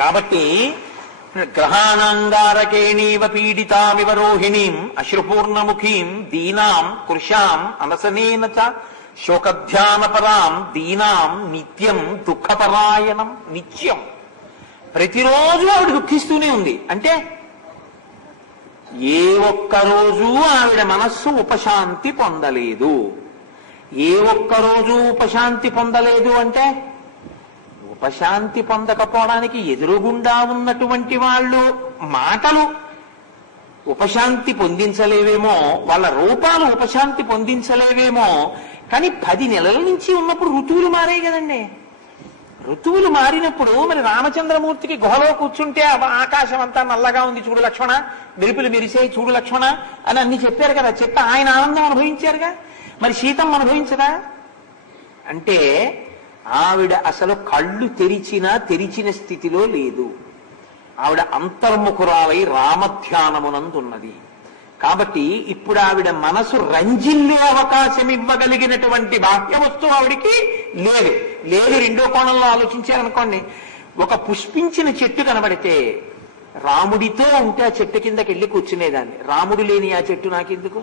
కాబట్టి గ్రహాణాంగారకేణీవ పీడితామివ రోహిణీం అశ్రుపూర్ణముఖీం దీనాం కృశాం అనసనేన చ శోకధ్యానపరాం దీనాం నిత్యం దుఃఖపరాయణం. నిత్యం ప్రతిరోజు ఆవిడ దుఃఖిస్తూనే ఉంది. అంటే ఏ ఒక్కరోజు ఆవిడ మనస్సు ఉపశాంతి పొందలేదు. ఏ ఒక్కరోజు ఉపశాంతి పొందలేదు అంటే ఉపశాంతి పొందకపోవడానికి ఎదురుగుండా ఉన్నటువంటి వాళ్ళు మాటలు ఉపశాంతి పొందించలేవేమో, వాళ్ళ రూపాలు ఉపశాంతి పొందించలేవేమో, కానీ 10 నెలల నుంచి ఉన్నప్పుడు ఋతువులు మారాయి కదండి. ఋతువులు మారినప్పుడు మరి రామచంద్రమూర్తికి గుహలో కూర్చుంటే ఆకాశం అంతా నల్లగా ఉంది చూడు లక్ష్మణ, మెరుపులు మెరిసే చూడు లక్ష్మణ అని అన్ని చెప్పారు కదా. చెప్పి ఆయన ఆనందం అనుభవించారుగా. మరి సీతమ్మ అనుభవించదా? అంటే ఆవిడ అసలు కళ్ళు తెరిచిన స్థితిలో లేదు. ఆవిడ అంతర్ముఖురాలై రామధ్యానమునందున్నది. కాబట్టి ఇప్పుడు ఆవిడ మనసు రంజిల్లే అవకాశం ఇవ్వగలిగినటువంటి బాహ్య వస్తువు ఆవిడికి లేదు. రెండో కోణంలో ఆలోచించారనుకోండి, ఒక పుష్పించిన చెట్టు కనబడితే రాముడితో ఉంటే ఆ చెట్టు కిందకి వెళ్ళి కూర్చునేదాన్ని. రాముడు లేని ఆ చెట్టు నాకెందుకు?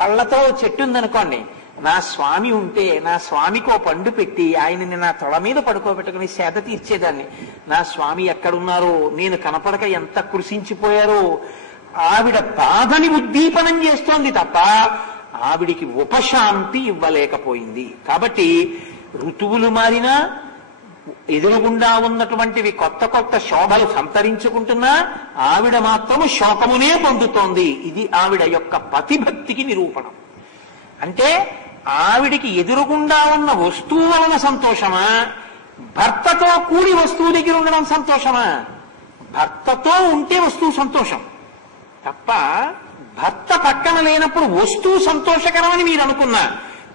కళ్ళతో చెట్టు ఉందనుకోండి, నా స్వామి ఉంటే నా స్వామికి ఓ పండు పెట్టి ఆయనని నా తొడ మీద పడుకోబెట్టుకుని సేద తీర్చేదాన్ని. నా స్వామి ఎక్కడున్నారో, నేను కనపడక ఎంత కృషించిపోయారో, ఆవిడ బాధని ఉద్దీపనం చేస్తోంది తప్ప ఆవిడికి ఉపశాంతి ఇవ్వలేకపోయింది. కాబట్టి ఋతువులు మారినా ఎదురుగుండా ఉన్నటువంటివి కొత్త శోభలు సంతరించుకుంటున్నా ఆవిడ మాత్రము శోకమునే పొందుతోంది. ఇది ఆవిడ యొక్క పతిభక్తికి నిరూపణం. అంటే ఆవిడికి ఎదురుగుండా ఉన్న వస్తువు వలన సంతోషమా, భర్తతో కూడి వస్తువు దగ్గర ఉండడం సంతోషమా? భర్తతో ఉంటే వస్తువు సంతోషం తప్ప భర్త పక్కన లేనప్పుడు వస్తువు సంతోషకరమని మీరు అనుకున్నా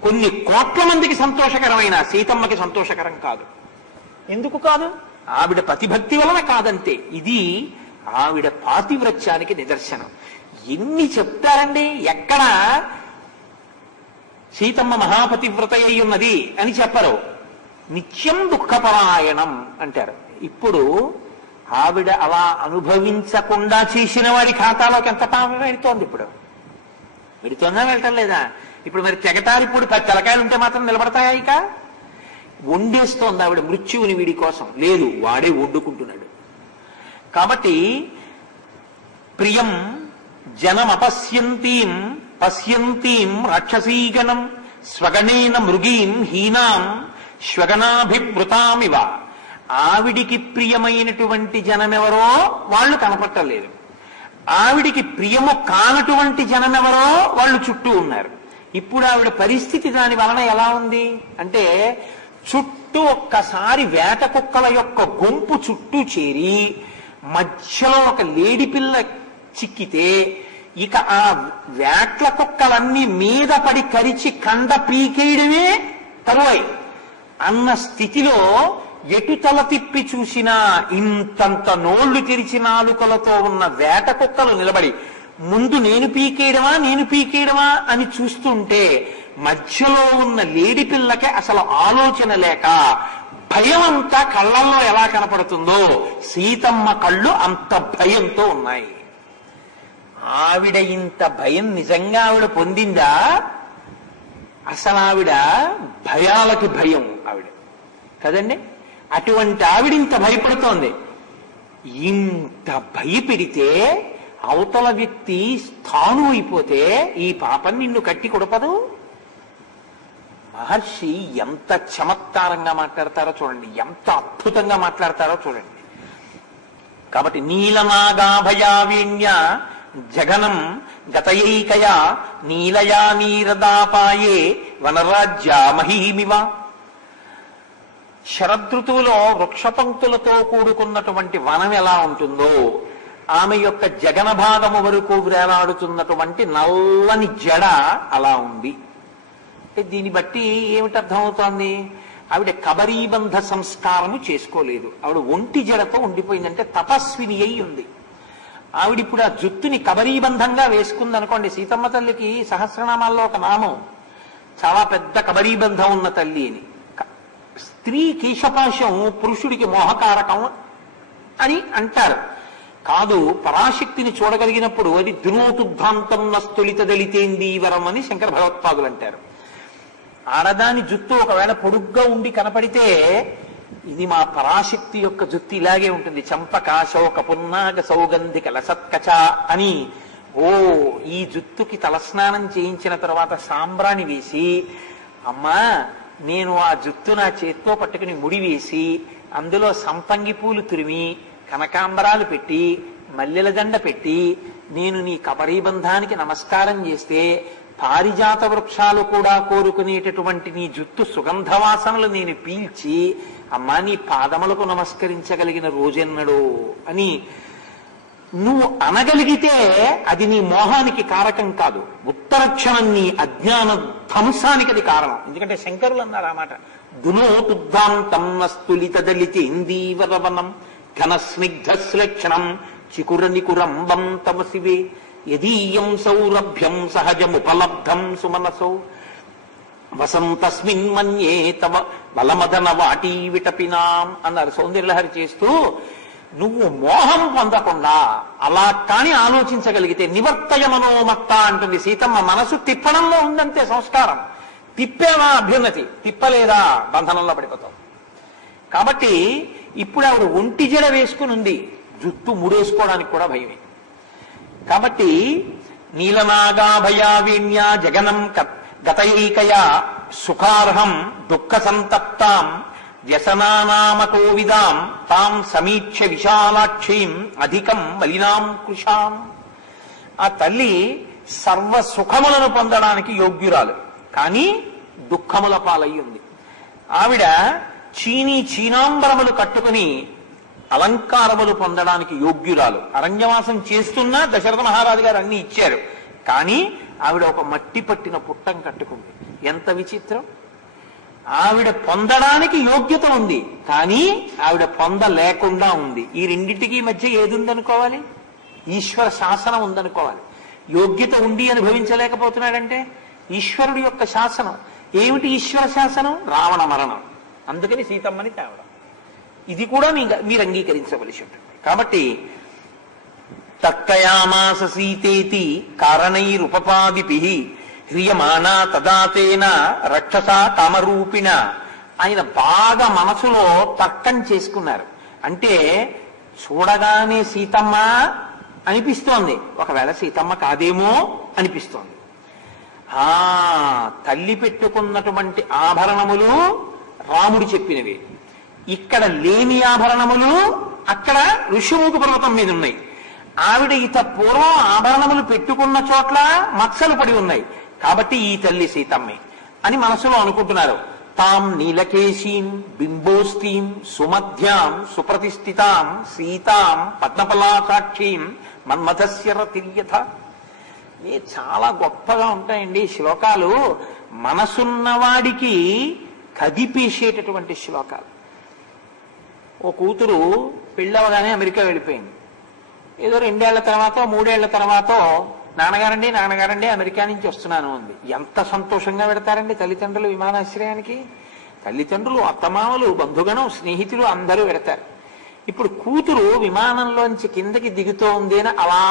కొన్ని కోట్ల మందికి సంతోషకరమైన సీతమ్మకి సంతోషకరం కాదు. ఎందుకు కాదు? ఆవిడ పతిభక్తి వలన కాదంతే. ఇది ఆవిడ పాతివ్రత్యానికి నిదర్శనం. ఎన్ని చెప్తారండి, ఎక్కడ సీతమ్మ మహాపతివ్రత అయి ఉన్నది అని చెప్పరు. నిత్యం దుఃఖపరాయణం అంటారు. ఇప్పుడు ఆవిడ అలా అనుభవించకుండా చేసిన వాడి ఖాతాలోకి ఎంత పాపం వెళుతోంది? ఇప్పుడు వెళుతోందా, వెళ్ళటం లేదా? ఇప్పుడు మరి తెగటారిప్పుడు 10 తలకాయలు ఉంటే మాత్రం నిలబడతాయా? ఇక వండేస్తోంది ఆవిడ మృత్యువుని వీడి కోసం. లేదు, వాడే వండుకుంటున్నాడు. కాబట్టి ప్రియం జనమపశ్యంతీం పశ్యంతీం రాక్షసీగణం స్వగణేన మృగీం హీనాం శ్వగనాభివృతామివ. ఆవిడికి ప్రియమైనటువంటి జనమెవరో వాళ్ళు కనపట్టలేదు, ఆవిడికి ప్రియము కానటువంటి జనమెవరో వాళ్ళు చుట్టూ ఉన్నారు. ఇప్పుడు ఆవిడ పరిస్థితి దాని వలన ఎలా ఉంది అంటే, చుట్టూ ఒక్కసారి వేట కుక్కల యొక్క గుంపు చుట్టూ చేరి మధ్యలో ఒక లేడిపిల్ల చిక్కితే ఇక ఆ వేట్ల కుక్కలన్నీ మీద పడి కరిచి కండ పీకేయడమే తరువాయి అన్న స్థితిలో ఎటు తల తిప్పి చూసినా ఇంతంత నోళ్లు తెరిచి నాలుకలతో ఉన్న వేట కుక్కలు నిలబడి ముందు నేను పీకేయడమా అని చూస్తుంటే మధ్యలో ఉన్న లేడి పిల్లకి అసలు ఆలోచన లేక భయం అంతా కళ్ళల్లో ఎలా కనపడుతుందో సీతమ్మ కళ్ళు అంత భయంతో ఉన్నాయి. ఆవిడ ఇంత భయం నిజంగా ఆవిడ పొందిందా? అసలు ఆవిడ భయాలకి భయం ఆవిడ కదండి. అటువంటి ఆవిడ ఇంత భయపడుతోంది. ఇంత భయపెడితే అవతల వ్యక్తి స్థాను అయిపోతే ఈ పాపం నిన్ను కట్టి కొడపదు. మహర్షి ఎంత చమత్కారంగా మాట్లాడతారో చూడండి, ఎంత అద్భుతంగా మాట్లాడతారో చూడండి. కాబట్టి నీలనాగాభయావేణ్య జగనం గతయైకయా నీలయా నీరదాపాయే వనరాజ్య మహీమివ. శరదృతువులో వృక్షపంక్తులతో కూడుకున్నటువంటి వనం ఎలా ఉంటుందో ఆమె యొక్క జగన భాగము వరకు వేలాడుతున్నటువంటి నల్లని జడ అలా ఉంది. దీన్ని బట్టి ఏమిటి అర్థమవుతోంది? ఆవిడ కబరీబంధ సంస్కారము చేసుకోలేదు, ఆవిడ ఒంటి జడతో ఉండిపోయిందంటే తపస్విని అయి ఉంది. ఆవిడిప్పుడు ఆ జుత్తుని కబరీబంధంగా వేసుకుంది అనుకోండి. సీతమ్మ తల్లికి సహస్రనామాల్లో ఒక నామం, చాలా పెద్ద కబరీబంధం ఉన్న తల్లి అని. స్త్రీ కేశపాశం పురుషుడికి మోహకారకం అని అంటారు. కాదు, పరాశక్తిని చూడగలిగినప్పుడు అది దునోతుద్ధాంతం నస్తులిత దళితేందీవరం అని శంకర భగవత్పాదులు అంటారు. ఆడదాని జుత్తు ఒకవేళ పొడుగ్గా ఉండి కనపడితే ఇది మా పరాశక్తి యొక్క జుత్తు ఇలాగే ఉంటుంది, చంపక శోక పున్నాగ సౌగంధిక లసత్కచ అని. ఓ ఈ జుత్తుకి తలస్నానం చేయించిన తర్వాత సాంబ్రాణి వేసి, అమ్మా నేను ఆ జుత్తు నా చేత్తో పట్టుకుని ముడి వేసి అందులో సంపంగి పూలు తురిమి కనకాంబరాలు పెట్టి మల్లెల దండ పెట్టి నేను నీ కబరీబంధానికి నమస్కారం చేస్తే పారిజాత వృక్షాలు కూడా కోరుకునేటటువంటి నీ జుత్తు సుగంధవాసనలు నేను పీల్చి అమ్మా నీ పాదములకు నమస్కరించగలిగిన రోజెన్నడో అని నువ్వు అనగలిగితే అది నీ మోహానికి కారకం కాదు, ఉత్తరక్షణం నీ అజ్ఞాన ధ్వంసానికి అది కారణం. ఎందుకంటే శంకరులు అన్నారు ఆ మాట, దునోతుద్దాంతం నస్తులిత దళితేందీవరవనం ఘన స్నిగ్ధశ్లక్షణం చికుర నికురంబం తమసివే యదీయం సౌరభ్యం సహజముపలబ్ధం సుమనసౌ వసంతస్మిన్ మన్యే తవ బలమదన వాటీ విటపినాం అన్నారు సౌందర్యలహరి చేస్తూ. నువ్వు మోహం పొందకుండా అలా కాని ఆలోచించగలిగితే నివర్తయ మనోమత్త అంటుంది సీతమ్మ. మనసు తిప్పడంలో ఉందంతే సంస్కారం. తిప్పేవా అభ్యున్నతి, తిప్పలేదా బంధనంలో పడిపోతావు. కాబట్టి ఇప్పుడు ఆవిడ ఒంటి జడ వేసుకుని ఉంది, జుట్టు ముడేసుకోవడానికి కూడా భయమే. కాబట్టి నీలనాగాభయావీణ్యా జగనం గతైకయా సుఖార్హం దుఃఖ సంతప్తాం వ్యసనానామకోవిదాం తాం సమీక్ష విశాలాక్షీం అధికం మలినాం కృషాం. ఆ తల్లి సర్వ సుఖములను పొందడానికి యోగ్యురాలు, కానీ దుఃఖముల పాలయ్యి ఉంది. ఆవిడ చీనాంబరములు కట్టుకుని అలంకారములు పొందడానికి యోగ్యురాలు. అరణ్యవాసం చేస్తున్నా దశరథ మహారాజు గారు అన్ని ఇచ్చారు, కానీ ఆవిడ ఒక మట్టి పట్టిన పుట్టం కట్టుకుంది. ఎంత విచిత్రం! ఆవిడ పొందడానికి యోగ్యత ఉంది, కానీ ఆవిడ పొందలేకుండా ఉంది. ఈ రెండింటికి మధ్య ఏది ఉందనుకోవాలి? ఈశ్వర శాసనం ఉందనుకోవాలి. యోగ్యత ఉండి అనుభవించలేకపోతున్నాడంటే ఈశ్వరుడి యొక్క శాసనం. ఏమిటి ఈశ్వర శాసనం? రావణ మరణం. అందుకని సీతమ్మని తేవడం. ఇది కూడా మీరు అంగీకరించవలసి ఉంటుంది. కాబట్టి తత్తయామాస సీతేతి కారణైరుపపాదిభిః హ్రియమానా తదాతేన రక్షస కామరూపిణ. ఆయన బాగా మనసులో తర్కం చేసుకున్నారు. అంటే చూడగానే సీతమ్మ అనిపిస్తోంది, ఒకవేళ సీతమ్మ కాదేమో అనిపిస్తోంది. తల్లి పెట్టుకున్నటువంటి ఆభరణములు రాముడు చెప్పినవి, ఇక్కడ లేని ఆభరణములు అక్కడ ఋషిముఖ పర్వతం మీద ఉన్నాయి. ఆవిడ పూర్వం ఆభరణములు పెట్టుకున్న చోట్ల మత్సలు పడి ఉన్నాయి, కాబట్టి ఈ తల్లి సీతమ్మే అని మనసులో అనుకుంటున్నారు. తాం నీలకేశీం బింబోస్తీం సుమధ్యాం సుప్రతిష్ఠితాం సీతాం పద్మపలాసాక్షీం మన్మథస్య రతిర్యథ. చాలా గొప్పగా ఉంటాయండి శ్లోకాలు, మనసున్నవాడికి కదిపేసేటటువంటి శ్లోకాలు. ఓ కూతురు పెళ్ళవగానే అమెరికా వెళ్ళిపోయింది. ఏదో 2 ఏళ్ల తర్వాత 3 ఏళ్ల తర్వాత నాన్నగారండి అమెరికా నుంచి వస్తున్నాను అంది. ఎంత సంతోషంగా పెడతారండి తల్లిదండ్రులు విమానాశ్రయానికి. తల్లిదండ్రులు, అత్తమామలు, బంధుగణం, స్నేహితులు అందరూ పెడతారు. ఇప్పుడు కూతురు విమానంలోంచి కిందకి దిగుతోంది అని అలా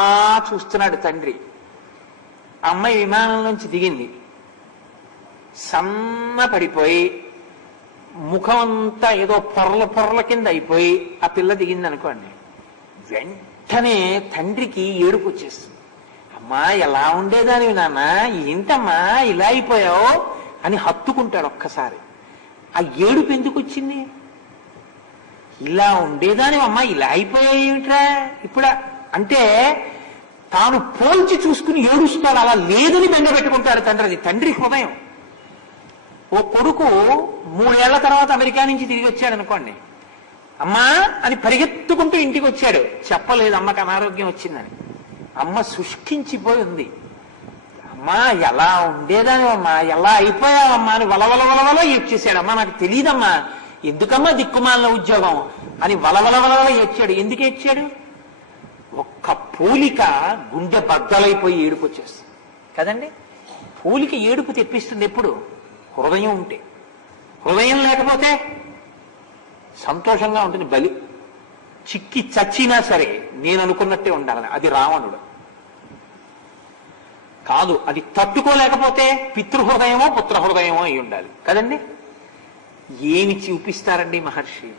చూస్తున్నాడు తండ్రి. అమ్మాయి విమానంలోంచి దిగింది, సన్న పడిపోయి ముఖం అంతా ఏదో పొరల కింద అయిపోయి ఆ పిల్ల దిగింది అనుకోండి. వెంటనే తండ్రికి ఏడుపు వచ్చేస్తుంది. అమ్మా ఎలా ఉండేదానివి నాన్న, ఏంటమ్మా ఇలా అయిపోయావు అని హత్తుకుంటాడు ఒక్కసారి. ఆ ఏడుపు ఎందుకు వచ్చింది? ఇలా ఉండేదానివి అమ్మా ఇలా అయిపోయావు ఏమిట్రా ఇప్పుడు అంటే తాను పోల్చి చూసుకుని ఏడుస్తాడు. అలా లేదని బెంగ పెట్టుకుంటాడు తండ్రి. అది తండ్రి హృదయం. ఓ కొడుకు 3 ఏళ్ల తర్వాత అమెరికా నుంచి తిరిగి వచ్చాడు అనుకోండి, అమ్మా అని పరిగెత్తుకుంటూ ఇంటికి వచ్చాడు. చెప్పలేదు అమ్మకి అనారోగ్యం వచ్చిందని. అమ్మ శుష్కించిపోయి ఉంది. అమ్మా ఎలా ఉండేదానివమ్మా, ఎలా అయిపోయావమ్మా అని వలవల ఏడ్చేశాడు. అమ్మా నాకు తెలియదమ్మా, ఎందుకమ్మా దిక్కుమాలిన ఉద్యోగం అని వలవల ఏడ్చాడు. ఎందుకు ఏడ్చాడు? ఒక్క పోలిక గుండె బద్దలైపోయి ఏడుపు వచ్చేస్తుంది కదండి. పోలిక ఏడుపు తెప్పిస్తుంది ఎప్పుడు? హృదయం ఉంటే. హృదయం లేకపోతే సంతోషంగా ఉంటుంది. బలి చిక్కి చచ్చినా సరే నేను అనుకున్నట్టే ఉండాలని. అది రావణుడు కాదు. అది తట్టుకోలేకపోతే పితృహృదయమో పుత్రహృదయమో అయి ఉండాలి కదండి. ఏమి చూపిస్తారండి మహర్షి.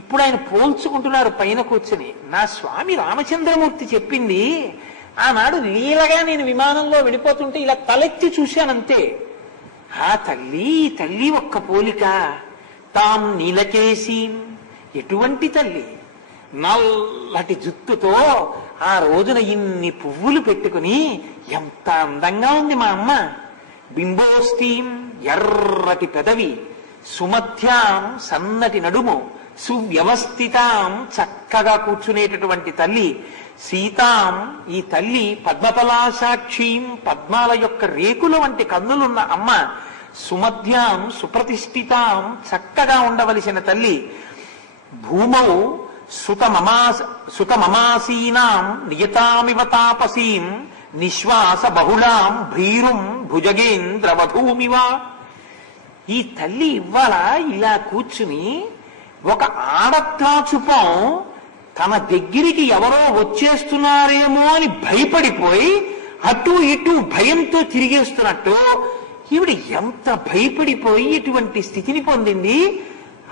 ఇప్పుడు ఆయన పోల్చుకుంటున్నారు పైన కూర్చుని. నా స్వామి రామచంద్రమూర్తి చెప్పింది ఆనాడు లీలగా నేను విమానంలో వెళ్ళిపోతుంటే ఇలా తలెత్తి చూశానంతే. ఆ తల్లి ఒక్క పోలిక. తాం నీలకేసి, ఎటువంటి తల్లి, నల్లటి జుత్తుతో ఆ రోజున ఇన్ని పువ్వులు పెట్టుకుని ఎంత అందంగా ఉంది మా అమ్మ. బింబోస్తీం, ఎర్రటి పెదవి, సుమధ్యాం, సన్నటి నడుము, సువ్యవస్థితాం, చక్కగా కూర్చునేటటువంటి తల్లి. సీతాం, ఈ తల్లి పద్మపలాసాక్షీం, పద్మాల యొక్క రేకుల వంటి కన్నులున్న అమ్మ. సుమధ్యాం, సుప్రతిష్ఠితాం, చక్కగా ఉండవలసిన తల్లి. భూమౌ సుతమమాసీనాం నియతామివ తాపసీం, నిశ్వాస బహుళాం భ్రీరుం భుజగేంద్రవధూమివ. ఈ తల్లి ఇవాళ ఇలా కూర్చుని ఒక ఆడత్రాచుపం తన దగ్గరికి ఎవరో వచ్చేస్తున్నారేమో అని భయపడిపోయి అటు ఇటు భయంతో తిరిగేస్తున్నట్టు ఈవిడ ఎంత భయపడిపోయి ఇటువంటి స్థితిని పొందింది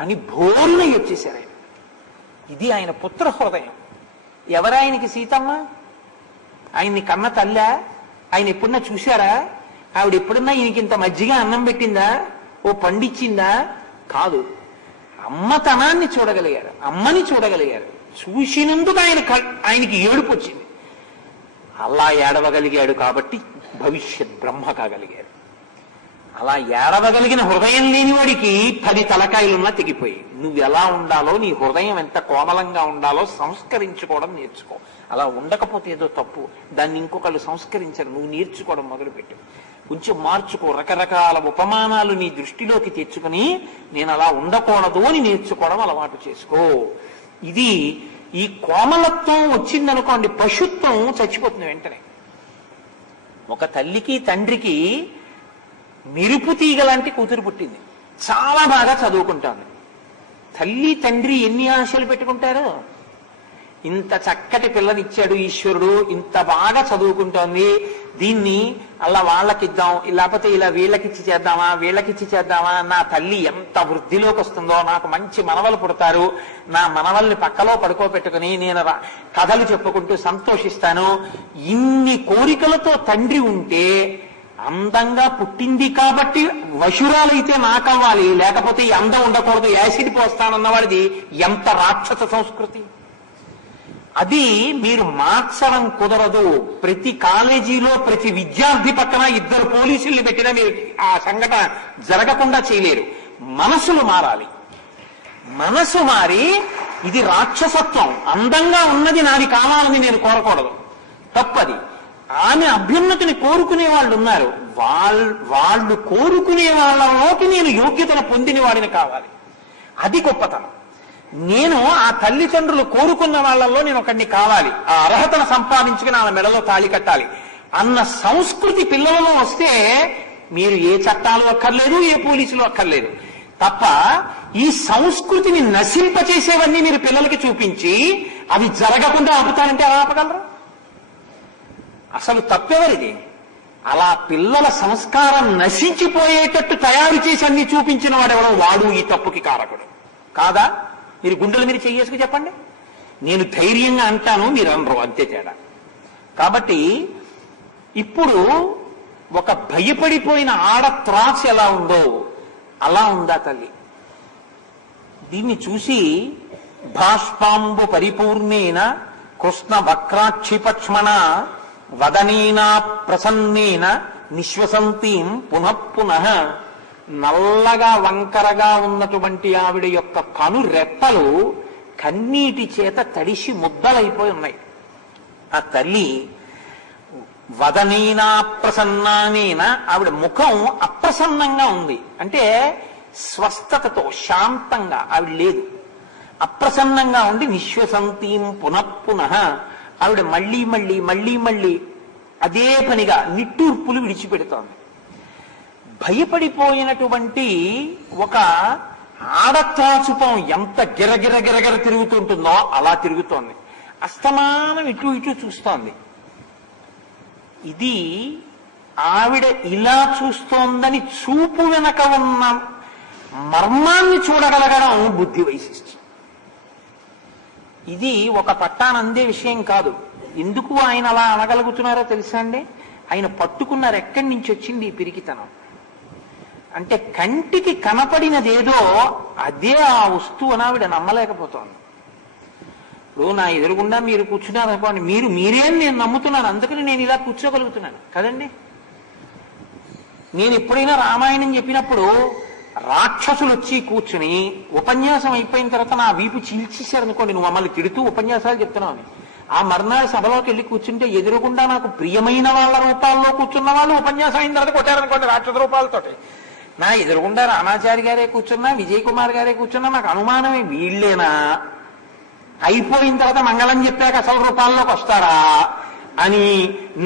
అని బోరున వచ్చేశారు ఆయన. ఇది ఆయన పుత్ర హృదయం. ఎవరాయనకి సీతమ్మ? ఆయన్ని కన్న తల్లా? ఆయన ఎప్పుడన్నా చూశారా? ఆవిడ ఎప్పుడన్నా ఈయనకి ఇంత మజ్జిగ అన్నం పెట్టిందా? ఓ పండిచ్చిందా? కాదు. అమ్మతనాన్ని చూడగలిగారు, అమ్మని చూడగలిగారు. చూసినందుకు ఆయనకి ఏడుపు వచ్చింది. అలా ఏడవగలిగాడు కాబట్టి భవిష్యత్ బ్రహ్మ కాగలిగాడు. అలా ఏడవగలిగిన హృదయం లేనివాడికి 10 తలకాయలున్నా తెగిపోయి. నువ్వు ఎలా ఉండాలో, నీ హృదయం ఎంత కోమలంగా ఉండాలో సంస్కరించుకోవడం నేర్చుకో. అలా ఉండకపోతే ఏదో తప్పు. దాన్ని ఇంకొకళ్ళు సంస్కరించరు, నువ్వు నేర్చుకోవడం మొదలుపెట్టు. కొంచెం మార్చుకో. రకరకాల ఉపమానాలు నీ దృష్టిలోకి తెచ్చుకుని నేను అలా ఉండకూడదు అని నేర్చుకోవడం అలవాటు చేసుకో. ఇది ఈ కోమలత్వం వచ్చిందనుకోండి, పశుత్వం చచ్చిపోతుంది వెంటనే. ఒక తల్లికి తండ్రికి మెరుపు తీగ లాంటి కూతురు పుట్టింది. చాలా బాగా చదువుకుంటాను. తల్లి తండ్రి ఎన్ని ఆశలు పెట్టుకుంటారు. ఇంత చక్కటి పిల్లనిచ్చాడు ఈశ్వరుడు, ఇంత బాగా చదువుకుంటోంది, దీన్ని అలా వాళ్ళకిద్దాం, లేకపోతే ఇలా వీళ్ళకిచ్చి చేద్దామా, నా తల్లి ఎంత వృద్ధిలోకి వస్తుందో, నాకు మంచి మనవలు పుడతారు, నా మనవల్ని పక్కలో పడుకోబెట్టుకుని నేను కథలు చెప్పుకుంటూ సంతోషిస్తాను. ఇన్ని కోరికలతో తండ్రి ఉంటే, అందంగా పుట్టింది కాబట్టి వశురాలైతే నాకవ్వాలి, లేకపోతే ఈ అందం ఉండకూడదు, యాసిడ్ పోస్తానన్నవాడిది ఎంత రాక్షస సంస్కృతి. అది మీరు మార్చడం కుదరదు. ప్రతి కాలేజీలో ప్రతి విద్యార్థి పక్కన 2 పోలీసుల్ని పెట్టినా మీరు ఆ సంఘటన జరగకుండా చేయలేరు. మనసులు మారాలి. మనసు మారి ఇది రాక్షసత్వం, అందంగా ఉన్నది నాది కావాలని నేను కోరకూడదు, తప్పది. ఆమె అభ్యున్నతిని కోరుకునే వాళ్ళు ఉన్నారు. వాళ్ళు కోరుకునే వాళ్ళలోకి నేను యోగ్యతను పొందిన వాడిని కావాలి. అది గొప్పతనం. నేను ఆ తల్లిదండ్రులు కోరుకున్న వాళ్ళల్లో నేను ఒకడిని కావాలి, ఆ అర్హతను సంపాదించుకుని ఆమె మెడలో తాళి కట్టాలి అన్న సంస్కృతి పిల్లలలో వస్తే మీరు ఏ చట్టాలు అక్కర్లేదు, ఏ పోలీసులు అక్కర్లేదు. తప్ప ఈ సంస్కృతిని నశింపచేసేవన్నీ మీరు పిల్లలకి చూపించి అవి జరగకుండా ఆపుతారంటే అలా ఆపగలరు? అసలు తప్పెవరిది? అలా పిల్లల సంస్కారం నశించిపోయేటట్టు తయారు చేసి అన్ని చూపించిన వాడెవడో వాడు ఈ తప్పుకి కారకుడు కాదా? మీరు గుండెల మీరు చెయ్యేసుకు చెప్పండి. నేను ధైర్యంగా అంటాను, మీరు అనరు, అంతే తేడా. కాబట్టి ఇప్పుడు ఒక భయపడిపోయిన ఆడ త్రాసు ఎలా ఉందో అలా ఉందా తల్లి. దీన్ని చూసి భాష్పాంబు పరిపూర్ణేన కృష్ణ వక్రాక్షిపక్ష్మణ వదనేనా ప్రసన్నేన నిశ్వసంతీం పునఃపునః. నల్లగా వంకరగా ఉన్నటువంటి ఆవిడ యొక్క కను రెప్పలు కన్నీటి చేత తడిసి ముద్దలైపోయి ఉన్నాయి. ఆ తల్లి వదనేనా ప్రసన్నానేన, ఆవిడ ముఖం అప్రసన్నంగా ఉంది. అంటే స్వస్థతతో శాంతంగా ఆవిడ లేదు, అప్రసన్నంగా ఉండి నిశ్వసంతీం పునఃపునః. ఆవిడ మళ్ళీ అదే పనిగా నిట్టూర్పులు విడిచిపెడుతోంది. భయపడిపోయినటువంటి ఒక ఆడత్రాచుపం ఎంత గిరగిర గిరగిర తిరుగుతుంటుందో అలా తిరుగుతోంది. అస్తమానం ఇటు ఇటు చూస్తోంది. ఇది ఆవిడ ఇలా చూస్తోందని చూపు వెనక ఉన్న మర్మాన్ని చూడగలగడం బుద్ధి వైశిష్ట్యం. ఇది ఒక పట్టానందే విషయం కాదు. ఎందుకు ఆయన అలా అనగలుగుతున్నారో తెలుసా అండి? ఆయన పట్టుకున్నారు ఎక్కడి నుంచి వచ్చింది ఈ పిరికితనం అంటే, కంటికి కనపడినదేదో అదే ఆ వస్తువు అని ఆవిడ నమ్మలేకపోతోంది. ఇప్పుడు నా ఎదురుగుండా మీరు కూర్చున్నారు అనుకోండి, మీరేం నేను నమ్ముతున్నాను, అందుకని నేను ఇలా కూర్చోగలుగుతున్నాను కదండి. నేను ఎప్పుడైనా రామాయణం చెప్పినప్పుడు రాక్షసులు వచ్చి కూర్చుని ఉపన్యాసం అయిపోయిన తర్వాత నా వీపు చీల్చేశారనుకోండి, నువ్వు మమ్మల్ని తిడుతూ ఉపన్యాసాలు చెప్తున్నావు అని, ఆ మర్నాడు సభలోకి వెళ్ళి కూర్చుంటే ఎదురుగుండా నాకు ప్రియమైన వాళ్ళ రూపాల్లో కూర్చున్న వాళ్ళు ఉపన్యాసం అయిన తర్వాత కొట్టారనుకోండి రాక్షస రూపాలతోటి. నా ఎదురుగుండా రామాచారి గారే కూర్చున్నా, విజయ్ కుమార్ గారే కూర్చున్నా, నాకు అనుమానమే వీళ్ళేనా, అయిపోయిన తర్వాత మంగళం చెప్పాక అసలు రూపాల్లోకి వస్తారా అని,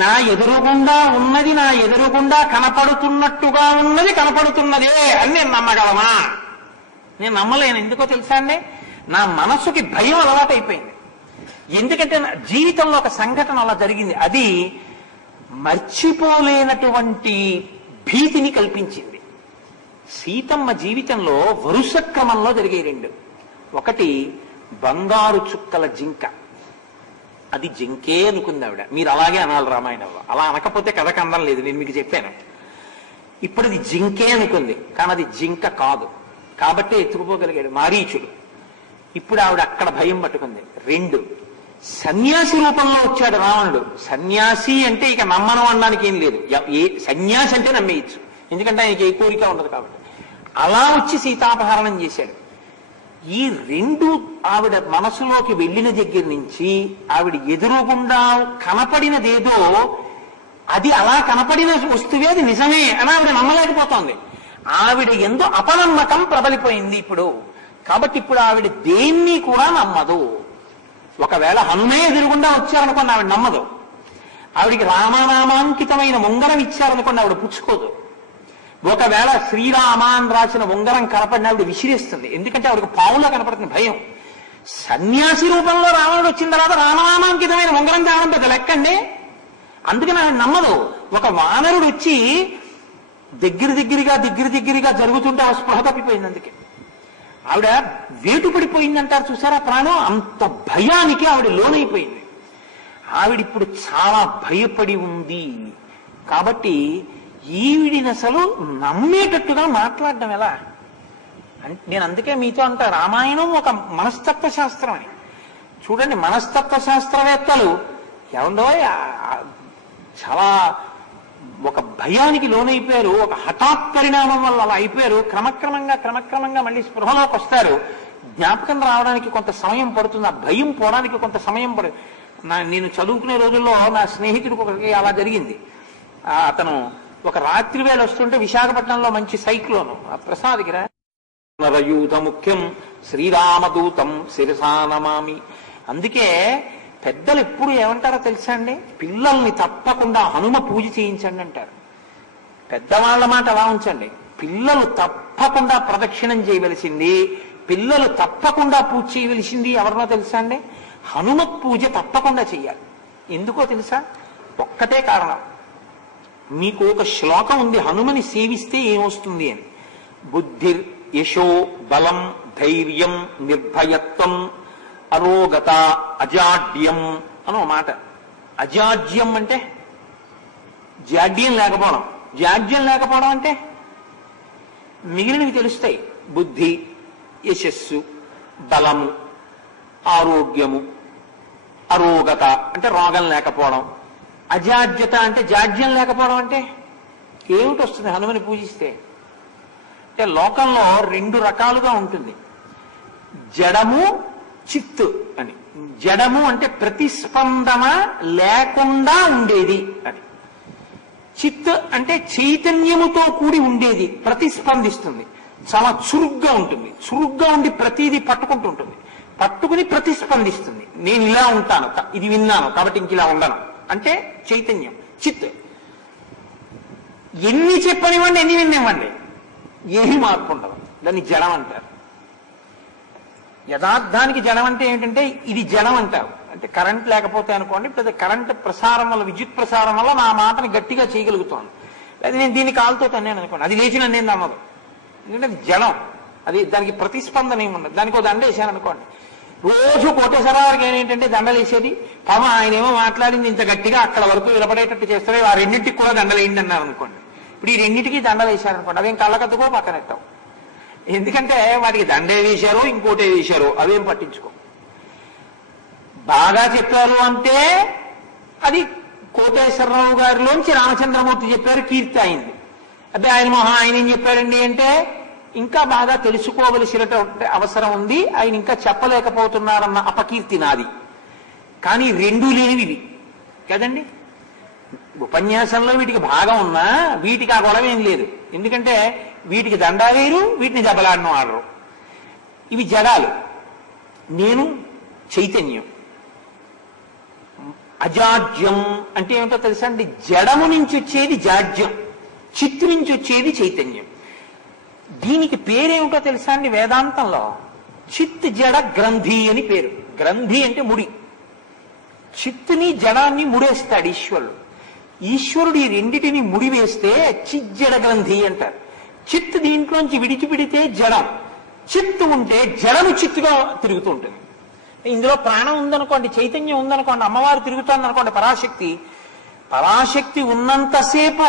నా ఎదురుగుండా ఉన్నది నా ఎదురుగుండా కనపడుతున్నట్టుగా ఉన్నది కనపడుతున్నదే అని నేను నమ్మగలమా? నేను నమ్మలేను. ఎందుకో తెలుసా అండి, నా మనసుకి భయం అలవాటైపోయింది. ఎందుకంటే నా జీవితంలో ఒక సంఘటన అలా జరిగింది, అది మర్చిపోలేనటువంటి భీతిని కల్పించింది. సీతమ్మ జీవితంలో వరుస క్రమంలో జరిగే రెండు. ఒకటి బంగారు చుక్కల జింక. అది జింకే అనుకుంది ఆవిడ. మీరు అలాగే అనాలి రామాయణంలో, అలా అనకపోతే కథకు అందం లేదు. నేను మీకు చెప్పాను. ఇప్పుడు అది జింకే అనుకుంది, కానీ అది జింక కాదు. కాబట్టే ఎత్తుకుపోగలిగాడు మారీచుడు. ఇప్పుడు ఆవిడ అక్కడ భయం పట్టుకుంది. రెండు, సన్యాసి రూపంలో వచ్చాడు రావణుడు. సన్యాసి అంటే ఇక నమ్మనం అనడానికి ఏం లేదు. సన్యాసి అంటే నమ్మేయచ్చు, ఎందుకంటే ఆయనకి ఏ కోరిక ఉండదు కాబట్టి. అలా వచ్చి సీతాపహరణం చేశాడు. ఈ రెండు ఆవిడ మనసులోకి వెళ్ళిన దగ్గర నుంచి ఆవిడ ఎదురుగుండా కనపడినదేదో అది అలా కనపడిన వస్తువే, అది నిజమే అని ఆవిడ నమ్మలేకపోతోంది. ఆవిడ ఎందు అపనమ్మకం ప్రబలిపోయింది ఇప్పుడు. కాబట్టి ఇప్పుడు ఆవిడ దేన్ని కూడా నమ్మదు. ఒకవేళ హనుమే ఎదురుగుండా వచ్చారనుకోండి ఆవిడ నమ్మదు. ఆవిడికి రామనామాంకితమైన ఉంగరం ఇచ్చారనుకోండి ఆవిడ పుచ్చుకోదు. ఒకవేళ శ్రీరామ అని రాసిన ఉంగరం కనపడిన ఆవిడ విసిరేస్తుంది, ఎందుకంటే ఆవిడకి పావులో కనపడుతుంది భయం. సన్యాసి రూపంలో రావణుడు వచ్చిన తర్వాత రామనామాంకితమైన ఉంగరం తేవడం పెద్ద లెక్కండి. అందుకని ఆవిడ నమ్మదు. ఒక వానరుడు వచ్చి దగ్గరగా జరుగుతుంటే ఆ స్పృహ తప్పిపోయింది. అందుకే ఆవిడ వేటు పడిపోయిందంటారు చూసారా ప్రాణం, అంత భయానికి ఆవిడ లోనైపోయింది. ఆవిడిప్పుడు చాలా భయపడి ఉంది. కాబట్టి ఈవిడిని అసలు నమ్మేటట్టుగా మాట్లాడడం ఎలా? నేను అందుకే మీతో అంటా, రామాయణం ఒక మనస్తత్వ శాస్త్రం అని. చూడండి, మనస్తత్వ శాస్త్రవేత్తలు ఏముందో చాలా ఒక భయానికి లోనైపోయారు, ఒక హఠాత్ పరిణామం వల్ల అలా అయిపోయారు. క్రమక్రమంగా మళ్ళీ స్పృహలోకి వస్తారు. జ్ఞాపకం రావడానికి కొంత సమయం పడుతుంది, ఆ భయం పోవడానికి కొంత సమయం పడుతుంది. నేను చదువుకునే రోజుల్లో నా స్నేహితుడికి ఒకరికి అలా జరిగింది. అతను ఒక రాత్రి వేళ వస్తుంటే విశాఖపట్నంలో మంచి సైక్లోన్, ప్రసాద్కి నరయూత ముఖ్యం శ్రీరామదూతం శిరసానమామి. అందుకే పెద్దలు ఎప్పుడు ఏమంటారో తెలుసా అండి, పిల్లల్ని తప్పకుండా హనుమ పూజ చేయించండి అంటారు. పెద్దవాళ్ల మాట అలా ఉంచండి. పిల్లలు తప్పకుండా ప్రదక్షిణం చేయవలసింది, పిల్లలు తప్పకుండా పూజ చేయవలసింది ఎవరినో తెలుసా అండి? హనుమత్ పూజ తప్పకుండా చెయ్యాలి. ఎందుకో తెలుసా? ఒక్కటే కారణం. మీకు ఒక శ్లోకం ఉంది, హనుమని సేవిస్తే ఏమొస్తుంది అని. బుద్ధిర్ యశో బలం ధైర్యం నిర్భయత్వం అరోగత అజాడ్యం అనో మాట. అజాడ్యం అంటే జాడ్యం లేకపోవడం, జాడ్యం లేకపోవడం అంటే మిగిలినవి తెలుస్తాయి. బుద్ధి, యశస్సు, బలము, ఆరోగ్యము, అరోగత అంటే రోగం లేకపోవడం, అజాడ్యత అంటే జాడ్యం లేకపోవడం. అంటే ఏమిటి వస్తుంది హనుమని పూజిస్తే? అంటే లోకంలో రెండు రకాలుగా ఉంటుంది, జడము చిత్తు అని. జడము అంటే ప్రతిస్పందన లేకుండా ఉండేది అని. చిత్ అంటే చైతన్యముతో కూడి ఉండేది, ప్రతిస్పందిస్తుంది, చాలా చురుగ్గా ఉంటుంది. చురుగ్గా ఉండి ప్రతిదీ పట్టుకుంటుంటుంది, పట్టుకుని ప్రతిస్పందిస్తుంది. నేను ఇలా ఉంటాను, ఇది విన్నాను కాబట్టి ఇంక ఇలా ఉండను అంటే చైతన్యం చిత్. ఎన్ని చెప్పనివ్వండి, ఎన్ని వినివ్వండి, ఏమీ మార్పు ఉండదు. దాన్ని జడం అంటారు. యథార్థానికి జడం అంటే ఏంటంటే ఇది జడం అంటారు. అంటే కరెంట్ లేకపోతే అనుకోండి, ఇప్పుడు కరెంట్ ప్రసారం వల్ల, విద్యుత్ ప్రసారం వల్ల నా మాటని గట్టిగా చేయగలుగుతాను. లేదా నేను దీన్ని కాలుతో తన్నాను అనుకోండి, అది లేచి నన్ను అన్నది. ఎందుకంటే అది జడం, అది దానికి ప్రతిస్పందన ఏమి ఉండదు. దానికి ఒక దండ వేసాను అనుకోండి, రోజు కోటేశ్వరరావుకి ఏంటంటే దండలు వేసేది. పాపం ఆయన ఏమో మాట్లాడింది ఇంత గట్టిగా అక్కడ వరకు వినపడేటట్టు చేస్తారు, ఆ రెండింటికి కూడా దండలు వేయండి అన్నారు అనుకోండి. ఇప్పుడు ఈ రెండింటికి దండలు వేశారనుకోండి, అవేం కళ్ళకద్దుకో పక్కనెట్టాం. ఎందుకంటే వాటికి దండే వేశారో ఇంకోటే వేశారో అవేం పట్టించుకో. బాగా చెప్పారు అంటే అది కోటేశ్వరరావు గారిలోంచి రామచంద్రమూర్తి చెప్పారు, కీర్తి అయింది. అదే ఆయన ఏం చెప్పారండి అంటే ఇంకా బాగా తెలుసుకోవలసిన అవసరం ఉంది, ఆయన ఇంకా చెప్పలేకపోతున్నారన్న అపకీర్తి నాది. కానీ రెండూ లేనివి కదండి. ఉపన్యాసంలో వీటికి భాగం ఉన్నా వీటికి ఆ గొడవ ఏం లేదు. ఎందుకంటే వీటికి దండా వేరు, వీటిని దెబ్బలాడడం ఆడరు. ఇవి జడాలు, నేను చైతన్యం. అజాడ్యం అంటే ఏమిటో తెలుసా అండి? జడము నుంచి వచ్చేది జాడ్యం, చిత్తు నుంచి వచ్చేది చైతన్యం. దీనికి పేరేమిటో తెలుసా అండి? వేదాంతంలో చిత్ జడ గ్రంథి అని పేరు. గ్రంథి అంటే ముడి. చిత్తుని జడాన్ని ముడేస్తాడు ఈశ్వరుడు. ఈశ్వరుడు ఈ రెండిటిని ముడి వేస్తే చిజ్జడ గ్రంథి అంటారు. చిత్తు దీంట్లోంచి విడిచిపెడితే జడం, చిత్తు ఉంటే జడము చిత్తుగా తిరుగుతూ ఉంటుంది. ఇందులో ప్రాణం ఉందనుకోండి, చైతన్యం ఉందనుకోండి, అమ్మవారు తిరుగుతుంది అనుకోండి, పరాశక్తి ఉన్నంతసేపు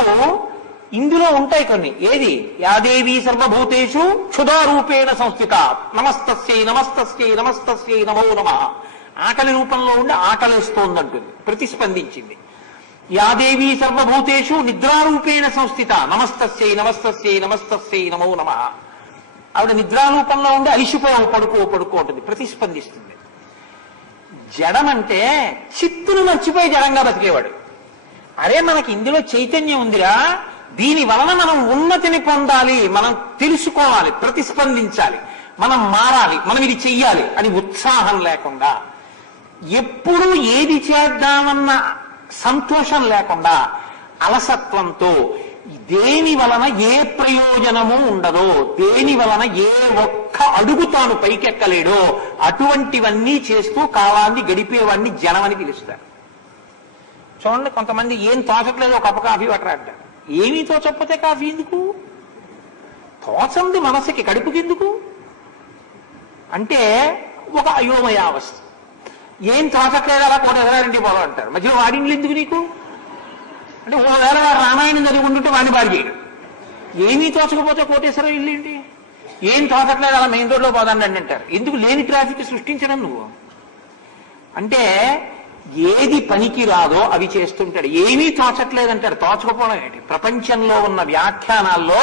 ఇందులో ఉంటాయి కొన్ని. ఏది? యాదేవి సర్వభూతేషు క్షుధారూపేణ సంస్థిత నమస్తస్యై నమస్తస్యై నమస్తస్యై నమో నమః. ఆకలి రూపంలో ఉండి ఆకలేస్తోందంటుంది, ప్రతిస్పందించింది. యాదేవి సర్వభూతేషు నిద్రారూపేణ సంస్థిత నమస్తస్యై నమస్తస్యై నమస్తస్యై నమో నమః. ఆవిడ నిద్రారూపంలో ఉండి అలిసిపోయావు పడుకో ఉంటుంది, ప్రతిస్పందిస్తుంది. జడమంటే చిత్తును మర్చిపోయి జడంగా బతికేవాడు. అరే మనకి ఇందులో చైతన్యం ఉందిరా, దీని వలన మనం ఉన్నతిని పొందాలి, మనం తెలుసుకోవాలి, ప్రతిస్పందించాలి, మనం మారాలి, మనం ఇది చెయ్యాలి అని ఉత్సాహం లేకుండా, ఎప్పుడూ ఏది చేద్దామన్న సంతోషం లేకుండా, అలసత్వంతో, దేని వలన ఏ ప్రయోజనము ఉండదో, దేని వలన ఏ ఒక్క అడుగు తాను పైకెక్కలేడో అటువంటివన్నీ చేస్తూ కాలాన్ని గడిపేవాడిని జనమని పిలుస్తారు. చూడండి, కొంతమంది ఏం తోచట్లేదు ఒక కప్పు కాఫీ పట్టరాంటారు. ఏమీ తోచకపోతే కాఫీ ఎందుకు? తోచంది మనసుకి, కడుపుకి ఎందుకు అంటే ఒక అయోమయావస్థ. ఏం తోచట్లేదు అలా కోట ఎదరారండి పోవడం అంటారు. మధ్యలో వాడింగ్లు ఎందుకు నీకు అంటే ఒకవేళ రామాయణం చదువుకుంటుంటే వాడిని బాడి చేయడు. ఏమీ తోచకపోతే కోటేశ్వరం ఇల్లు ఏంటి? ఏం తోచట్లేదు అలా మెయిన్ రోడ్లో పోదాండి అంటారు. ఎందుకు? లేని ట్రాఫిక్ సృష్టించడం నువ్వు అంటే. ఏది పనికి రాదో అవి చేస్తుంటాడు. ఏమీ తోచట్లేదంటాడు. తోచకపోవడం ఏంటి? ప్రపంచంలో ఉన్న వ్యాఖ్యానాల్లో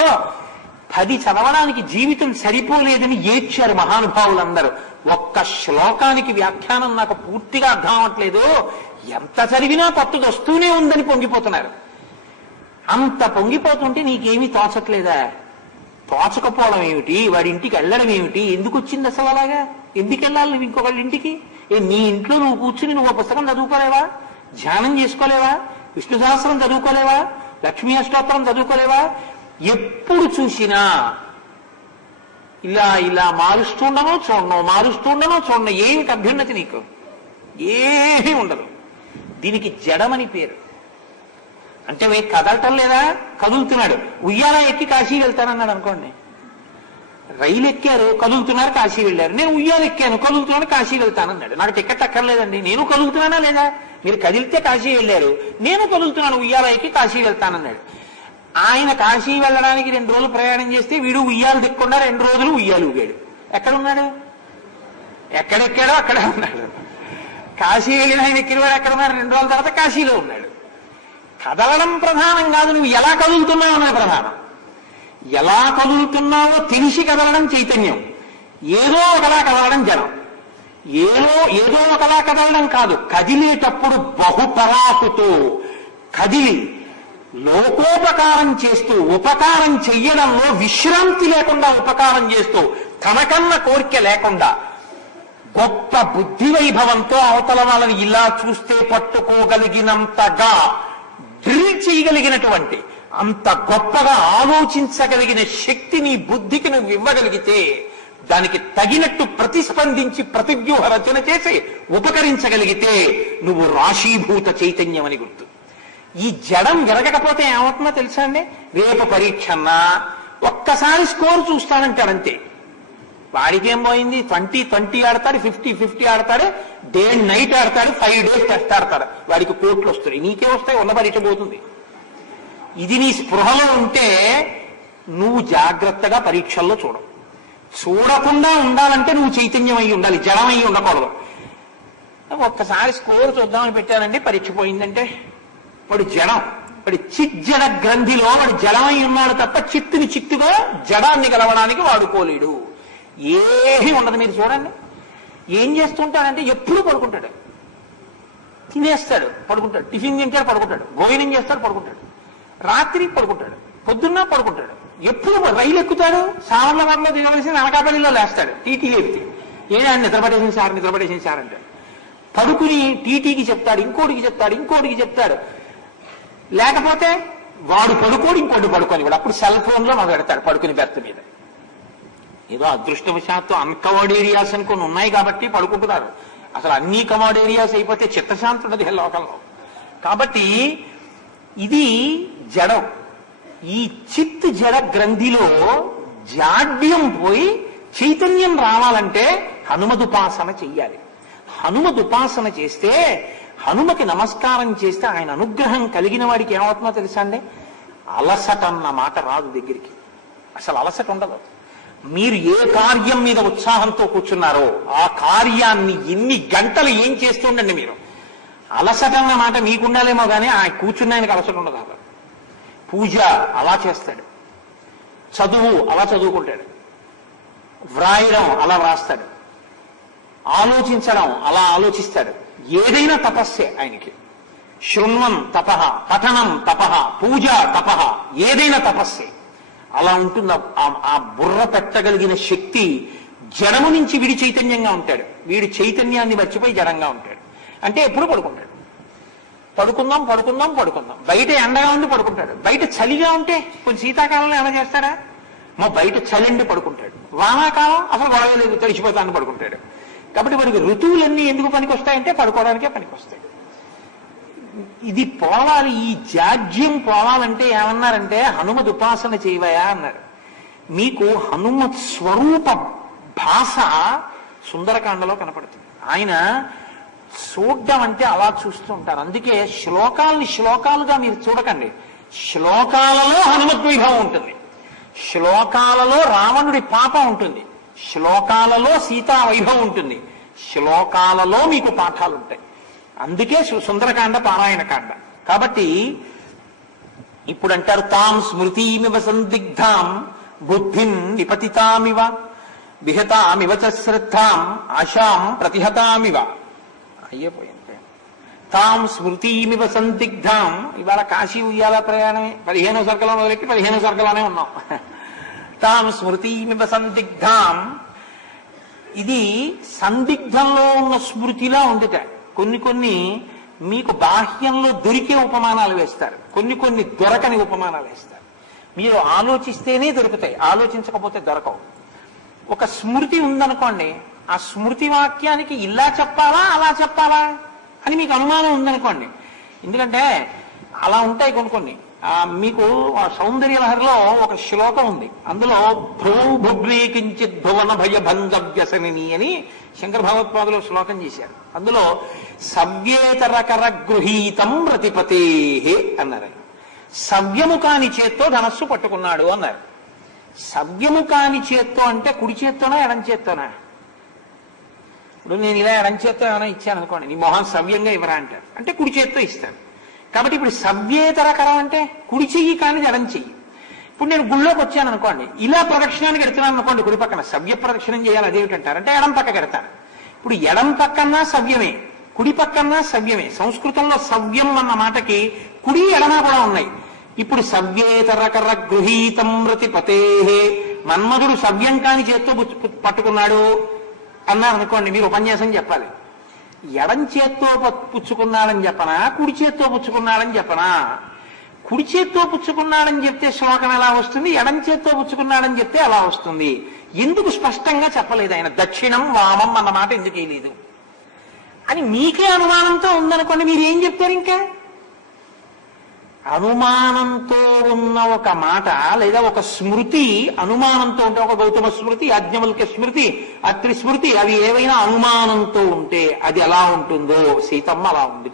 10 చదవడానికి జీవితం సరిపోలేదని ఏడ్చారు మహానుభావులందరూ. ఒక్క శ్లోకానికి వ్యాఖ్యానం నాకు పూర్తిగా అర్థం అవ్వట్లేదు, ఎంత చదివినా కొత్తది వస్తూనే ఉందని పొంగిపోతున్నారు. అంత పొంగిపోతుంటే నీకేమీ తోచట్లేదా? తోచకపోవడం ఏమిటి? వాడి ఇంటికి వెళ్ళడం ఏమిటి? ఎందుకు వచ్చింది అసలు అలాగా? ఎందుకు వెళ్ళాలి నువ్వు ఇంకొకళ్ళ ఇంటికి? నీ ఇంట్లో నువ్వు కూర్చుని నువ్వు పుస్తకం చదువుకోలేవా? ధ్యానం చేసుకోలేవా? విష్ణు సహస్రం చదువుకోలేవా? లక్ష్మీ అష్టోత్తరం చదువుకోలేవా? ఎప్పుడు చూసినా ఇలా ఇలా మారుస్తుండనో చూడనో ఏమిటి అభ్యున్నతి నీకు? ఏమీ ఉండదు. దీనికి జడమని పేరు. అంటే కదలటం లేదా? కదులుతున్నాడు. ఉయ్యాల ఎక్కి కాశీ వెళ్తానన్నాడు అనుకోండి. రైలు ఎక్కారు, కదులుతున్నారు, కాశీ వెళ్ళారు. నేను ఉయ్యాలు ఎక్కాను, కదులుతున్నాను, కాశీ వెళ్తానన్నాడు. నాకు టికెట్ అక్కర్లేదండి, నేను కదులుతున్నానా లేదా? మీరు కదిలితే కాశీ వెళ్ళారు, నేను కదులుతున్నాను, ఉయ్యాల ఎక్కి కాశీ వెళ్తానన్నాడు. ఆయన కాశీ వెళ్ళడానికి 2 రోజులు ప్రయాణం చేస్తే వీడు ఉయ్యాలు దిక్కుండా 2 రోజులు ఉయ్యాలు ఊగాడు. ఎక్కడున్నాడు? ఎక్కడెక్కాడో అక్కడే ఉన్నాడు. కాశీ వెళ్ళిన ఆయన ఎక్కినవాడు ఎక్కడ ఉన్నాడు? 2 రోజుల తర్వాత కాశీలో ఉన్నాడు. కదలడం ప్రధానం కాదు, నువ్వు ఎలా కదులుతున్నావు అన్నది ప్రధానం. ఎలా కదులుతున్నావో తెలిసి కదలడం చైతన్యం, ఏదో ఒకలా కదలడం జనం. ఏదో ఒకలా కదలడం కాదు, కదిలేటప్పుడు బహుపరాకుతో కదిలి లోకోపకారం చేస్తూ, ఉపకారం చెయ్యడంలో విశ్రాంతి లేకుండా ఉపకారం చేస్తూ, తనకన్న కోరిక లేకుండా గొప్ప బుద్ధి వైభవంతో అవతల వాళ్ళని ఇలా చూస్తే పట్టుకోగలిగినంతగా డ్రిల్ చేయగలిగినటువంటి, అంత గొప్పగా ఆలోచించగలిగిన శక్తి నీ బుద్ధికి నువ్వు ఇవ్వగలిగితే దానికి తగినట్టు ప్రతిస్పందించి ప్రతివ్యూహ రచన చేసి ఉపకరించగలిగితే నువ్వు రాశీభూత చైతన్యం అని గుర్తు. ఈ జడం ఎరగకపోతే ఏమవుతుందో తెలుసా అండి? రేపు పరీక్ష అన్నా ఒక్కసారి స్కోర్ చూస్తానంటాడంతే. వాడికి ఏం పోయింది? 20 ఆడతాడు, 50 ఆడతాడు, డే అండ్ నైట్ ఆడతాడు, 5 days టెస్ట్ ఆడతాడు. వాడికి కోట్లు వస్తాయి, నీకే వస్తాయి, ఉన్న పరీక్ష పోతుంది. ఇది నీ స్పృహలో ఉంటే నువ్వు జాగ్రత్తగా పరీక్షల్లో చూడవు. చూడకుండా ఉండాలంటే నువ్వు చైతన్యం అయి ఉండాలి, జడమై ఉండకూడదు. ఒక్కసారి స్కోర్ చూద్దామని పెట్టానండి, పరీక్ష పోయిందంటే వాడు జడం, వాడి చిజ్జడ గ్రంథిలో వాడు జడమై ఉన్నాడు తప్ప చిత్తుని చిత్తుగా జడాన్ని గెలవడానికి వాడుకోలేడు. ఏమీ ఉండదు. మీరు చూడండి, ఏం చేస్తుంటాడంటే ఎప్పుడూ పడుకుంటాడు, తినేస్తాడు పడుకుంటాడు, టిఫిన్ తింటాడు పడుకుంటాడు, భోజనం చేస్తాడు పడుకుంటాడు, రాత్రి పడుకుంటాడు, పొద్దున్న పడుకుంటాడు. ఎప్పుడు రైలు ఎక్కుతాడు, సామర్లవాడలో దిగవలసి అనకాపల్లిలో లేస్తాడు, టీటీ లేపితే ఏడా నిద్రపడేసిన సార్ అంటాడు. పడుకుని టీటీకి చెప్తాడు, ఇంకోటికి చెప్తాడు. లేకపోతే వాడు పడుకోడు, ఇంకోటి పడుకొని వాడు అప్పుడు సెల్ ఫోన్ లో మొదలు పెడతాడు పడుకుని బెర్త్ మీద. ఏదో అదృష్టవశాత్తు అన్కవర్డ్ ఏరియాస్ అని కొన్ని ఉన్నాయి కాబట్టి పడుకుంటున్నారు. అసలు అన్ని కవర్డ్ ఏరియాస్ అయిపోతే చిత్తశాంతి ఉండదు లోకంలో. కాబట్టి ఇది జడం. ఈ చిత్ జడ గ్రంథిలో జాడ్యం పోయి చైతన్యం రావాలంటే హనుమదుపాసన చెయ్యాలి. హనుమదుపాసన చేస్తే, హనుమకి నమస్కారం చేస్తే ఆయన అనుగ్రహం కలిగిన వాడికి ఏమవుతుందో తెలుసా అండి? అలసట అన్న మాట రాదు దగ్గరికి. అసలు అలసట ఉండదు. మీరు ఏ కార్యం మీద ఉత్సాహంతో కూర్చున్నారో ఆ కార్యాన్ని ఎన్ని గంటలు ఏం చేస్తుండండి మీరు. అలసట అన్న మాట మీకుండాలేమో కానీ ఆ కూర్చున్న ఆయనకి అలసట ఉండదు. అలా పూజ అలా చేస్తాడు, చదువు అలా చదువుకుంటాడు, వ్రాయడం అలా వ్రాస్తాడు, ఆలోచించడం అలా ఆలోచిస్తాడు. ఏదైనా తపస్సే ఆయనకి. శృణ్వం తపః, పఠనం తపః, పూజ తపః, ఏదైనా తపస్సే. అలా ఉంటుంది. ఆ బుర్ర పెట్టగలిగిన శక్తి. జడము నుంచి వీడి చైతన్యంగా ఉంటాడు, వీడి చైతన్యాన్ని మర్చిపోయి జడంగా ఉంటాడు. అంటే ఎప్పుడు పడుకుంటాడు. పడుకుందాం. బయట ఎండగా ఉండి పడుకుంటాడు, బయట చలిగా ఉంటే కొంచెం శీతాకాలంలో ఏమైనా చేస్తాడా? మా బయట చలిండి పడుకుంటాడు. వానాకాలం అసలు గొడవ లేదు, తడిచిపోతాను పడుకుంటాడు. కాబట్టి మనకి ఋతువులన్నీ ఎందుకు పనికి వస్తాయంటే పడుకోవడానికే పనికి వస్తాయి. ఇది పోవాలి, ఈ జాడ్యం పోవాలంటే ఏమన్నారంటే హనుమద్ ఉపాసన చేయవయా అన్నారు. మీకు హనుమత్ స్వరూప భాష సుందరకాండలో కనపడుతుంది. ఆయన చూడ్డం అంటే అలా చూస్తూ ఉంటారు. అందుకే శ్లోకాలుగా మీరు చూడకండి. శ్లోకాలలో హనుమత్ వైభవం ఉంటుంది, శ్లోకాలలో రావణుడి పాపం ఉంటుంది, శ్లోకాలలో సీతా వైభవం ఉంటుంది, శ్లోకాలలో మీకు పాఠాలు ఉంటాయి. అందుకే సుందరకాండ పారాయణ కాండ. కాబట్టి ఇప్పుడు అంటారు తాం స్మృతిమివ సందిగ్ధాం బుద్ధిం నిపతితామివ విహతామివ చ శ్రద్ధాం ఆశాం ప్రతిహతామివ. అయ్యేపోయింది. తాం స్మృతిమివ సందిగ్ధాం. ఇవాళ కాశీ ఉయ్యాల ప్రయాణమే. 15వ సర్గలో మొదలెట్టి 15వ సర్గలోనే ఉన్నాం. తాం స్మృతిమివ సందిగ్ధాం. ఇది సందిగ్ధంలో ఉన్న స్మృతిలా ఉందిట. కొన్ని మీకు బాహ్యంలో దొరికే ఉపమానాలు వేస్తారు, కొన్ని దొరకని ఉపమానాలు వేస్తారు. మీరు ఆలోచిస్తేనే దొరుకుతాయి, ఆలోచించకపోతే దొరకవు. ఒక స్మృతి ఉందనుకోండి, ఆ స్మృతి వాక్యానికి ఇలా చెప్పాలా అలా చెప్పాలా అని మీకు అనుమానం ఉందనుకోండి. ఎందుకంటే అలా ఉంటాయి కొన్ని. మీకు సౌందర్య లహరిలో ఒక శ్లోకం ఉంది. అందులో భ్రౌభుగ్నే కించిత్ భువన భయభంగ వ్యసనిని అని శంకర భగవత్పాదులు శ్లోకం చేశారు. అందులో సవ్యేతరకర గృహీతం రతిపతే అన్నారు. సవ్యము కాని చేత్తో ధనస్సు పట్టుకున్నాడు అన్నారు. సవ్యము కాని చేత్తో అంటే కుడి చేత్తోనా ఎడం చేత్తోనా? ఇప్పుడు నేను ఇలా ఎడం చేత్తో ఏమైనా ఇచ్చాను అనుకోండి, నీ మొహం సవ్యంగా ఇవ్వరా అంటారు, అంటే కుడి చేత్తో ఇస్తాను. కాబట్టి ఇప్పుడు సవ్యేతరకరం అంటే కుడి చెయ్యి కానీ ఎడం చెయ్యి. ఇప్పుడు నేను గుళ్ళోకి వచ్చాను అనుకోండి, ఇలా ప్రదక్షిణానికి ఎడుతున్నాను అనుకోండి, కుడి పక్కన సవ్య ప్రదక్షిణం చేయాలి. అదేమిటంటారు అంటే ఎడం పక్కకి ఎడతాను. ఇప్పుడు ఎడం పక్కన్నా సవ్యమే, కుడి పక్కన్నా సవ్యమే. సంస్కృతంలో సవ్యం అన్న మాటకి కుడి ఎడమ కూడా ఉన్నాయి. ఇప్పుడు సవ్యేతరకర గృహీతం రతిపతే, మన్మధుడు సవ్యం కాని చేత్తో పట్టుకున్నాడు అన్నారు అనుకోండి, మీరు ఉపన్యాసం చెప్పాలి. ఎడం చేత్తో పుచ్చుకున్నాడని చెప్పనా, కుడి చేత్తో పుచ్చుకున్నాడని చెప్పనా? కుడి చేత్తో పుచ్చుకున్నాడని చెప్తే శ్లోకం ఎలా వస్తుంది, ఎడం చేత్తో పుచ్చుకున్నాడని చెప్తే ఎలా వస్తుంది? ఎందుకు స్పష్టంగా చెప్పలేదు ఆయన? దక్షిణం వామం అన్న మాట ఎందుకు వేయలేదు అని మీకే అనుమానంతో ఉందనుకోండి, మీరు ఏం చెప్తారు? ఇంకా అనుమానంతో ఉన్న ఒక మాట లేదా ఒక స్మృతి అనుమానంతో ఉంటే, ఒక గౌతమ స్మృతి, యాజ్ఞవల్క్య స్మృతి, అత్రి స్మృతి, అవి ఏవైనా అనుమానంతో ఉంటే అది ఎలా ఉంటుందో సీతమ్మ అలా ఉంది.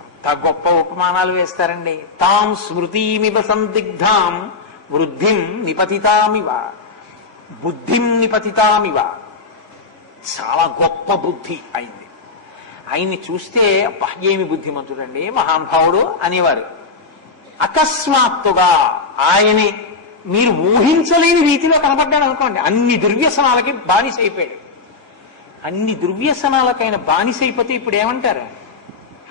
ఎంత గొప్ప ఉపమానాలు వేస్తారండి. తాం స్మృతిమివ సందిగ్ధాం వృద్ధిం నిపతితామివ బుద్ధిం నిపతితామివ. చాలా గొప్ప బుద్ధి అయింది. ఆయన్ని చూస్తే ఏమి బుద్ధిమంతుడండి, మహానుభావుడు అనేవారు. అకస్మాత్తుగా ఆయనే మీరు ఊహించలేని రీతిలో కనపడ్డాడు అనుకోండి. అన్ని దుర్వ్యసనాలకి బానిసైపోయాడు. అన్ని దుర్వ్యసనాలకైన బానిసైపోతే ఇప్పుడు ఏమంటారు?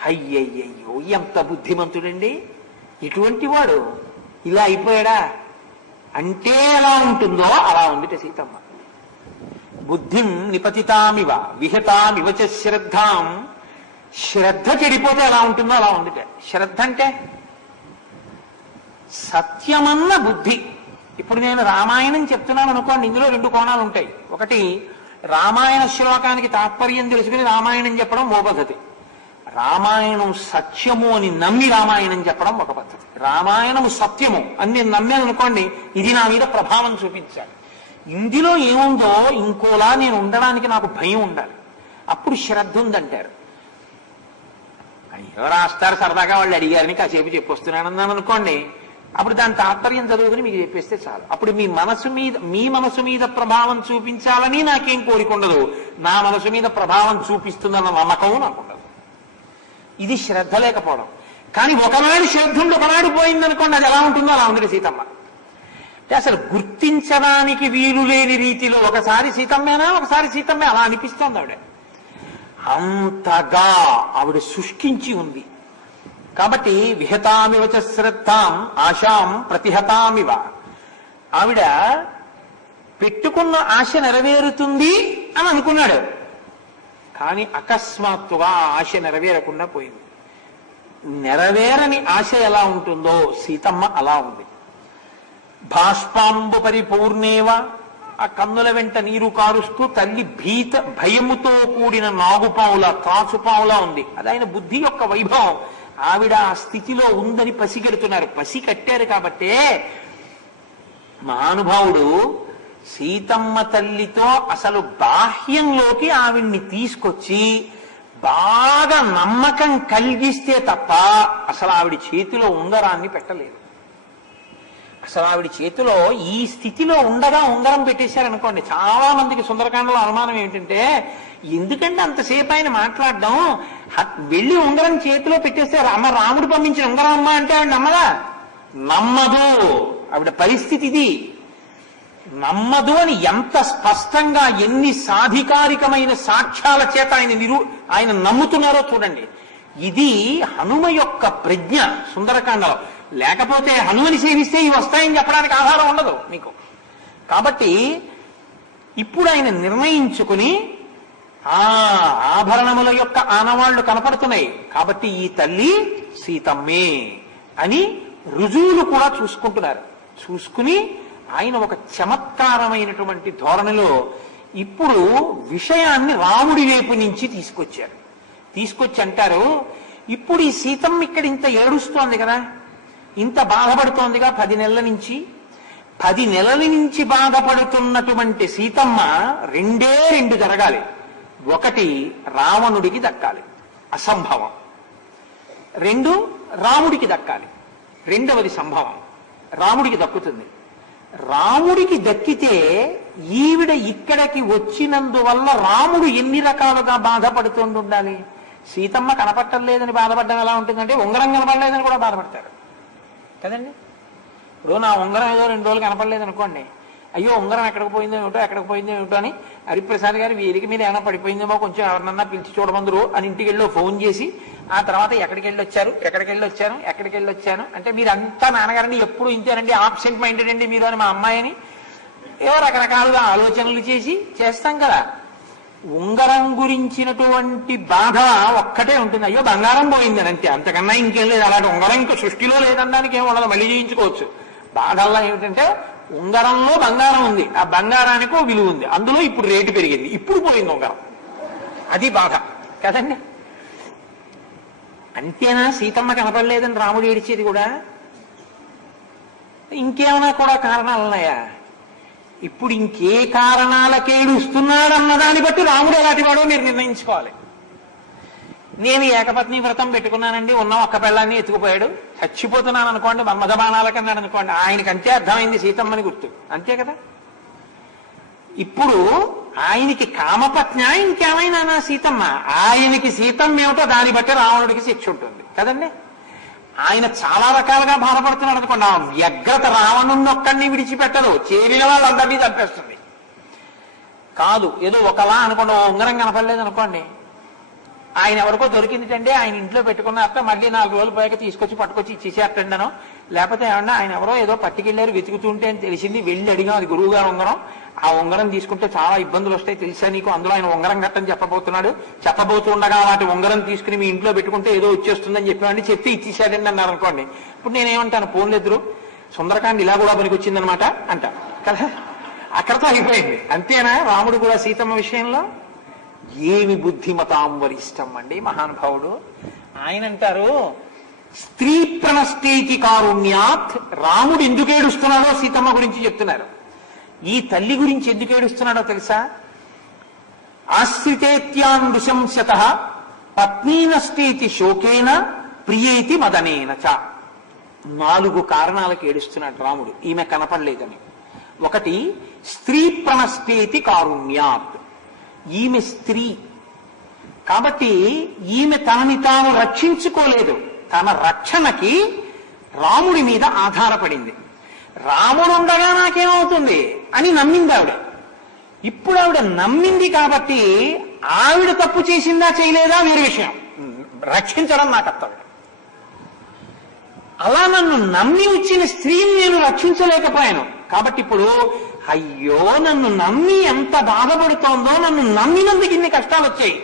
అయ్యయ్యయ్యో ఎంత బుద్ధిమంతుడండి, ఇటువంటి వాడు ఇలా అయిపోయాడా అంటే ఎలా ఉంటుందో అలా ఉంది సీతమ్మ. బుద్ధిం నిపతితామివ విహతామివ చ శ్రద్ధాం. శ్రద్ధ చెడిపోతే ఎలా ఉంటుందో అలా ఉంది. శ్రద్ధ అంటే సత్యమన్న బుద్ధి. ఇప్పుడు నేను రామాయణం చెప్తున్నాను అనుకోండి, ఇందులో రెండు కోణాలు ఉంటాయి. ఒకటి, రామాయణ శ్లోకానికి తాత్పర్యం తెలుసుకుని రామాయణం చెప్పడం ఓ పద్ధతి. రామాయణం సత్యము అని నమ్మి రామాయణం చెప్పడం ఒక పద్ధతి. రామాయణము సత్యము అని నేను నమ్మాను అనుకోండి, ఇది నా మీద ప్రభావం చూపించాలి. ఇందులో ఏముందో ఇంకోలా నేను ఉండడానికి నాకు భయం ఉండాలి, అప్పుడు శ్రద్ధ ఉందంటారు. అయ్యో రాస్తారు సరదాగా వాళ్ళు అడిగారని కాసేపు చెప్పొస్తున్నాను అనుకోండి, అప్పుడు దాని తాత్పర్యం చదువుకుని మీకు చెప్పేస్తే చాలు. అప్పుడు మీ మనసు మీద ప్రభావం చూపించాలని నాకేం కోరిక ఉండదు, నా మనసు మీద ప్రభావం చూపిస్తుందన్న నమ్మకం నాకు ఉండదు. ఇది శ్రద్ధ లేకపోవడం. కానీ ఒకనాడు శ్రద్ధ ఉండి ఒకనాడు పోయిందనుకోండి, అది ఎలా ఉంటుందో అలా ఉంది సీతమ్మ. అంటే అసలు గుర్తించడానికి వీలు లేని రీతిలో ఒకసారి సీతమ్మేనా ఒకసారి సీతమ్మే అలా అనిపిస్తోంది ఆవిడ. అంతగా ఆవిడ శుష్కించి ఉంది. కాబట్టి విహతామివ చ శ్రద్ధాం ఆశాం ప్రతిహతామివ. ఆవిడ పెట్టుకున్న ఆశ నెరవేరుతుంది అని అనుకున్నాడు, కానీ అకస్మాత్తుగా ఆ ఆశ నెరవేరకుండా పోయింది. నెరవేరని ఆశ ఎలా ఉంటుందో సీతమ్మ అలా ఉంది. బాష్పాంబు పరిపూర్ణేవ. ఆ కన్నుల వెంట నీరు కారుస్తూ తల్లి భయముతో కూడిన నాగుపావులా త్రాచుపావులా ఉంది. అది ఆయన బుద్ధి యొక్క వైభవం. ఆవిడ ఆ స్థితిలో ఉందని పసిగెడుతున్నారు. పసి కట్టారు కాబట్టే మహానుభావుడు సీతమ్మ తల్లితో అసలు బాహ్యంలోకి ఆవిడ్ని తీసుకొచ్చి బాగా నమ్మకం కలిగిస్తే తప్ప అసలు ఆవిడ చేతిలో ఉంగరాన్ని పెట్టలేదు. అసలు ఆవిడ చేతిలో ఈ స్థితిలో ఉండగా ఉంగరం పెట్టేశారనుకోండి, చాలా మందికి సుందరకాండలో అనుమానం ఏమిటంటే, ఎందుకంటే అంతసేపు ఆయన మాట్లాడడం, వెళ్ళి ఉంగరం చేతిలో పెట్టేస్తే అమ్మ రాముడు పంపించిన ఉంగరం అమ్మ అంటే ఆవిడ నమ్మదా? నమ్మదు. ఆవిడ పరిస్థితి ఇది. నమ్మదు అని ఎంత స్పష్టంగా ఎన్ని సాధికారికమైన సాక్ష్యాల చేత ఆయన నమ్ముతున్నారో చూడండి. ఇది హనుమ యొక్క ప్రజ్ఞ సుందరకాండలో. లేకపోతే హనుమని సేవిస్తే ఇవి వస్తాయని చెప్పడానికి ఆధారం ఉండదు మీకు. కాబట్టి ఇప్పుడు ఆయన నిర్ణయించుకుని ఆ ఆభరణముల యొక్క ఆనవాళ్లు కనపడుతున్నాయి కాబట్టి ఈ తల్లి సీతమ్మే అని రుజువులు కూడా చూసుకుంటున్నారు. చూసుకుని ఆయన ఒక చమత్కారమైనటువంటి ధోరణిలో ఇప్పుడు విషయాన్ని రాముడి వైపు నుంచి తీసుకొచ్చి అంటారు, ఇప్పుడు ఈ సీతమ్మ ఇక్కడ ఇంత ఏడుస్తోంది కదా, ఇంత బాధపడుతోందిగా 10 నెలల నుంచి. 10 నెలల నుంచి బాధపడుతున్నటువంటి సీతమ్మ రెండు జరగాలి. ఒకటి రావణుడికి దక్కాలి, అసంభవం. 2 రాముడికి దక్కాలి, రెండవది సంభవం. రాముడికి దక్కుతుంది. రాముడికి దక్కితే ఈవిడ ఇక్కడికి వచ్చినందువల్ల రాముడు ఎన్ని రకాలుగా బాధపడుతుండాలి. సీతమ్మ కనపట్టలేదని బాధపడడం ఎలా ఉంటుందంటే, ఉంగరం కనపడలేదని కూడా బాధపడతారు కదండి. ఇప్పుడు నా ఉంగరం ఏదో 2 రోజులు కనపడలేదు అనుకోండి, అయ్యో ఉంగరం ఎక్కడికి పోయిందో ఏమిటో అని హరిప్రసాద్ గారి వేదిక మీద ఏమైనా పడిపోయిందేమో, కొంచెం ఎవరినన్నా పిలిచి చూడమందరు అని ఇంటికి వెళ్ళి ఫోన్ చేసి ఆ తర్వాత ఎక్కడికి వెళ్ళి వచ్చాను అంటే, మీరు అంతా నాన్నగారండి ఎప్పుడు ఇంతేనండి, ఆబ్సెంట్ మైండెడ్ అండి మీరు అని మా అమ్మాయిని ఏవో రకరకాలుగా ఆలోచనలు చేస్తాం కదా. ఉంగరం గురించినటువంటి బాధ ఒక్కటే ఉంటుంది, అయ్యో బంగారం పోయిందని అంతే, అంతకన్నా ఇంకేం లేదు. అలాంటి ఉంగరం ఇంకా సృష్టిలో లేదనడానికి ఏం ఉండదు, మళ్ళీ చేయించుకోవచ్చు. బాధల్లో ఏమిటంటే ఉంగరంలో బంగారం ఉంది, ఆ బంగారానికి ఓ విలువ ఉంది, అందులో ఇప్పుడు రేటు పెరిగింది, ఇప్పుడు పోయింది ఉంగరం, అది బాధ కదండి. అంతేనా సీతమ్మ కనపడలేదని రాముడు ఏడిచేది కూడా? ఇంకేమైనా కూడా కారణాలు ఉన్నాయా? ఇప్పుడు ఇంకే కారణాలకి ఏడుస్తున్నాడు అన్నదాన్ని బట్టి రాముడు ఎలాంటి వాడో మీరు నిర్ణయించుకోవాలి. నేను ఏకపత్ని వ్రతం పెట్టుకున్నానండి, ఉన్న ఒక్క పిల్లాన్ని ఎత్తుకుపోయాడు, చచ్చిపోతున్నాను అనుకోండి, మన్మథ బాణాలకన్నాడు అనుకోండి, ఆయనకి అంతే అర్థమైంది సీతమ్మని గుర్తు, అంతే కదా. ఇప్పుడు ఆయనకి కామపత్ని ఇంకేమైనా నా సీతమ్మ, ఆయనకి సీతమ్మ ఏమిటో దాన్ని బట్టి రావణుడికి శిక్ష ఉంటుంది కదండి. ఆయన చాలా రకాలుగా బాధపడుతున్నాడు అనుకోండి, ఆ వ్యగ్రత రావణుణ్ణి ఒక్కడిని విడిచిపెట్టదు, చేరిన వాళ్ళందరినీ చంపేస్తుంది. కాదు ఏదో ఒకలా అనుకోండి, ఓ ఉంగరం కనపడలేదు అనుకోండి, ఆయన ఎవరికో దొరికిందిటండి, ఆయన ఇంట్లో పెట్టుకున్నాక మళ్ళీ 4 రోజులు పోయాక తీసుకొచ్చి పట్టుకొచ్చి ఇచ్చేసేటండనో, లేకపోతే ఏమన్నా ఆయన ఎవరో ఏదో పట్టుకెళ్ళారు వెతుకుతుంటే అని తెలిసింది, వెళ్ళి అడిగాం అది గురువు గారు ఉంగరం, ఆ ఉంగరం తీసుకుంటే చాలా ఇబ్బందులు వస్తాయి తెలుసా నీకు, అందులో ఆయన ఉంగరం కట్టని చెప్పబోతుండగా అలాంటి ఉంగరం తీసుకుని మీ ఇంట్లో పెట్టుకుంటే ఏదో వచ్చేస్తుందని చెప్పామండి, చెప్పి ఇచ్చేసాడండి అన్నారు అనుకోండి. ఇప్పుడు నేనేమంటాను, ఫోన్లెద్దరు సుందరకాండ్ ఇలా కూడా పనికొచ్చిందనమాట అంట కదా, అక్కడతో అయిపోయింది. అంతేనా రాముడు కూడా సీతమ్మ విషయంలో? ఏమి బుద్ధిమతాం వరిష్టం అండి మహానుభావుడు. ఆయన అంటారు స్త్రీ ప్రణష్టేతి కారుణ్యాత్, రాముడు ఎందుకు ఏడుస్తున్నాడో సీతమ్మ గురించి చెప్తున్నారు. ఈ తల్లి గురించి ఎందుకు ఏడుస్తున్నాడో తెలుసా? ఆశ్రితేత్యాన్ నృశంసత పత్నీ నష్టేతి శోకేన ప్రియేతి మదనేన చ. 4 కారణాలకు ఏడుస్తున్నాడు రాముడు, ఈమె కనపడలేదని. ఒకటి స్త్రీ ప్రణష్టేతి కారుణ్యాత్, ఈమె స్త్రీ కాబట్టి ఈమె తనని తాను రక్షించుకోలేదు, తన రక్షణకి రాముడి మీద ఆధారపడింది. రాముడు ఉండగా నాకేమవుతుంది అని నమ్మింది ఆవిడ. ఇప్పుడు ఆవిడ నమ్మింది కాబట్టి ఆవిడ తప్పు చేసిందా చేయలేదా వేరే విషయం, రక్షించడం నా కర్తవ్యం. అలా నన్ను నమ్మి వచ్చిన స్త్రీని నేను రక్షించలేకపోయాను కాబట్టి ఇప్పుడు అయ్యో నన్ను నమ్మి ఎంత బాధపడుతోందో, నన్ను నమ్మినందుకు ఇన్ని కష్టాలు వచ్చాయి.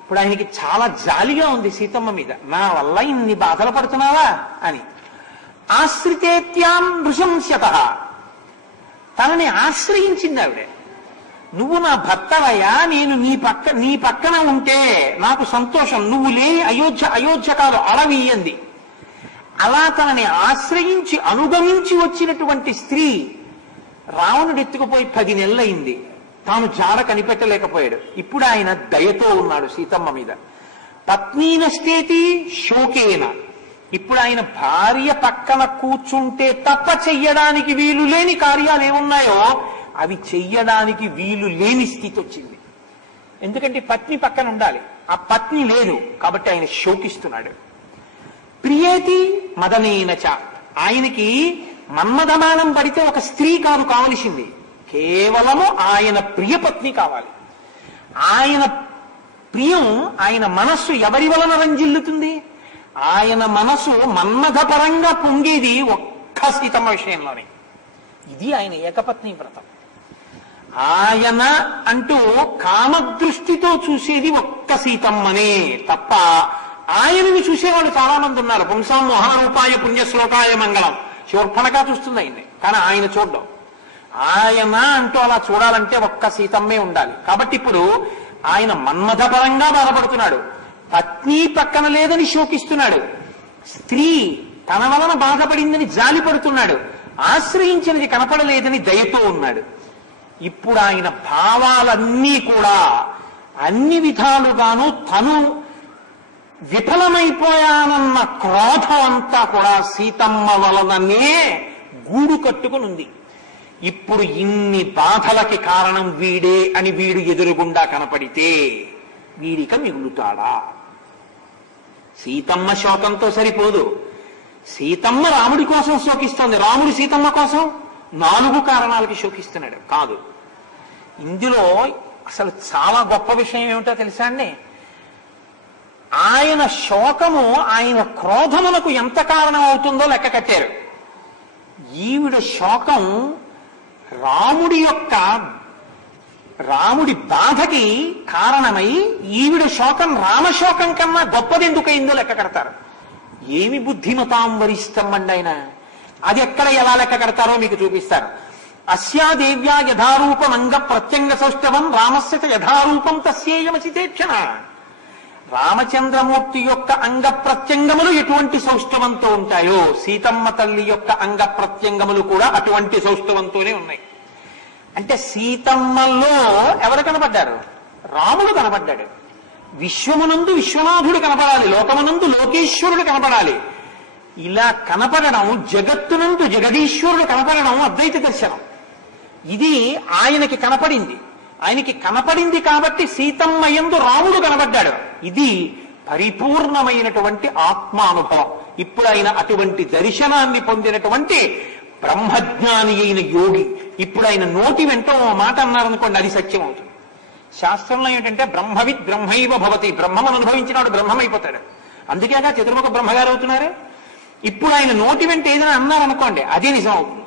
ఇప్పుడు ఆయనకి చాలా జాలిగా ఉంది సీతమ్మ మీద, నా వల్ల ఇన్ని బాధలు పడుతున్నావా అని. ఆశ్రితేత్యాం నృశంస్యత, తనని ఆశ్రయించింది ఆవిడ. నువ్వు నా భర్తవయ్యా, నేను నీ పక్కన ఉంటే నాకు సంతోషం, నువ్వు లేని అయోధ్య కాదు అడవి అంది. అలా తనని ఆశ్రయించి అనుగమించి వచ్చినటువంటి స్త్రీ రావణుడు ఎత్తుకుపోయి 10 నెలలైంది, తాను జాడ కనిపెట్టలేకపోయాడు. ఇప్పుడు ఆయన దయతో ఉన్నాడు సీతమ్మ మీద. పత్నీ నష్టేతి శోకేన, ఇప్పుడు ఆయన భార్య పక్కన కూర్చుంటే తప్ప చెయ్యడానికి వీలు లేని కార్యాలు ఏమున్నాయో అవి చెయ్యడానికి వీలు లేని స్థితి వచ్చింది. ఎందుకంటే పత్ని పక్కన ఉండాలి, ఆ పత్ని లేదు కాబట్టి ఆయన శోకిస్తున్నాడు. ప్రియేతి మదనేనచ, ఆయనకి మన్మథమానం పడితే ఒక స్త్రీ కాదు కావలసింది, కేవలము ఆయన ప్రియపత్ని కావాలి. ఆయన ప్రియం, ఆయన మనస్సు ఎవరి వలన రంజిల్లుతుంది? ఆయన మనసు మన్మథపరంగా పొంగేది ఒక్క సీతమ్మ విషయంలోనే. ఇది ఆయన ఏకపత్ని వ్రతం. ఆయన అంటూ కామదృష్టితో చూసేది ఒక్క సీతమ్మనే తప్ప ఆయనని చూసేవాళ్ళు చాలా మంది ఉన్నారు. పుంసాం మహారూపాయ పుణ్యశ్లోకాయ మంగళం, శూర్పణగా చూస్తుంది ఆయన్ని, కానీ ఆయన చూడడం. ఆయన అంటూ అలా చూడాలంటే ఒక్క సీతమ్మే ఉండాలి. కాబట్టి ఇప్పుడు ఆయన మన్మథపరంగా బాధపడుతున్నాడు, పత్ని పక్కన లేదని శోకిస్తున్నాడు, స్త్రీ తన వలన బాధపడిందని జాలి పడుతున్నాడు, ఆశ్రయించినది కనపడలేదని దయతో ఉన్నాడు. ఇప్పుడు ఆయన భావాలన్నీ కూడా అన్ని విధాలుగాను తను విఫలమైపోయానన్న క్రోధం అంతా కూడా సీతమ్మ వలననే గూడు కట్టుకుని ఉంది. ఇప్పుడు ఇన్ని బాధలకి కారణం వీడే అని వీడు ఎదురుగుండా కనపడితే వీడిక మిగులుతాడా? సీతమ్మ శోకంతో సరిపోదు, సీతమ్మ రాముడి కోసం శోకిస్తోంది, రాముడు సీతమ్మ కోసం 4 కారణాలకి శోకిస్తున్నాడు. కాదు, ఇందులో అసలు చాలా గొప్ప విషయం ఏమిటో తెలుసా అండి? ఆయన శోకము ఆయన క్రోధమునకు ఎంత కారణం అవుతుందో లెక్క కట్టారు. ఈవిడ శోకం రాముడి యొక్క రాముడి బాధకి కారణమై ఈవిడ శోకం రామశోకం కన్నా గొప్పదెందుకైందో లెక్క కడతారు. ఏమి బుద్ధిమతాం వరిష్టం అండి ఆయన. అది ఎక్కడ ఎలా లెక్క కడతారో మీకు చూపిస్తారు. అస్యా దేవ్యా యథారూపం అంగ ప్రత్యంగ సౌష్ఠవం రామస్య యథారూపం తస్యేయమసితేక్షణ. రామచంద్రమూర్తి యొక్క అంగ ప్రత్యంగములు ఎటువంటి సౌష్ఠవంతో ఉంటాయో సీతమ్మ తల్లి యొక్క అంగ ప్రత్యంగములు కూడా అటువంటి సౌష్ఠవంతోనే ఉన్నాయి. అంటే సీతమ్మలో ఎవరు కనపడ్డారు? రాముడు కనపడ్డాడు. విశ్వమునందు విశ్వనాథుడు కనపడాలి, లోకమునందు లోకేశ్వరుడు కనపడాలి. ఇలా కనపడడం, జగత్తునందు జగదీశ్వరుడు కనపడడం అద్వైత దర్శనం. ఇది ఆయనకి కనపడింది. ఆయనకి కనపడింది కాబట్టి సీతమ్మ యందు రాముడు కనబడ్డాడు. ఇది పరిపూర్ణమైనటువంటి ఆత్మానుభవం. ఇప్పుడు ఆయన అటువంటి దర్శనాన్ని పొందినటువంటి బ్రహ్మజ్ఞాని అయిన యోగి. ఇప్పుడు ఆయన నోటి వెంట ఓ మాట అన్నారనుకోండి, అది సత్యం అవుతుంది. శాస్త్రంలో ఏంటంటే బ్రహ్మవిద్ బ్రహ్మైవ భవతి, బ్రహ్మను అనుభవించినాడు బ్రహ్మమైపోతాడు. అందుకేగా చతుర్ముఖ బ్రహ్మగారు అవుతున్నారు. ఇప్పుడు ఆయన నోటి వెంట ఏదైనా అన్నారనుకోండి, అదే నిజం అవుతుంది.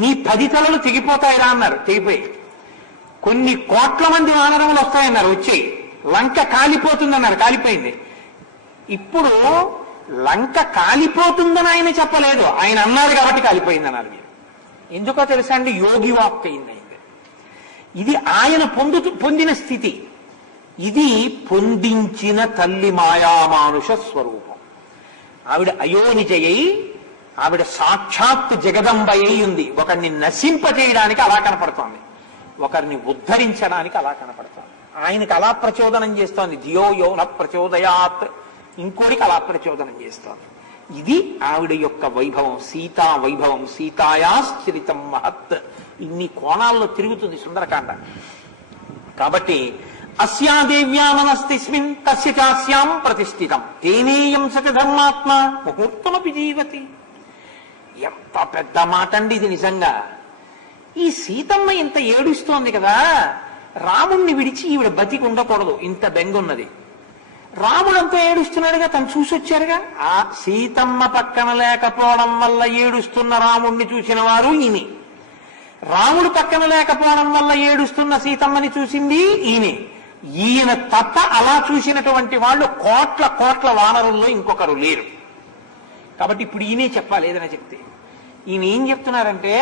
నీ 10 తలలు తెగిపోతాయిరా అన్నారు, తెగిపోయి. కొన్ని కోట్ల మంది వానరములు వస్తాయన్నారు, వచ్చాయి. లంక కాలిపోతుందన్నారు, కాలిపోయింది. ఇప్పుడు లంక కాలిపోతుందని ఆయన చెప్పలేదు, ఆయన అన్నారు కాబట్టి కాలిపోయింది అన్నారు. ఎందుకో తెలుసా అండి? యోగి వాక్ అయింది. ఇది ఆయన పొందిన స్థితి. ఇది పొందించిన తల్లి మాయామానుష స్వరూపం. ఆవిడ అయోనిజయై, ఆవిడ సాక్షాత్ జగదంబయ్యి ఉంది. ఒకరిని నశింపజేయడానికి అలా కనపడుతోంది, ఒకరిని ఉద్ధరించడానికి అలా కనపడుతోంది. ఆయనకి అలా ప్రచోదనం చేస్తోంది. ధియో యో న ప్రచోదయాత్, ఇంకోటికి అలా ప్రచోదనం చేస్తోంది. ఇది ఆవిడ యొక్క వైభవం, సీతా వైభవం. సీతాయాశ్చరితం మహత్. ఇన్ని కోణాల్లో తిరుగుతుంది సుందరకాండ. కాబట్టి అస్యాదేవ్యా మనస్తిస్మిన్ తస్య చాస్యాం ప్రతిష్ఠితం తేనేయం సచ ధర్మాత్మ ముహూర్తమపి జీవతి. ఎంత పెద్ద మాట అండి ఇది నిజంగా. ఈ సీతమ్మ ఇంత ఏడుస్తోంది కదా, రాముణ్ణి విడిచి ఈవిడ బతికి ఉండకూడదు, ఇంత బెంగున్నది. రాముడంతా ఏడుస్తున్నాడుగా, తను చూసొచ్చారుగా. ఆ సీతమ్మ పక్కన లేకపోవడం వల్ల ఏడుస్తున్న రాముణ్ణి చూసిన వారు ఈమె. రాముడు పక్కన లేకపోవడం వల్ల ఏడుస్తున్న సీతమ్మని చూసింది ఈమె. ఈయన తప్ప అలా చూసినటువంటి వాళ్ళు కోట్ల కోట్ల వానరుల్లో ఇంకొకరు లేరు. కాబట్టి ఇప్పుడు ఈయనే చెప్పాలి ఏదైనా చెప్తే. ఈయన ఏం చెప్తున్నారంటే,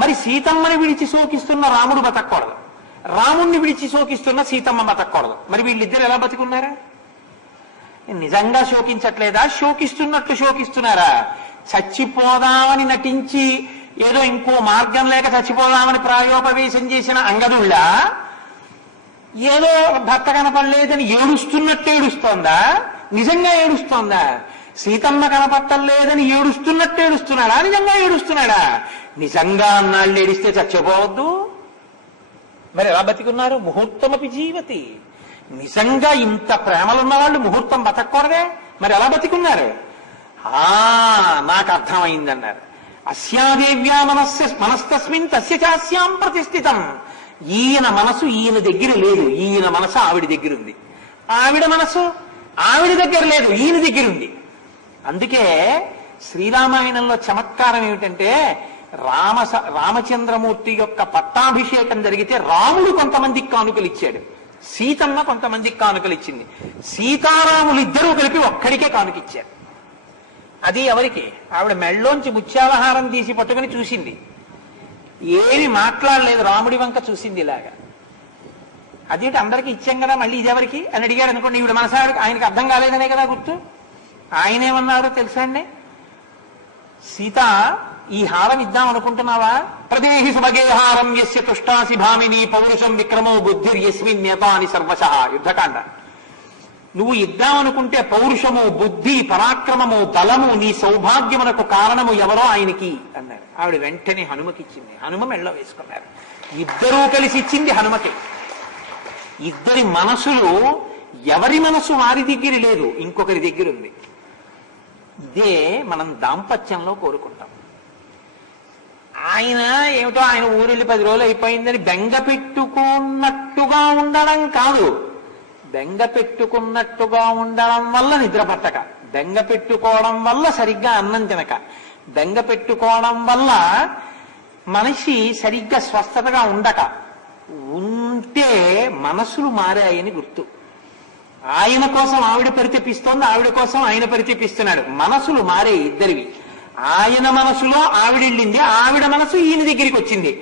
మరి సీతమ్మని విడిచి శోకిస్తున్న రాముడు బతకూడదు, రాముణ్ణి విడిచి శోకిస్తున్న సీతమ్మ బతకూడదు. మరి వీళ్ళిద్దరు ఎలా బతికున్నారా? నిజంగా శోకించట్లేదా? శోకిస్తున్నట్లు శోకిస్తున్నారా? చచ్చిపోదామని నటించి ఏదో ఇంకో మార్గం లేక చచ్చిపోదామని ప్రాయోపవేశం చేసిన అంగదుళ్ళ ఏదో భర్త కనపడలేదని ఏడుస్తున్నట్టు ఏడుస్తోందా? నిజంగా ఏడుస్తోందా? సీతమ్మ కనపట్టలేదని ఏడుస్తున్నట్టు ఏడుస్తున్నాడా? నిజంగా ఏడుస్తున్నాడా? నిజంగా అన్నాళ్ళు ఏడిస్తే చచ్చిపోవద్దు. మరి ఎలా బతికున్నారు? ముహూర్తమపి జీవతి. నిజంగా ఇంత ప్రేమలున్న వాళ్ళు ముహూర్తం బతకూడదే, మరి ఎలా బతికున్నారు? నాకు అర్థమైందన్నారు. అస్యాదేవ్యా మనస్తస్మిన్ తస్య చాస్యాం ప్రతిష్ఠితం. ఈయన మనసు ఈయన దగ్గర లేదు, ఈయన మనసు ఆవిడ దగ్గర ఉంది. ఆవిడ మనసు ఆవిడ దగ్గర లేదు, ఈయన దగ్గర ఉంది. అందుకే శ్రీరామాయణంలో చమత్కారం ఏమిటంటే, రామచంద్రమూర్తి యొక్క పట్టాభిషేకం జరిగితే రాముడు కొంతమందికి కానుకలు ఇచ్చాడు, సీతమ్మ కొంతమందికి కానుకలు ఇచ్చింది. సీతారాములు ఇద్దరూ కలిపి ఒక్కడికే కానుకిచ్చారు. అది ఎవరికి? ఆవిడ మెళ్ళలోంచి ముత్యాలహారం తీసి పట్టుకుని చూసింది, ఏమి మాట్లాడలేదు, రాముడి వంక చూసింది ఇలాగా. అదేంటి అందరికీ ఇచ్చాం కదా, మళ్ళీ ఇదెవరికి అని అడిగాడు అనుకోండి. ఈవిడ మనసావిడికి ఆయనకి అర్థం కాలేదనే కదా గుర్తు. ఆయనేమన్నారో తెలుసా అండి? సీత, ఈ హారం ఇద్దాం అనుకుంటున్నావా? ప్రదేహి సుభగే హారం యస్య తుష్టాసి భామిని పౌరుషం విక్రమో బుద్ధిర్యస్మిన్ నేతాని సర్వశః. యుద్ధకాండ. నువ్వు ఇద్దామనుకుంటే పౌరుషము, బుద్ధి, పరాక్రమము, బలము, నీ సౌభాగ్యమునకు కారణము ఎవరో ఆయనకి అన్నారు. ఆవిడ వెంటనే హనుమకిచ్చింది. హనుమ మెళ్ళ వేసుకున్నారు. ఇద్దరూ కలిసి ఇచ్చింది హనుమకి. ఇద్దరి మనసులు, ఎవరి మనసు వారి దగ్గర లేదు, ఇంకొకరి దగ్గర ఉంది. ఇదే మనం దాంపత్యంలో కోరుకుంటాం. ఆయన ఏమిటో ఆయన ఊరెళ్ళి 10 రోజులు అయిపోయిందని బెంగ పెట్టుకున్నట్టుగా ఉండడం కాదు. బెంగ పెట్టుకున్నట్టుగా ఉండడం వల్ల నిద్ర పట్టక, బెంగ పెట్టుకోవడం వల్ల సరిగ్గా అన్నం తినక, బెంగ పెట్టుకోవడం వల్ల మనిషి సరిగ్గా స్వస్థతగా ఉండక, ఉంటే మనసులు మారాయని గుర్తు. ఆయన కోసం ఆవిడ పరితపిస్తోంది, ఆవిడ కోసం ఆయన పరితపిస్తున్నాడు. మనసులు మారే ఇద్దరివి. ఆయన మనసులో ఆవిడ వెళ్ళింది, ఆవిడ మనసు ఈయన దగ్గరికి వచ్చింది.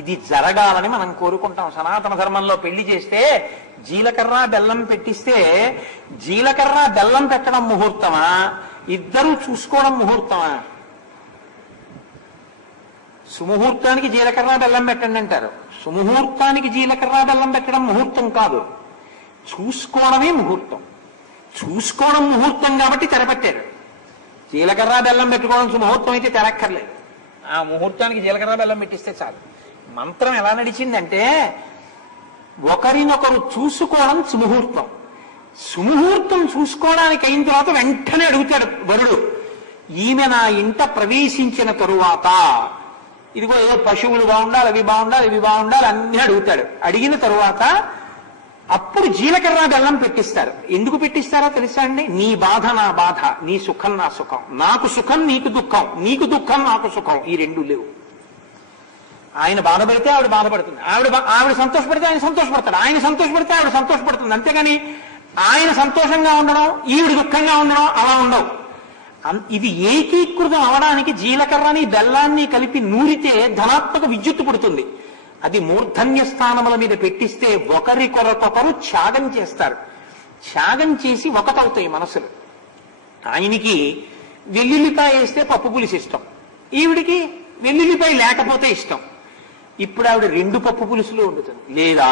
ఇది జరగాలని మనం కోరుకుంటాం. సనాతన ధర్మంలో పెళ్లి చేస్తే జీలకర్ర బెల్లం పెట్టిస్తే జీలకర్ర బెల్లం పెట్టడం ముహూర్తమా, ఇద్దరూ చూసుకోవడం ముహూర్తమా? సుముహూర్తానికి జీలకర్ర బెల్లం పెట్టండి అంటారు. సుముహూర్తానికి జీలకర్ర బెల్లం పెట్టడం ముహూర్తం కాదు, చూసుకోవడమే ముహూర్తం. చూసుకోవడం ముహూర్తం కాబట్టి తెరపెట్టారు. జీలకర్ర బెల్లం పెట్టుకోవడం సుముహూర్తం అయితే తెరక్కర్లేదు. ఆ ముహూర్తానికి జీలకర్ర బెల్లం పెట్టిస్తే చాలు. మంత్రం ఎలా నడిచిందంటే ఒకరినొకరు చూసుకోవడం సుముహూర్తం. సుముహూర్తం చూసుకోవడానికి అయిన తర్వాత వెంటనే అడుగుతాడు వరుడు, ఈమె నా ఇంట ప్రవేశించిన తరువాత ఇదిగో ఏదో పశువులు బాగుండాలి, అవి బాగుండాలి, ఇవి బాగుండాలి అన్నీ అడుగుతాడు. అడిగిన తరువాత అప్పుడు జీలకర్ర బెల్లం పెట్టిస్తారు. ఎందుకు పెట్టిస్తారో తెలుసా అండి? నీ బాధ నా బాధ, నీ సుఖం నా సుఖం, నాకు సుఖం నీకు దుఃఖం, నీకు దుఃఖం నాకు సుఖం, ఈ రెండు లేవు. ఆయన బాధపడితే ఆవిడ బాధపడుతుంది, ఆవిడ సంతోషపడితే ఆయన సంతోషపడతాడు, ఆయన సంతోషపడితే ఆవిడ సంతోషపడుతుంది. అంతేగాని ఆయన సంతోషంగా ఉండడం ఈవిడ దుఃఖంగా ఉండడం అలా ఉండవు. ఇది ఏకీకృతం అవడానికి జీలకర్రని బెల్లాన్ని కలిపి నూరితే ధనాత్మక విద్యుత్తు పుడుతుంది. అది మూర్ధన్య స్థానముల మీద పెట్టిస్తే ఒకరికొరకొకరు త్యాగం చేస్తారు. త్యాగం చేసి ఒకటవుతాయి మనసులు. ఆయనకి వెల్లుల్లిపాయ వేస్తే పప్పు పులుసు ఇష్టం, ఈవిడికి వెల్లుల్లిపాయ లేకపోతే ఇష్టం. ఇప్పుడు ఆవిడ రెండు పప్పు పులుసులు వండుతుంది, లేదా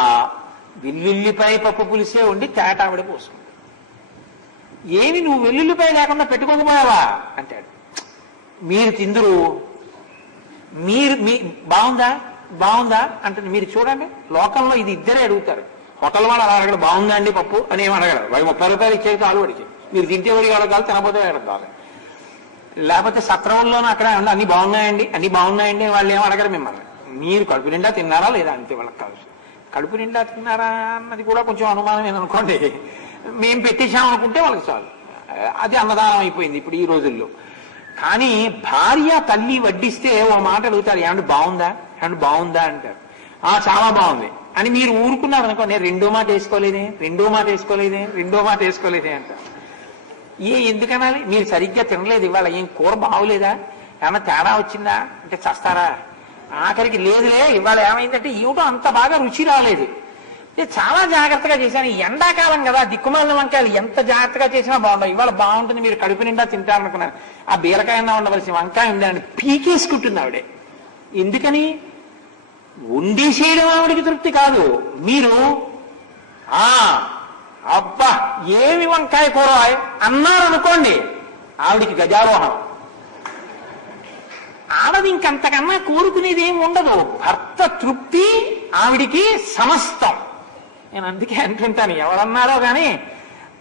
వెల్లుల్లిపాయ పప్పు పులుసే వండి తేట ఆవిడ పోసుకుంది. ఏమి నువ్వు వెల్లుల్లిపాయ లేకుండా పెట్టుకోకపోయావా అంటాడు. మీరు తిందురు, మీ బాగుందా బాగుందా అంటుంది. మీరు చూడండి, లోకంలో ఇది ఇద్దరే అడుగుతారు. హోటల్ వాడు అలా అడగడు, బాగుందా అండి పప్పు అని ఏమి అడగడు. వాడు 30 రూపాయలు ఇచ్చేది కాదు వాడికి. మీరు తింటే వాడికి అడగాలి, తినకపోతే అడగాలి. లేకపోతే సత్రంలోనూ అక్కడ అన్ని బాగున్నాయండి, అన్ని బాగున్నాయండి వాళ్ళు ఏమి అడగరు మిమ్మల్ని. మీరు కడుపు నిండా తిన్నారా లేదా అంతే వాళ్ళకి కావచ్చు. కడుపు నిండా తిన్నారా అన్నది కూడా కొంచెం అనుమానం అనుకోండి. మేము పెట్టేశామనుకుంటే వాళ్ళకి చాలు, అది అన్నదానం అయిపోయింది ఇప్పుడు ఈ రోజుల్లో. కానీ భార్య తల్లి వడ్డిస్తే ఓ మాట అడుగుతారు, ఏమంటే బాగుందా, ఏమంటే బాగుందా అంటారు. చాలా బాగుంది అని మీరు ఊరుకున్నారు అనుకో, నేను రెండో మాట వేసుకోలేదే, రెండో మాట వేసుకోలేదే, రెండో మాట వేసుకోలేదే అంటారు. ఎందుకనాలి? మీరు సరిగ్గా తినలేదు, ఇవాళ ఏం కూర బాగులేదా, ఏమన్నా తేడా వచ్చిందా అంటే చస్తారా. ఆఖరికి లేదులే ఇవాళ ఏమైందంటే ఏమిటో అంత బాగా రుచి రాలేదు, నేను చాలా జాగ్రత్తగా చేశాను, ఎండాకాలం కదా దిక్కుమాలిన వంకాయలు ఎంత జాగ్రత్తగా చేసినా బాగుండవు, ఇవాళ బాగుంటుంది మీరు కడుపు నిండా తింటారనుకున్నాను, ఆ బీరకాయన్నా ఉండవలసిన వంకాయ ఉందని పీకేసుకుంటుంది ఆవిడే. ఎందుకని? వండేసేయడం ఆవిడికి తృప్తి కాదు. మీరు అబ్బా ఏమి వంకాయ కూర అన్నారనుకోండి, ఆవిడికి గజారోహణం. ఆడది ఇంకంతకన్నా కోరుకునేది ఏమి ఉండదు. భర్త తృప్తి ఆవిడికి సమస్తం. నేను అందుకే అంటుంటాను, ఎవరన్నారో కానీ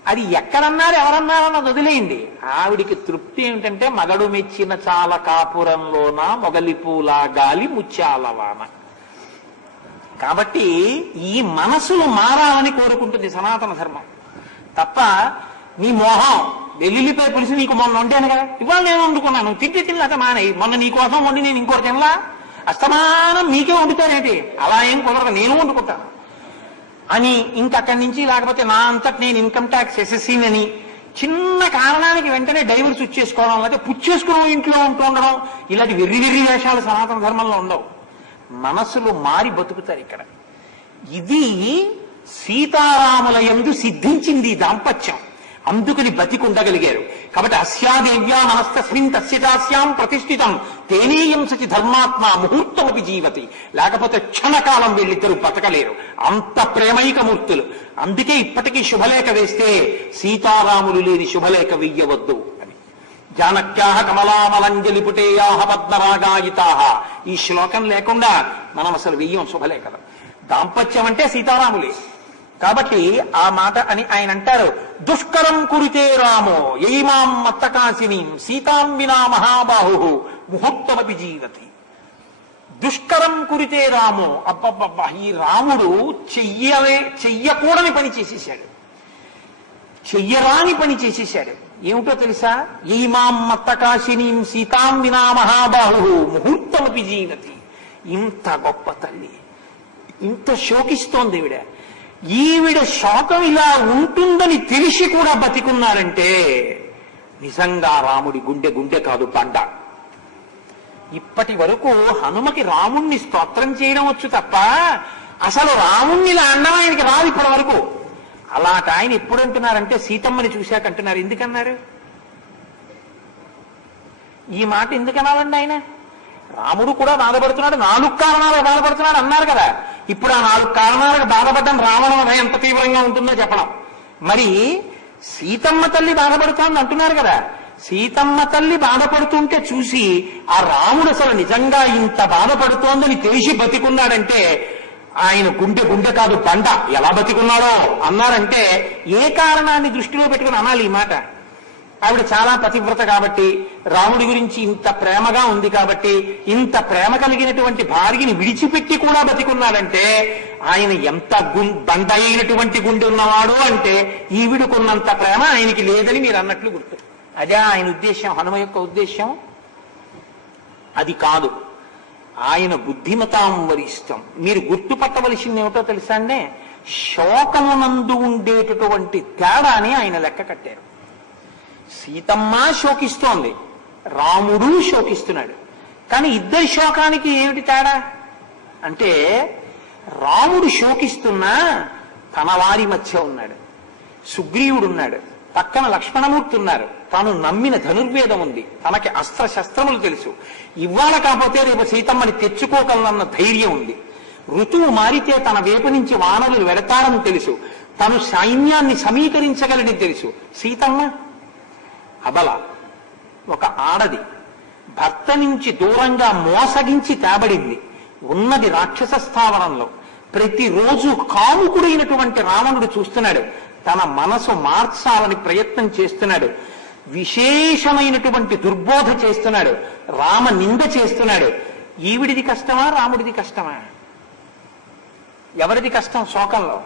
అది ఎక్కడన్నారు ఎవరన్నారో అన్నది వదిలేయండి. ఆవిడికి తృప్తి ఏమిటంటే మగడు మెచ్చిన చాల కాపురంలోన మొగలిపూలా గాలి ముత్యాలవాన. కాబట్టి ఈ మనసులు మారాలని కోరుకుంటుంది సనాతన ధర్మం తప్ప నీ మోహం వెల్లుల్లిపాయ పులుసు నీకు మొన్న వండాను కదా, ఇవాళ నేను వండుకున్నాను, తింటే తినలేక మానేయి, మొన్న నీ కోసం వండి నేను ఇంకోటి తినలా, అస్తమానం మీకే వండుతానేంటి, అలా ఏం కుదరదు, నేను వండుకుంటాను అని ఇంకక్కడి నుంచి, లేకపోతే నా అంతటి నేను ఇన్కమ్ ట్యాక్స్ ఎస్ఎస్సీని చిన్న కారణానికి వెంటనే డైవర్స్ ఇచ్చేసుకోవడం, లేకపోతే పుచ్చేసుకోవడం, ఇంట్లో ఉంటూ ఉండడం, ఇలాంటి వెర్రి వెర్రి వేషాలు సనాతన ధర్మంలో ఉండవు. మనసులు మారి బతుకుతారు ఇక్కడ. ఇది సీతారాముల యందు సిద్ధించింది దాంపత్యం, అందుకని బతికుండగలిగారు. కాబట్టి అస్యాదేవ్యా మనస్తస్మిన్ తస్యదాస్యాం ప్రతిష్ఠితం తేనేయం సచి ధర్మాత్మ ముహూర్తమపి జీవతి. లేకపోతే క్షణకాలం వీళ్ళిద్దరూ బతకలేరు, అంత ప్రేమైకమూర్తులు. అందుకే ఇప్పటికీ శుభలేఖ వేస్తే సీతారాములు లేని శుభలేఖ వెయ్యవద్దు అని. జానక్యాహ కమలామలంజలి పుటేయాహ పద్మరాగాయితాహ, ఈ శ్లోకం లేకుండా మనం అసలు వెయ్యం శుభలేఖలు. దాంపత్యం అంటే సీతారాములే. కాబట్టి ఆ మాట అని ఆయన అంటారు, దుష్కరం కురితే రామో యైమాం మత్తకాశినీం సీతాం వినా మహాబాహు ముహూర్తమపి జీవతి. దుష్కరం కురితే రామో, అబ్బబ్బబ్బా ఈ రాముడు చెయ్యకూడని పని చేసేసాడు, చెయ్యరాని పని చేసేసాడు. ఏమిటో తెలుసా? యైమాం మత్తకాశినీం సీతాం వినా మహాబాహు ముహూర్తమపి జీవతి. ఇంత గొప్ప తల్లి, ఇంత శోకిస్తోంది ఈవిడ శోకం ఇలా ఉంటుందని తెలిసి కూడా బతికున్నారంటే నిజంగా రాముడి గుండె గుండె కాదు బండ. ఇప్పటి వరకు హనుమకి రాముణ్ణి స్తోత్రం చేయడం వచ్చు తప్ప అసలు రాముణ్ణి ఇలా అన్నం ఆయనకి రాదు ఇప్పటి వరకు. అలాంటి ఆయన ఎప్పుడు అంటున్నారంటే సీతమ్మని చూశాక అంటున్నారు. ఎందుకన్నారు ఈ మాట? ఎందుకనాలండి ఆయన? రాముడు కూడా బాధపడుతున్నాడు, 4 కారణాలకు బాధపడుతున్నాడు అన్నారు కదా. ఇప్పుడు ఆ 4 కారణాలకు బాధపడడం రావడం ఎంత తీవ్రంగా ఉంటుందో చెప్పడం. మరి సీతమ్మ తల్లి బాధపడుతోంది అంటున్నారు కదా. సీతమ్మ తల్లి బాధపడుతుంటే చూసి ఆ రాముడు అసలు నిజంగా ఇంత బాధపడుతోందని తెలిసి బతికున్నాడంటే ఆయన గుండె గుండె కాదు బండ. ఎలా బతికున్నాడో అన్నారంటే ఏ కారణాన్ని దృష్టిలో పెట్టుకుని అనాలి ఈ మాట? ఆవిడ చాలా పతివ్రత కాబట్టి, రాముడి గురించి ఇంత ప్రేమగా ఉంది కాబట్టి, ఇంత ప్రేమ కలిగినటువంటి భార్యని విడిచిపెట్టి కూడా బతికున్నాడంటే ఆయన ఎంత బండ అయినటువంటి గుండె ఉన్నవాడు అంటే ఈవిడకున్నంత ప్రేమ ఆయనకి లేదని మీరు అన్నట్లు గుర్తు. అదే ఆయన ఉద్దేశం, హనుమ యొక్క ఉద్దేశం అది కాదు. ఆయన బుద్ధిమతాం వరిష్టం. మీరు గుర్తుపట్టవలసింది ఏమిటో తెలుసా అండి? శోకమునందు ఉండేటటువంటి తేడాని ఆయన లెక్క కట్టారు. సీతమ్మ శోకిస్తోంది, రాముడు శోకిస్తున్నాడు. కానీ ఇద్దరి శోకానికి ఏమిటి తేడా అంటే రాముడు శోకిస్తున్నా తన వారి మధ్య ఉన్నాడు, సుగ్రీవుడు ఉన్నాడు, పక్కన లక్ష్మణమూర్తి ఉన్నారు, తాను నమ్మిన ధనుర్వేదం ఉంది, తనకి అస్త్రశస్త్రములు తెలుసు, ఇవాళ కాకపోతే రేపు సీతమ్మని తెచ్చుకోగలనన్న ధైర్యం ఉంది, ఋతువు మారితే తన వైపు నుంచి వానరులు వెడతారని తెలుసు, తను సైన్యాన్ని సమీకరించగలని తెలుసు. సీతమ్మ అబల, ఒక ఆడది, భర్త నుంచి దూరంగా మోసగించి తేబడింది, ఉన్నది రాక్షస స్థావరంలో. ప్రతిరోజు కాముకుడైనటువంటి రావణుడు చూస్తున్నాడు, తన మనసు మార్చాలని ప్రయత్నం చేస్తున్నాడు, విశేషమైనటువంటి దుర్బోధ చేస్తున్నాడు, రామ నింద చేస్తున్నాడు. ఈవిడిది కష్టమా రాముడిది కష్టమా? ఎవరిది కష్టం? శోకంలో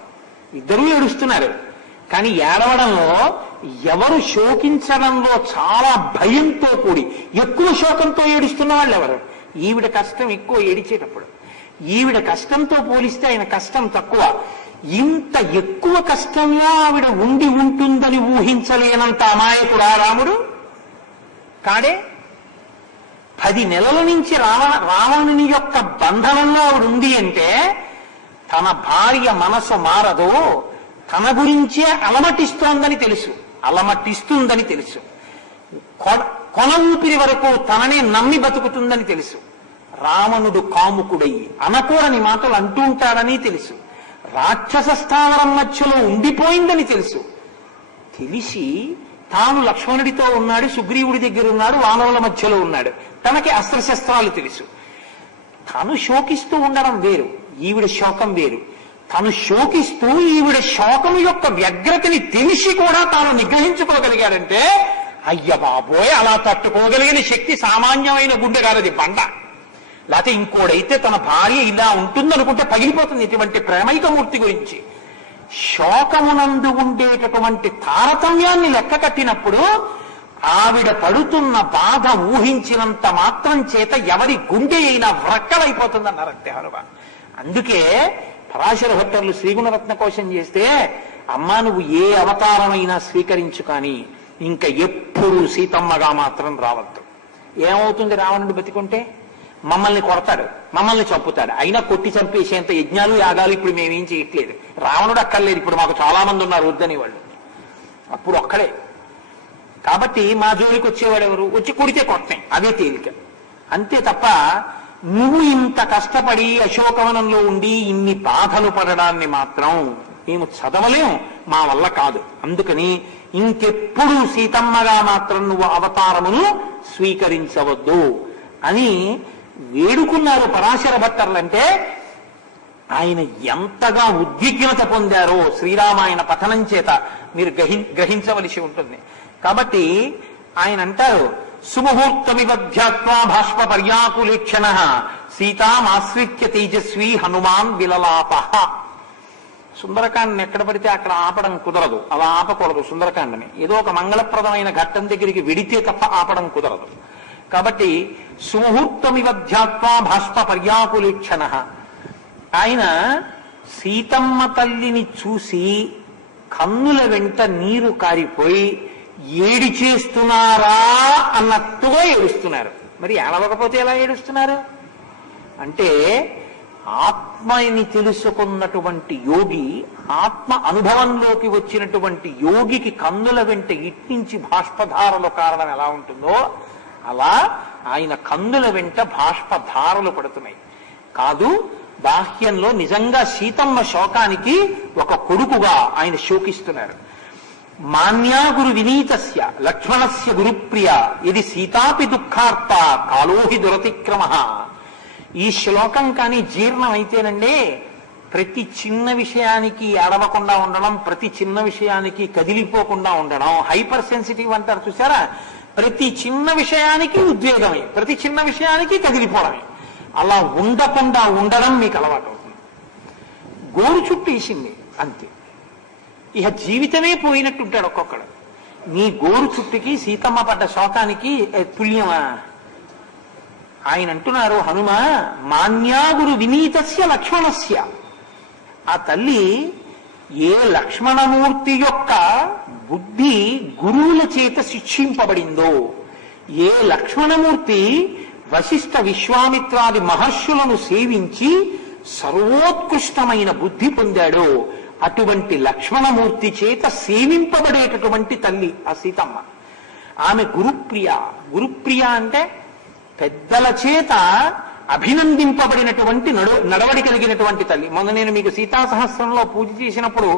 ఇద్దరూ ఏడుస్తున్నారు. కానీ ఏడవడంలో ఎవరు శోకించడంలో చాలా భయంతో కూడి ఎక్కువ శోకంతో ఏడుస్తున్న వాళ్ళు ఎవరు? ఈవిడ కష్టం ఎక్కువ ఏడిచేటప్పుడు. ఈవిడ కష్టంతో పోలిస్తే ఆయన కష్టం తక్కువ. ఇంత ఎక్కువ కష్టంలో ఆవిడ ఉండి ఉంటుందని ఊహించలేనంత అమాయకుడా రాముడు కాడే. 10 నెలల నుంచి రావణుని యొక్క బంధనంలో ఆవిడ ఉంది అంటే తన భార్య మనసు మారదు, తన గురించే అలమటిస్తోందని తెలుసు, కొన ఊపిరి వరకు తననే నమ్మి బతుకుతుందని తెలుసు. రావణుడు కాముకుడయ్యి అనకూడని మాటలు అంటూ ఉంటాడని తెలుసు, రాక్షస స్థావరం మధ్యలో ఉండిపోయిందని తెలిసి తాను లక్ష్మణుడితో ఉన్నాడు, సుగ్రీవుడి దగ్గర ఉన్నాడు, వానరుల మధ్యలో ఉన్నాడు, తనకి అస్త్రశస్త్రాలు తెలుసు. తను శోకిస్తూ ఉండడం వేరు, ఈవిడ శోకం వేరు. తను శోకిస్తూ ఈవిడ శోకం యొక్క వ్యగ్రతని తెలిసి కూడా తాను నిగ్రహించుకోగలిగాడంటే అయ్య బాబోయ్, అలా తట్టుకోగలిగిన శక్తి సామాన్యమైన గుండె కాదది, బండ. లేకపోతే ఇంకోడైతే తన భార్య ఇలా ఉంటుందనుకుంటే పగిలిపోతుంది. ఇటువంటి ప్రేమైకమూర్తి గురించి శోకమునందు ఉండేటటువంటి తారతమ్యాన్ని లెక్క కట్టినప్పుడు ఆవిడ పడుతున్న బాధ ఊహించినంత మాత్రం చేత ఎవరి గుండె అయినా వ్రక్కలైపోతుందన్నారంటే హనుమ. అందుకే పరాశర భట్టర్లు శ్రీగుణరత్న కోశం చేస్తే, అమ్మా నువ్వు ఏ అవతారమైనా స్వీకరించు కానీ ఇంకా ఎప్పుడు సీతమ్మగా మాత్రం రావద్దు. ఏమవుతుంది రావణుడు బతికుంటే? మమ్మల్ని కొడతాడు, మమ్మల్ని చంపుతాడు. అయినా కొట్టి చంపేసేంత యజ్ఞాలు యాగాలు ఇప్పుడు మేమేం చేయట్లేదు. రావణుడు అక్కర్లేదు, ఇప్పుడు మాకు చాలా మంది ఉన్నారు వద్దని వాళ్ళు, అప్పుడు ఒక్కడే. కాబట్టి మా జోలికి వచ్చేవాడు ఎవరు? వచ్చి కొడితే కొడతాం, అదే తేలిక. అంతే తప్ప నువ్వు ఇంత కష్టపడి అశోకవనంలో ఉండి ఇన్ని బాధలు పడడాన్ని మాత్రం మేము చదవలేం, మా వల్ల కాదు. అందుకని ఇంకెప్పుడు సీతమ్మగా మాత్రం నువ్వు అవతారమును స్వీకరించవద్దు అని వేడుకున్నారు పరాశర భట్టర్లంటే ఆయన ఎంతగా ఉద్విగ్నత పొందారో శ్రీరామాయణ పఠనం చేత మీరు గ్రహించవలసి ఉంటుంది. కాబట్టి ఆయన అంటారు, సుముహూర్తమివధ్యాత్వా భాష్ప పర్యాకులేక్షణ సీతామాశ్రిత్య తేజస్వీ హనుమాన్ విలలాప. సుందరకాండని ఎక్కడ పడితే అక్కడ ఆపడం కుదరదు, అలా ఆపకూడదు. సుందరకాండని ఏదో ఒక మంగళప్రదమైన ఘట్టం దగ్గరికి వెడితే తప్ప ఆపడం కుదరదు. కాబట్టి సుముహూర్తమివధ్యాత్వా భాష్ప పర్యాకులేక్షణ, ఆయన సీతమ్మ తల్లిని చూసి కన్నుల వెంట నీరు కారిపోయి ఏడి చేస్తున్నారా అన్నట్టుగా ఏడుస్తున్నారు. మరి ఏడవకపోతే ఎలా ఏడుస్తున్నారు అంటే, ఆత్మని తెలుసుకున్నటువంటి యోగి, ఆత్మ అనుభవంలోకి వచ్చినటువంటి యోగికి కన్నుల వెంట ఇట్టించి బాష్పధారలు కారణం ఎలా ఉంటుందో అలా ఆయన కన్నుల వెంట బాష్పధారలు పడుతున్నాయి. కాదు, బాహ్యంలో నిజంగా సీతమ్మ శోకానికి ఒక కొడుకుగా ఆయన శోకిస్తున్నారు. మాన్యా గురు వినీతస్య లక్ష్మణస్య గురుప్రియ ఇది సీతాపి దుఃఖార్త కాలోహి దురతిక్రమ. ఈ శ్లోకం కానీ జీర్ణం అయితేనండి, ప్రతి చిన్న విషయానికి అడవకుండా ఉండడం, ప్రతి చిన్న విషయానికి కదిలిపోకుండా ఉండడం, హైపర్ సెన్సిటివ్ అంటారు చూసారా, ప్రతి చిన్న విషయానికి ఉద్వేగమే, ప్రతి చిన్న విషయానికి కదిలిపోవడమే, అలా ఉండకుండా ఉండడం మీకు అలవాటు అవుతుంది. గోరు చుట్టూ వేసింది అంతే, ఇక జీవితమే పోయినట్టుంటాడు ఒక్కొక్కడు. నీ గోరు చుట్టుకి సీతమ్మ పడ్డ శోకానికి తుల్యమా? ఆయన అంటున్నారు హనుమ, మాన్యాగురు వినీతస్య లక్ష్మణస్య. ఆ తల్లి ఏ లక్ష్మణమూర్తి యొక్క బుద్ధి గురువుల చేత శిక్షింపబడిందో, ఏ లక్ష్మణమూర్తి వశిష్ఠ విశ్వామిత్రాది మహర్షులను సేవించి సర్వోత్కృష్టమైన బుద్ధి పొందాడో అటువంటి లక్ష్మణమూర్తి చేత సేవింపబడేటటువంటి తల్లి ఆ సీతమ్మ. ఆమె గురుప్రియ. గురుప్రియ అంటే పెద్దల చేత అభినందింపబడినటువంటి నడవడి కలిగినటువంటి తల్లి. మొన్న నేను మీకు సీతాసహస్రంలో పూజ చేసినప్పుడు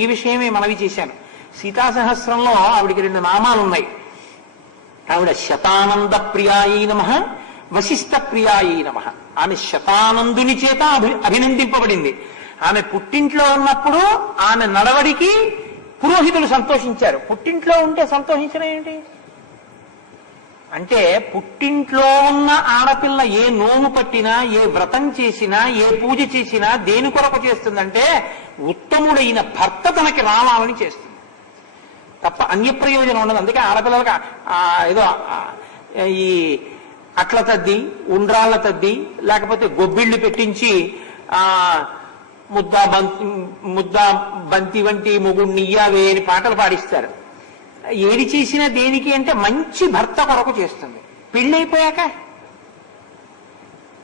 ఈ విషయమే మనవి చేశాను. సీతాసహస్రంలో ఆవిడికి 2 నామాలు ఉన్నాయి. ఆవిడ శతానంద ప్రియాయై నమః, వశిష్ఠ ప్రియాయై నమః. ఆమె శతానందుని చేత అభినందింపబడింది. ఆమె పుట్టింట్లో ఉన్నప్పుడు ఆమె నడవడికి పురోహితులు సంతోషించారు. పుట్టింట్లో ఉంటే సంతోషించడం ఏంటి అంటే, పుట్టింట్లో ఉన్న ఆడపిల్ల ఏ నోము పట్టినా, ఏ వ్రతం చేసినా, ఏ పూజ చేసినా దేని కొరకు చేస్తుందంటే ఉత్తముడైన భర్త తనకి రావాలని చేస్తుంది తప్ప అన్య ప్రయోజనం ఉండదు. అందుకే ఆడపిల్లలకు ఏదో ఈ అట్ల తద్ది, ఉండ్రాళ్ల తద్ది, లేకపోతే గొబ్బిళ్ళు పెట్టించి ముద్దా బంతి వంటి మొగుణ్ణియ్యావే అని పాటలు పాడిస్తారు. ఏది చేసినా దేనికి అంటే మంచి భర్త కొరకు చేస్తుంది. పెళ్ళైపోయాక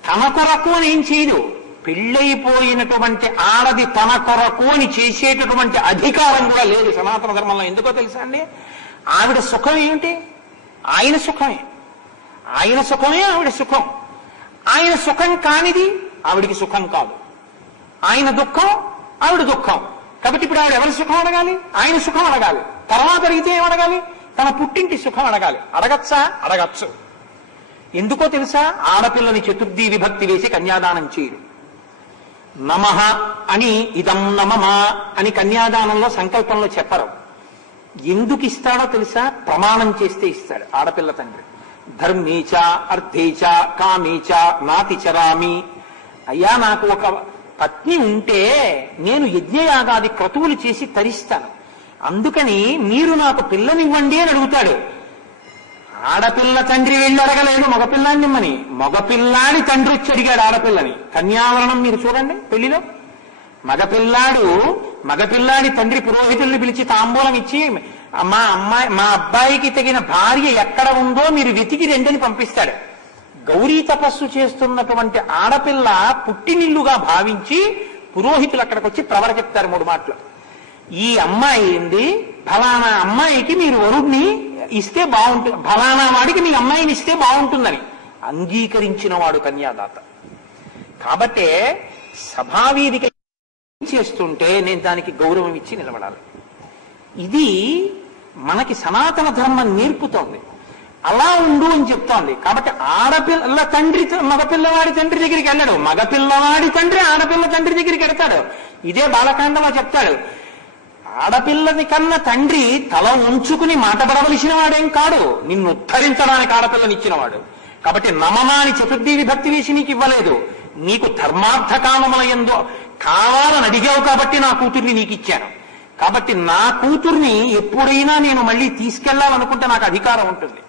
తన కొరకు అని ఏం చేయదు. పెళ్ళైపోయినటువంటి ఆడది తన కొరకు అని చేసేటటువంటి అధికారం కూడా లేదు సనాతన ధర్మంలో. ఎందుకో తెలుసా అండి, ఆవిడ సుఖం ఏమిటి? ఆయన సుఖమే. ఆయన సుఖమే ఆవిడ సుఖం. ఆయన సుఖం కానిది ఆవిడికి సుఖం కాదు. ఆయన దుఃఖం ఆవిడ దుఃఖం. కాబట్టి ఇప్పుడు ఆవిడ ఎవరి సుఖం అడగాలి? ఆయన సుఖం అడగాలి. తర్వాత అడిగితే ఏమడగాలి? తన పుట్టింటి సుఖం అడగాలి. అడగచ్చా? అడగచ్చు. ఎందుకో తెలుసా? ఆడపిల్లని చతుర్థి విభక్తి వేసి కన్యాదానం చేయరు. నమః అని ఇదం నమమా అని కన్యాదానంలో సంకల్పంలో చెప్పరు. ఎందుకు ఇస్తాడో తెలుసా? ప్రమాణం చేస్తే ఇస్తాడు ఆడపిల్ల తండ్రి. ధర్మేచ అర్థేచ కామేచ నాతిచరామి. అయ్యా, నాకు ఒక పత్ని ఉంటే నేను యజ్ఞయాగాది క్రతువులు చేసి తరిస్తాను, అందుకని మీరు నాకు పిల్లనివ్వండి అని అడుగుతాడు. ఆడపిల్ల తండ్రి వెళ్ళి అడగలేదు మగపిల్లాన్ని ఇమ్మని. మగపిల్లాడి తండ్రి వచ్చి అడిగాడు ఆడపిల్లని. కన్యావరణం మీరు చూడండి పెళ్లిలో. మగపిల్లాడి తండ్రి పురోహితుల్ని పిలిచి తాంబూలం ఇచ్చి మా అబ్బాయికి తగిన భార్య ఎక్కడ ఉందో మీరు వెతికి రెండని పంపిస్తాడు. గౌరీ తపస్సు చేస్తున్నటువంటి ఆడపిల్ల పుట్టినిల్లుగా భావించి పురోహితులు అక్కడికి వచ్చి ప్రవర చెప్తారు 3 మాటలు. ఈ అమ్మాయి ఏంది, ఫలానా అమ్మాయికి మీరు వరుణ్ణి ఇస్తే బాగుంటుంది, ఫలానా వాడికి మీ అమ్మాయిని ఇస్తే బాగుంటుందని అంగీకరించిన వాడు కన్యాదాత. కాబట్టే సభావేదిక చేస్తుంటే నేను దానికి గౌరవం ఇచ్చి నిలబడాలి. ఇది మనకి సనాతన ధర్మం నేర్పుతోంది. అలా ఉండు అని చెప్తోంది. కాబట్టి ఆడపిల్ల తండ్రి మగపిల్లవాడి తండ్రి దగ్గరికి వెళ్ళడు, మగపిల్లవాడి తండ్రి ఆడపిల్ల తండ్రి దగ్గరికి వెడతాడు. ఇదే బాలకాండలో చెప్తాడు. ఆడపిల్లని కన్న తండ్రి తల ఉంచుకుని మాటపడవలసిన వాడేం కాడు, నిన్ను ఉద్ధరించడానికి ఆడపిల్లనిచ్చినవాడు. కాబట్టి నమమాని చతుర్థి విభక్తి వేసి నీకు ఇవ్వలేదు. నీకు ధర్మార్థ కామముల యందు కావాలని అడిగావు కాబట్టి నా కూతుర్ని నీకు ఇచ్చాను. కాబట్టి నా కూతుర్ని ఎప్పుడైనా నేను మళ్ళీ తీసుకెళ్లాలనుకుంటే నాకు అధికారం ఉంటుంది.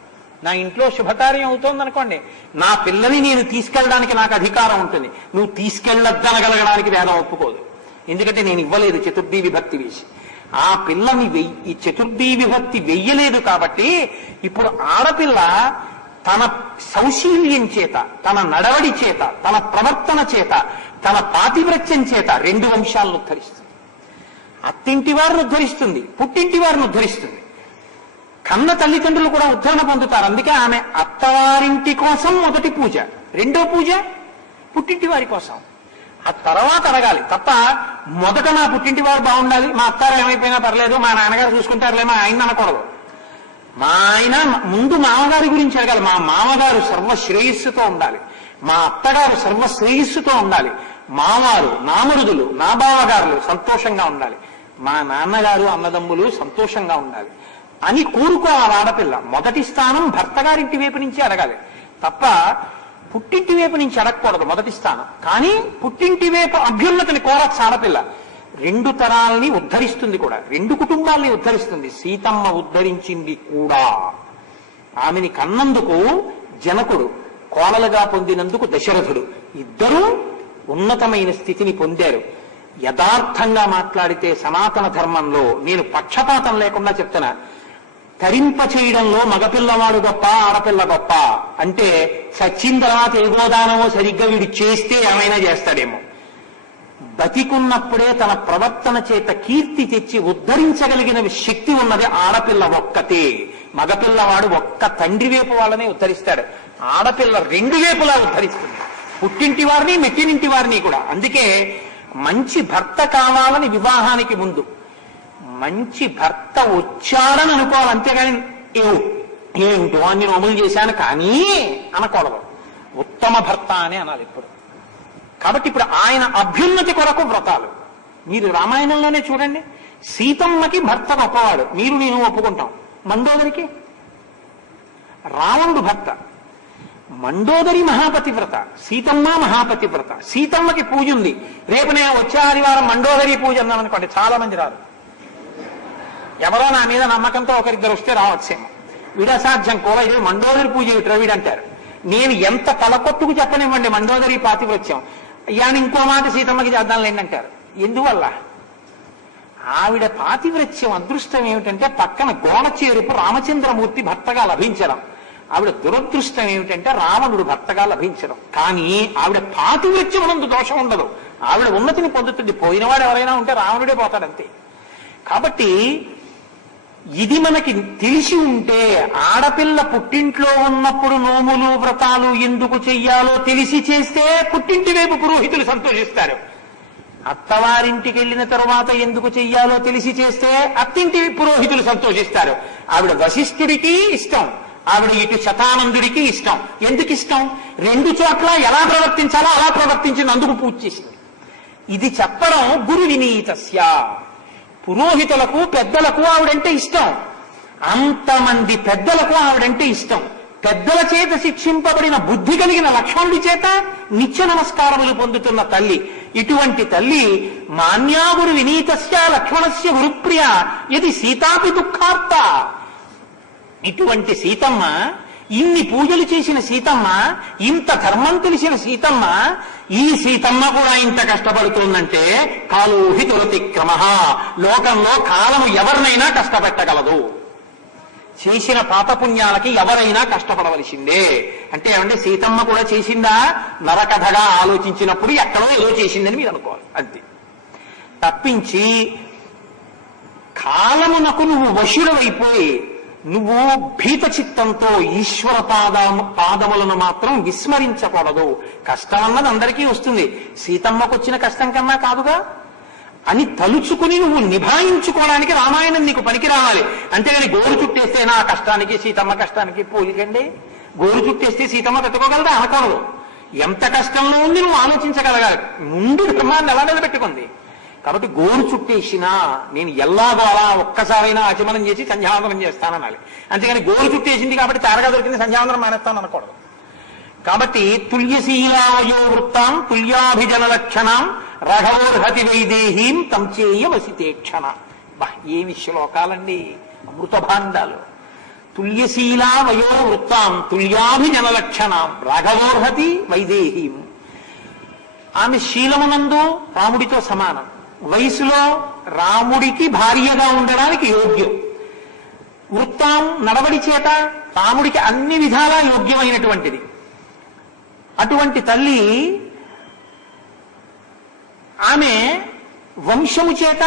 నా ఇంట్లో శుభకార్యం అవుతోంది అనుకోండి, నా పిల్లని నేను తీసుకెళ్ళడానికి నాకు అధికారం ఉంటుంది. నువ్వు తీసుకెళ్ళొద్దనగలగడానికి వేదం ఒప్పుకోదు. ఎందుకంటే నేను ఇవ్వలేదు చతుర్థీ విభక్తి వేసి. ఆ పిల్లని ఈ చతుర్థీ విభక్తి వెయ్యలేదు కాబట్టి ఇప్పుడు ఆడపిల్ల తన సౌశీల్యం చేత, తన నడవడి చేత, తన ప్రవర్తన చేత, తన పాతివ్రత్యం చేత 2 వంశాలను ఉద్ధరిస్తుంది. అత్తింటి వారిని ఉద్ధరిస్తుంది, పుట్టింటి వారిని ఉద్ధరిస్తుంది. కన్న తల్లిదండ్రులు కూడా ఉద్ధరణ పొందుతారు. అందుకే ఆమె అత్తవారింటి కోసం మొదటి పూజ, రెండో పూజ పుట్టింటి వారి కోసం. ఆ తర్వాత అడగాలి తప్ప మొదట నా పుట్టింటి వారు బాగుండాలి, మా అత్తారు ఏమైపోయినా పర్లేదు, మా నాన్నగారు చూసుకుంటారులే, మా ఆయన అనకూడదు. మా ఆయన ముందు మామగారి గురించి అడగాలి. మా మామగారు సర్వశ్రేయస్సుతో ఉండాలి, మా అత్తగారు సర్వశ్రేయస్సుతో ఉండాలి, మావారు, నామరుదులు, నా బావగారులు సంతోషంగా ఉండాలి, మా నాన్నగారు అన్నదమ్ములు సంతోషంగా ఉండాలి అని కోరుకోవాలి ఆడపిల్ల. మొదటి స్థానం భర్త గారింటి వైపు నుంచి అడగాలి తప్ప పుట్టింటి వైపు నుంచి అడగకూడదు మొదటి స్థానం. కానీ పుట్టింటి వైపు అభ్యున్నతిని కోరచ్చు ఆడపిల్ల. 2 తరాలని ఉద్ధరిస్తుంది కూడా, 2 కుటుంబాలని ఉద్ధరిస్తుంది. సీతమ్మ ఉద్ధరించింది కూడా. ఆమెని కన్నందుకు జనకుడు, కోడలుగా పొందినందుకు దశరథుడు, ఇద్దరూ ఉన్నతమైన స్థితిని పొందారు. యథార్థంగా మాట్లాడితే సనాతన ధర్మంలో నేను పక్షపాతం లేకుండా చెప్తున్నా, తరింప చేయడంలో మగపిల్లవాడు గొప్ప, ఆడపిల్ల గొప్ప అంటే చచ్చిన తర్వాత ఏ గోదానమో సరిగ్గా వీడు చేస్తే ఏమైనా చేస్తాడేమో. బతికున్నప్పుడే తన ప్రవర్తన చేత కీర్తి తెచ్చి ఉద్ధరించగలిగిన శక్తి ఉన్నది ఆడపిల్ల ఒక్కతే. మగపిల్లవాడు ఒక్క తండ్రి వైపు వాళ్ళనే ఉద్ధరిస్తాడు, ఆడపిల్ల 2 వైపులా ఉద్ధరిస్తుంది, పుట్టింటి వారిని మెట్టినింటి వారిని కూడా. అందుకే మంచి భర్త కావాలని వివాహానికి ముందు మంచి భర్త వచ్చాడని అనుకోవాలి, అంతేగాని ఏమిటో అన్ని నోములు చేశాను కానీ అనకూడదు. ఉత్తమ భర్త అని అనాలి ఇప్పుడు. కాబట్టి ఇప్పుడు ఆయన అభ్యున్నతి కొరకు వ్రతాలు మీరు రామాయణంలోనే చూడండి. సీతమ్మకి భర్త గొప్పవాడు, మీరు నేను ఒప్పుకుంటాం. మండోదరికి రావణుడు భర్త, మండోదరి మహాపతివ్రత, సీతమ్మ మహాపతివ్రత. సీతమ్మకి పూజ ఉంది. రేపు నేను వచ్చే ఆదివారం మండోదరి పూజ అన్నాను అనుకోండి, చాలా మంది రాదు. ఎవరో నా మీద నమ్మకంతో ఒకరిద్దరు వస్తే రావచ్చేమో. వీడసాధ్యం కూడా, ఇది మండోదరి పూజ ఏమిట్రా వీడంటారు. నేను ఎంత తలకొట్టుకు చెప్పనివ్వండి మండోదరి పాతివ్రత్యం, అయ్యాని ఇంకో మాట సీతమ్మకి చేద్దాం లేండంటారు. ఎందువల్ల? ఆవిడ పాతివ్రత్యం అదృష్టం ఏమిటంటే పక్కన గోడ చేరుపు రామచంద్రమూర్తి భర్తగా లభించడం. ఆవిడ దురదృష్టం ఏమిటంటే రావణుడు భర్తగా లభించడం. కానీ ఆవిడ పాతివ్రత్యం నందు దోషం ఉండదు, ఆవిడ ఉన్నతిని పొందుతుంది. పోయినవాడు ఎవరైనా ఉంటే రావణుడే పోతాడంతే. కాబట్టి ఇది మనకి తెలిసి ఉంటే, ఆడపిల్ల పుట్టింట్లో ఉన్నప్పుడు నోములు వ్రతాలు ఎందుకు చెయ్యాలో తెలిసి చేస్తే పుట్టింటి వైపు పురోహితులు సంతోషిస్తారు. అత్తవారింటికి వెళ్ళిన తరువాత ఎందుకు చెయ్యాలో తెలిసి చేస్తే అత్తింటి పురోహితులు సంతోషిస్తారు. ఆవిడ వశిష్ఠుడికి ఇష్టం, ఆవిడ ఇటు శతానందుడికి ఇష్టం. ఎందుకు ఇష్టం? 2 చోట్ల ఎలా ప్రవర్తించాలో అలా ప్రవర్తించింది, అందుకు పూజ చేసింది. ఇది చెప్పడం గురు వినీతస్య. పురోహితులకు పెద్దలకు ఆవిడంటే ఇష్టం, అంతమంది పెద్దలకు ఆవిడంటే ఇష్టం. పెద్దల చేత శిక్షింపబడిన బుద్ధి కలిగిన లక్ష్మణుడి చేత నిత్య నమస్కారములు పొందుతున్న తల్లి. ఇటువంటి తల్లి మాన్యాగురు వినీతస్య లక్ష్మణస్య గురుప్రియ ఇది సీతాపి దుఃఖార్త. ఇటువంటి సీతమ్మ, ఇన్ని పూజలు చేసిన సీతమ్మ, ఇంత ధర్మం తెలిసిన సీతమ్మ, ఈ సీతమ్మ కూడా ఇంత కష్టపడుతుందంటే కాలోహి దురతిక్రమ. లోకంలో కాలము ఎవరినైనా కష్టపెట్టగలదు. చేసిన పాపపుణ్యాలకి ఎవరైనా కష్టపడవలసిందే. అంటే ఏమంటే సీతమ్మ కూడా చేసిందా? నరకథగా ఆలోచించినప్పుడు ఎక్కడో ఏదో చేసిందని మీరు అనుకోవాలి అంతే. తప్పించి కాలమునకు నువ్వు వశుడవైపోయి నువ్వు భీత చిత్తంతో ఈశ్వర పాదములను మాత్రం విస్మరించకూడదు. కష్టం అన్నది అందరికీ వస్తుంది, సీతమ్మకు వచ్చిన కష్టం కన్నా కాదుగా అని తలుచుకుని నువ్వు నిభాయించుకోవడానికి రామాయణం నీకు పనికి రావాలి. అంతేగాని గోరు చుట్టేస్తే నా కష్టానికి సీతమ్మ కష్టానికి పోలికండి. గోరు చుట్టేస్తే సీతమ్మ పెట్టుకోగలదా? అనకూడదు. ఎంత కష్టంలో ఉంది నువ్వు ఆలోచించగలగాలి. ముందు ధర్మాన్ని ఎలా నిలబెట్టుకుంది. కాబట్టి గోరు చుట్టేసినా నేను ఎల్లాగో అలా ఒక్కసారైనా ఆచమనం చేసి సంధ్యావందనం చేస్తాననాలి. అంతేగాని గోరు చుట్టేసింది కాబట్టి తారగా దొరికింది సంధ్యావందనం మానేస్తాను అనకూడదు. కాబట్టి తుల్యశీలావయో వృత్తాం తుల్యాభిజన లక్షణం రఘవోర్హతి వైదేహీం తంచేయ వసితే క్షణ. ఏమి శ్లోకాలండి, అమృత భాండాలు. తుల్యశీలా వయోవృత్తాం తుల్యాభిజనలక్షణాం రాఘవోర్హతి వైదేహీం. ఆమె శీలమునందు రాముడితో సమానం, వయసులో రాముడికి భార్యగా ఉండడానికి యోగ్యం, వృత్తాం నడవడి చేత రాముడికి అన్ని విధాలా యోగ్యమైనటువంటిది. అటువంటి తల్లి ఆమె వంశము చేత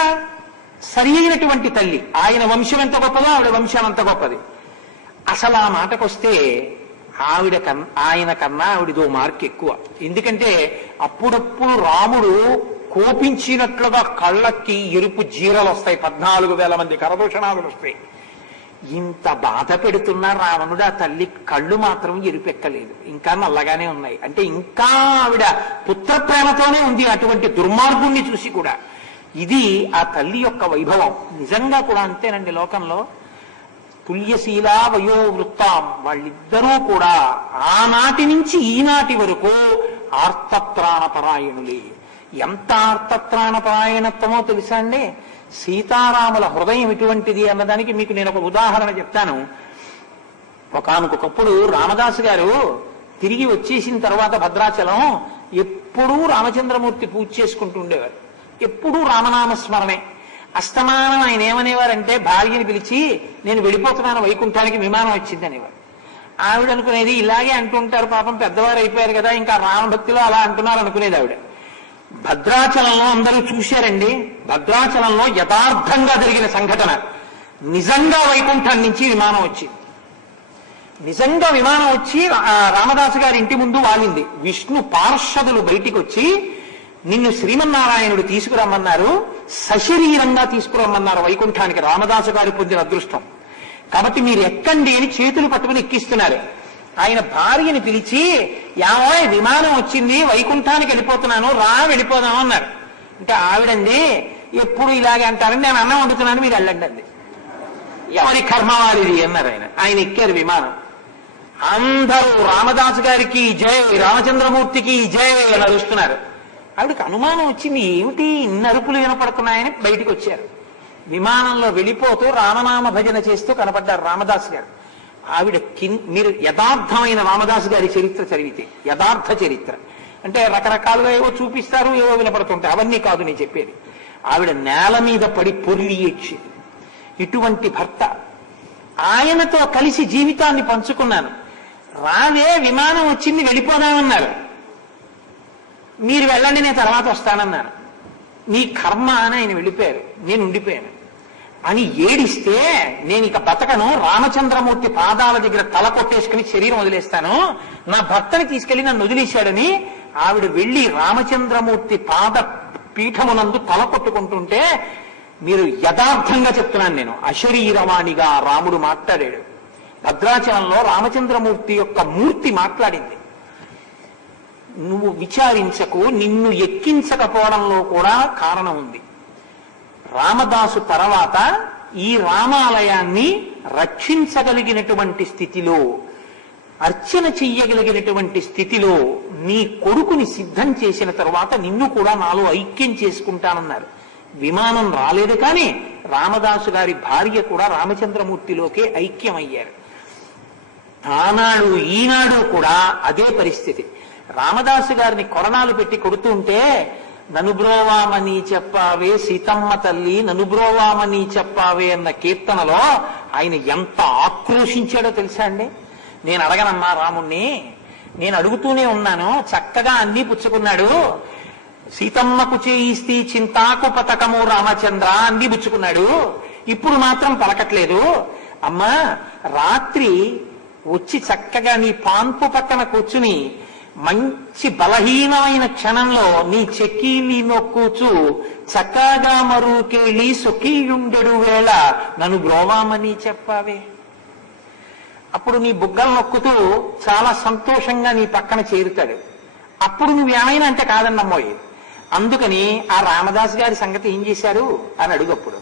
సరి అయినటువంటి తల్లి. ఆయన వంశం ఎంత గొప్పదో ఆవిడ వంశం అంత గొప్పది. అసలు ఆ మాటకొస్తే ఆయన కన్నా ఆవిడదో మార్క్ ఎక్కువ. ఎందుకంటే అప్పుడప్పుడు రాముడు కోపించినట్లుగా కళ్ళకి ఎరుపు జీరలు వస్తాయి, 14,000 మంది కరదూషణాదులు వస్తాయి. ఇంత బాధ పెడుతున్నా రావణుడు ఆ తల్లి కళ్ళు మాత్రం ఎరుపెక్కలేదు, ఇంకా నల్లగానే ఉన్నాయి. అంటే ఇంకా ఆవిడ పుత్ర ప్రేమతోనే ఉంది అటువంటి దుర్మార్గుణ్ణి చూసి కూడా. ఇది ఆ తల్లి యొక్క వైభవం. నిజంగా కూడా అంతేనండి. లోకంలో తుల్యశీలా వయోవృత్తాం వాళ్ళిద్దరూ కూడా ఆనాటి నుంచి ఈనాటి వరకు ఆర్తత్రాణపరాయణులే. ఎంత ఆర్తత్రాణపరాయణత్వమో తెలుసా అండి? సీతారాముల హృదయం ఇటువంటిది అన్నదానికి మీకు నేను ఒక ఉదాహరణ చెప్తాను. ఒకానొకప్పుడు రామదాసు గారు తిరిగి వచ్చేసిన తర్వాత భద్రాచలం ఎప్పుడూ రామచంద్రమూర్తి పూజ చేసుకుంటూ ఉండేవారు. ఎప్పుడూ రామనామస్మరణే. అస్తమానం ఆయన ఏమనేవారంటే భార్యని పిలిచి నేను వెళ్ళిపోతున్నాను వైకుంఠానికి, విమానం వచ్చింది అనేవారు. ఆవిడ అనుకునేది ఇలాగే అంటుంటారు, పాపం పెద్దవారు అయిపోయారు కదా, ఇంకా రామభక్తిలో అలా అంటున్నారు అనుకునేది ఆవిడ. భద్రాచలంలో అందరూ చూశారండి. భద్రాచలంలో యథార్థంగా జరిగిన సంఘటన. నిజంగా వైకుంఠం నుంచి విమానం వచ్చింది. నిజంగా విమానం వచ్చి రామదాసు గారి ఇంటి ముందు వాలింది. విష్ణు పార్షదులు బయటికి వచ్చి నిన్ను శ్రీమన్నారాయణుడు తీసుకురమ్మన్నారు, సశరీరంగా తీసుకురమ్మన్నారు వైకుంఠానికి. రామదాసు గారు పొందిన అదృష్టం కాబట్టి మీరు ఎక్కండి అని చేతులు పట్టుకుని ఎక్కిస్తున్నారు. ఆయన భార్యని పిలిచి యావో విమానం వచ్చింది, వైకుంఠానికి వెళ్ళిపోతున్నాను, రా వెళ్ళిపోదాం అన్నారు. అంటే ఆవిడండి ఎప్పుడు ఇలాగే అంటారని, నేను అన్నం వండుతున్నాను మీరు వెళ్ళండి అంది. ఎవరి కర్మవారిది అన్నారు. ఆయన ఎక్కారు విమానం. అందరూ రామదాసు గారికి జయ, రామచంద్రమూర్తికి జయ అని అరుస్తున్నారు. ఆవిడకి అనుమానం వచ్చింది, ఏమిటి ఇన్ని అరుపులు వినపడుతున్నాయని బయటికి వచ్చారు. విమానంలో వెళ్ళిపోతూ రామనామ భజన చేస్తూ కనపడ్డారు రామదాసు గారు. ఆవిడ మీరు యథార్థమైన రామదాసు గారి చరిత్ర చదివితే, యథార్థ చరిత్ర అంటే రకరకాలుగా ఏవో చూపిస్తారు, ఏవో వినపడుతుంటాయి, అవన్నీ కాదు నేను చెప్పేది. ఆవిడ నేల మీద పడి పొర్లి ఏడ్చింది. ఇటువంటి భర్త, ఆయనతో కలిసి జీవితాన్ని పంచుకున్నాను, రావే విమానం వచ్చింది వెళ్ళిపోదామన్నారు, మీరు వెళ్ళండి నేను తర్వాత వస్తానన్నాను, నీ కర్మ అని ఆయన వెళ్ళిపోయారు, నేను ఉండిపోయాను అని ఏడిస్తే, నేను ఇక బతకను, రామచంద్రమూర్తి పాదాల దగ్గర తల కొట్టేసుకుని శరీరం వదిలేస్తాను, నా భర్తని తీసుకెళ్లి నన్ను వదిలేశాడని ఆవిడ వెళ్లి రామచంద్రమూర్తి పాద పీఠమునందు తల కొట్టుకుంటుంటే, మీరు యథార్థంగా చెప్తున్నాను నేను, అశరీరవాణిగా రాముడు మాట్లాడాడు. భద్రాచలంలో రామచంద్రమూర్తి యొక్క మూర్తి మాట్లాడింది. నువ్వు విచారించకు, నిన్ను ఎక్కించకపోవడంలో కూడా కారణం ఉంది. రామదాసు తర్వాత ఈ రామాలయాన్ని రక్షించగలిగినటువంటి స్థితిలో, అర్చన చెయ్యగలిగినటువంటి స్థితిలో నీ కొడుకుని సిద్ధం చేసిన తరువాత నిన్ను కూడా నాలో ఐక్యం చేసుకుంటానన్నారు. విమానం రాలేదు కానీ రామదాసు గారి భార్య కూడా రామచంద్రమూర్తిలోకే ఐక్యమయ్యారు. ఆనాడు ఈనాడు కూడా అదే పరిస్థితి. రామదాసు గారిని కొరణాలు పెట్టి కొడుతుంటే, ననుబ్రోవామని చెప్పావే సీతమ్మ తల్లి, ననుబ్రోవామని చెప్పావే అన్న కీర్తనలో ఆయన ఎంత ఆక్రోశించాడో తెలుసా అండి. నేను అడగనమ్మా రాముణ్ణి, నేను అడుగుతూనే ఉన్నాను, చక్కగా అన్నీ పుచ్చుకున్నాడు. సీతమ్మకు చేయిస్తే చింతాకు పతకము రామచంద్ర అన్నీ పుచ్చుకున్నాడు, ఇప్పుడు మాత్రం పలకట్లేదు. అమ్మా రాత్రి వచ్చి చక్కగా నీ పాన్పు పక్కన కూర్చుని మంచి బలహీనమైన క్షణంలో నీ చెక్కీలి నొక్కుచు చక్కగా మరుకేళి సొకీయుండెడు వేళ నన్ను బ్రోవామని చెప్పావే. అప్పుడు నీ బుగ్గలు నొక్కుతూ చాలా సంతోషంగా నీ పక్కన చేరుతాడు. అప్పుడు నువ్వేమైనా అంటే కాదన్నమ్మోయి. అందుకని ఆ రామదాసు గారి సంగతి ఏం చేశారు అని అడుగప్పుడు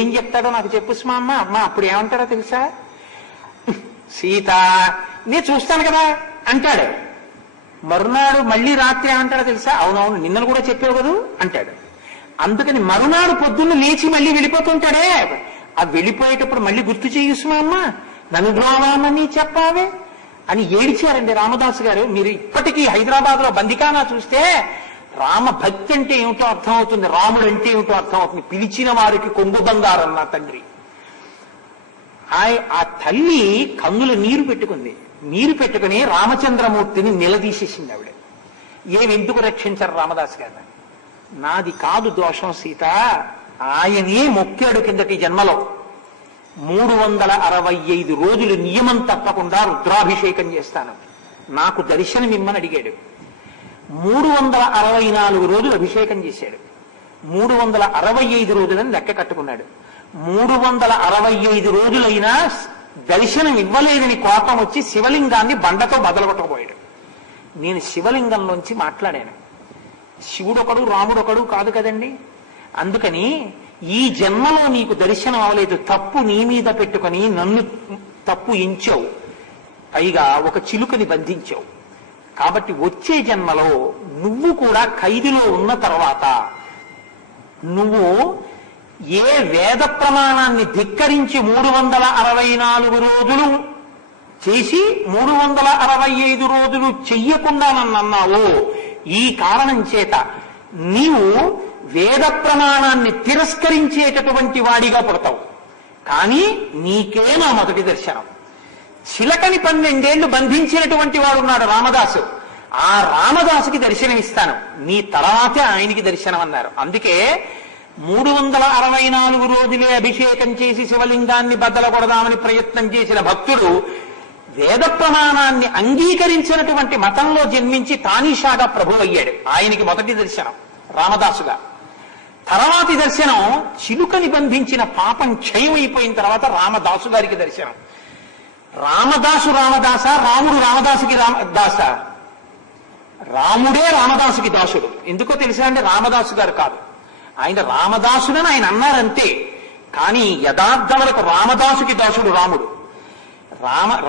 ఏం చెప్తాడో నాకు చెప్పు స్మామ్మ. అమ్మ అప్పుడు ఏమంటాడో తెలుసా, సీత నేను చూస్తాను కదా అంటాడు. మరునాడు మళ్ళీ రాత్రి ఏమంటాడో తెలుసా, అవునవును నిన్నను కూడా చెప్పావు కదూ అంటాడు. అందుకని మరునాడు పొద్దున్న లేచి మళ్ళీ వెళ్ళిపోతుంటాడే, ఆ వెళ్ళిపోయేటప్పుడు మళ్ళీ గుర్తు చేయుస్మా అమ్మ, నన్ను ద్రోవామని చెప్పావే అని ఏడిచారండి రామదాసు గారు. మీరు ఇప్పటికీ హైదరాబాద్ లో బందికానా చూస్తే రామ భక్తి అంటే ఏమిటో అర్థమవుతుంది, రాముడు అంటే ఏమిటో అర్థమవుతుంది. పిలిచిన వారికి కొంగు బంగారం నా తండ్రి. ఆ తల్లి కన్నులు నీరు పెట్టుకుంది. నీరు పెట్టుకుని రామచంద్రమూర్తిని నిలదీసేసింది ఆవిడ. ఏమెందుకు రక్షించారు రామదాస్ గారు? నాది కాదు దోషం సీత, ఆయనే మొక్కాడు కిందటి జన్మలో 365 రోజులు నియమం తప్పకుండా రుద్రాభిషేకం చేస్తాను, నాకు దర్శనమిమ్మని అడిగాడు. 364 రోజులు అభిషేకం చేశాడు. 365 రోజులని లెక్క కట్టుకున్నాడు. 365 రోజులైనా దర్శనం ఇవ్వలేదని కోపం వచ్చి శివలింగాన్ని బండతో బదలగొట్టబోయాడు. నేను శివలింగంలోంచి మాట్లాడాను. శివుడొకడు రాముడొకడు కాదు కదండి. అందుకని ఈ జన్మలో నీకు దర్శనం అవ్వలేదు, తప్పు నీ మీద పెట్టుకుని నన్ను తప్పు ఎంచావు, పైగా ఒక చిలుకని బంధించావు. కాబట్టి వచ్చే జన్మలో నువ్వు కూడా ఖైదులో ఉన్న తర్వాత నువ్వు ఏ వేద ప్రమాణాన్ని ధిక్కరించి 364 రోజులు చేసి 365 రోజులు చెయ్యకుండా నన్నన్నావో ఈ కారణం చేత నీవు వేద ప్రమాణాన్ని తిరస్కరించేటటువంటి వాడిగా పుడతావు. కానీ నీకే నా మొదటి దర్శనం. చిలకని 12 ఏళ్లు బంధించినటువంటి వాడున్నాడు రామదాసు. ఆ రామదాసుకి దర్శనమిస్తాను, నీ తర్వాతే ఆయనకి దర్శనం అన్నారు. అందుకే 364 రోజులే అభిషేకం చేసి శివలింగాన్ని బద్దలకొడదామని ప్రయత్నం చేసిన భక్తుడు వేద ప్రమాణాన్ని అంగీకరించినటువంటి మతంలో జన్మించి తానీషాగా ప్రభు అయ్యాడు. ఆయనకి మొదటి దర్శనం రామదాసుగా. తర్వాతి దర్శనం చిలుకని బంధించిన పాపం క్షయమైపోయిన తర్వాత రామదాసు గారికి దర్శనం. రామదాసు రామదాస, రాముడు రామదాసుకి దాస. రాముడే రామదాసుకి దాసుడు. ఎందుకో తెలుసా అండి? రామదాసు గారు కాదు, ఆయన రామదాసుడని ఆయన అన్నారంతే. కానీ యథార్థములకు రామదాసుకి దాసుడు రాముడు.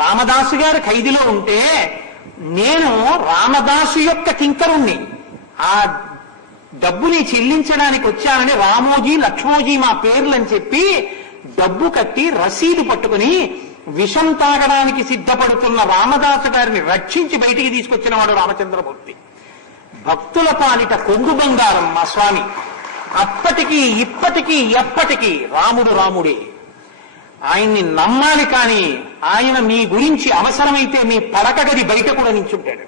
రామదాసు గారు ఖైదీలో ఉంటే నేను రామదాసు యొక్క కింకరుణ్ణి, ఆ డబ్బుని చెల్లించడానికి వచ్చానని రామోజీ లక్ష్మోజీ మా పేర్లని చెప్పి డబ్బు కట్టి రసీదు పట్టుకుని విషం తాగడానికి సిద్ధపడుతున్న రామదాసు గారిని రక్షించి బయటికి తీసుకొచ్చిన వాడు రామచంద్రమూర్తి. భక్తుల పాలిట కొంగు బంగారం మా స్వామి. అప్పటికీ ఇప్పటికీ ఎప్పటికీ రాముడు రాముడే. ఆయన్ని నమ్మాలి. కానీ ఆయన మీ గురించి అవసరమైతే మీ పడక గది బయట కూడా నించుంటాడు,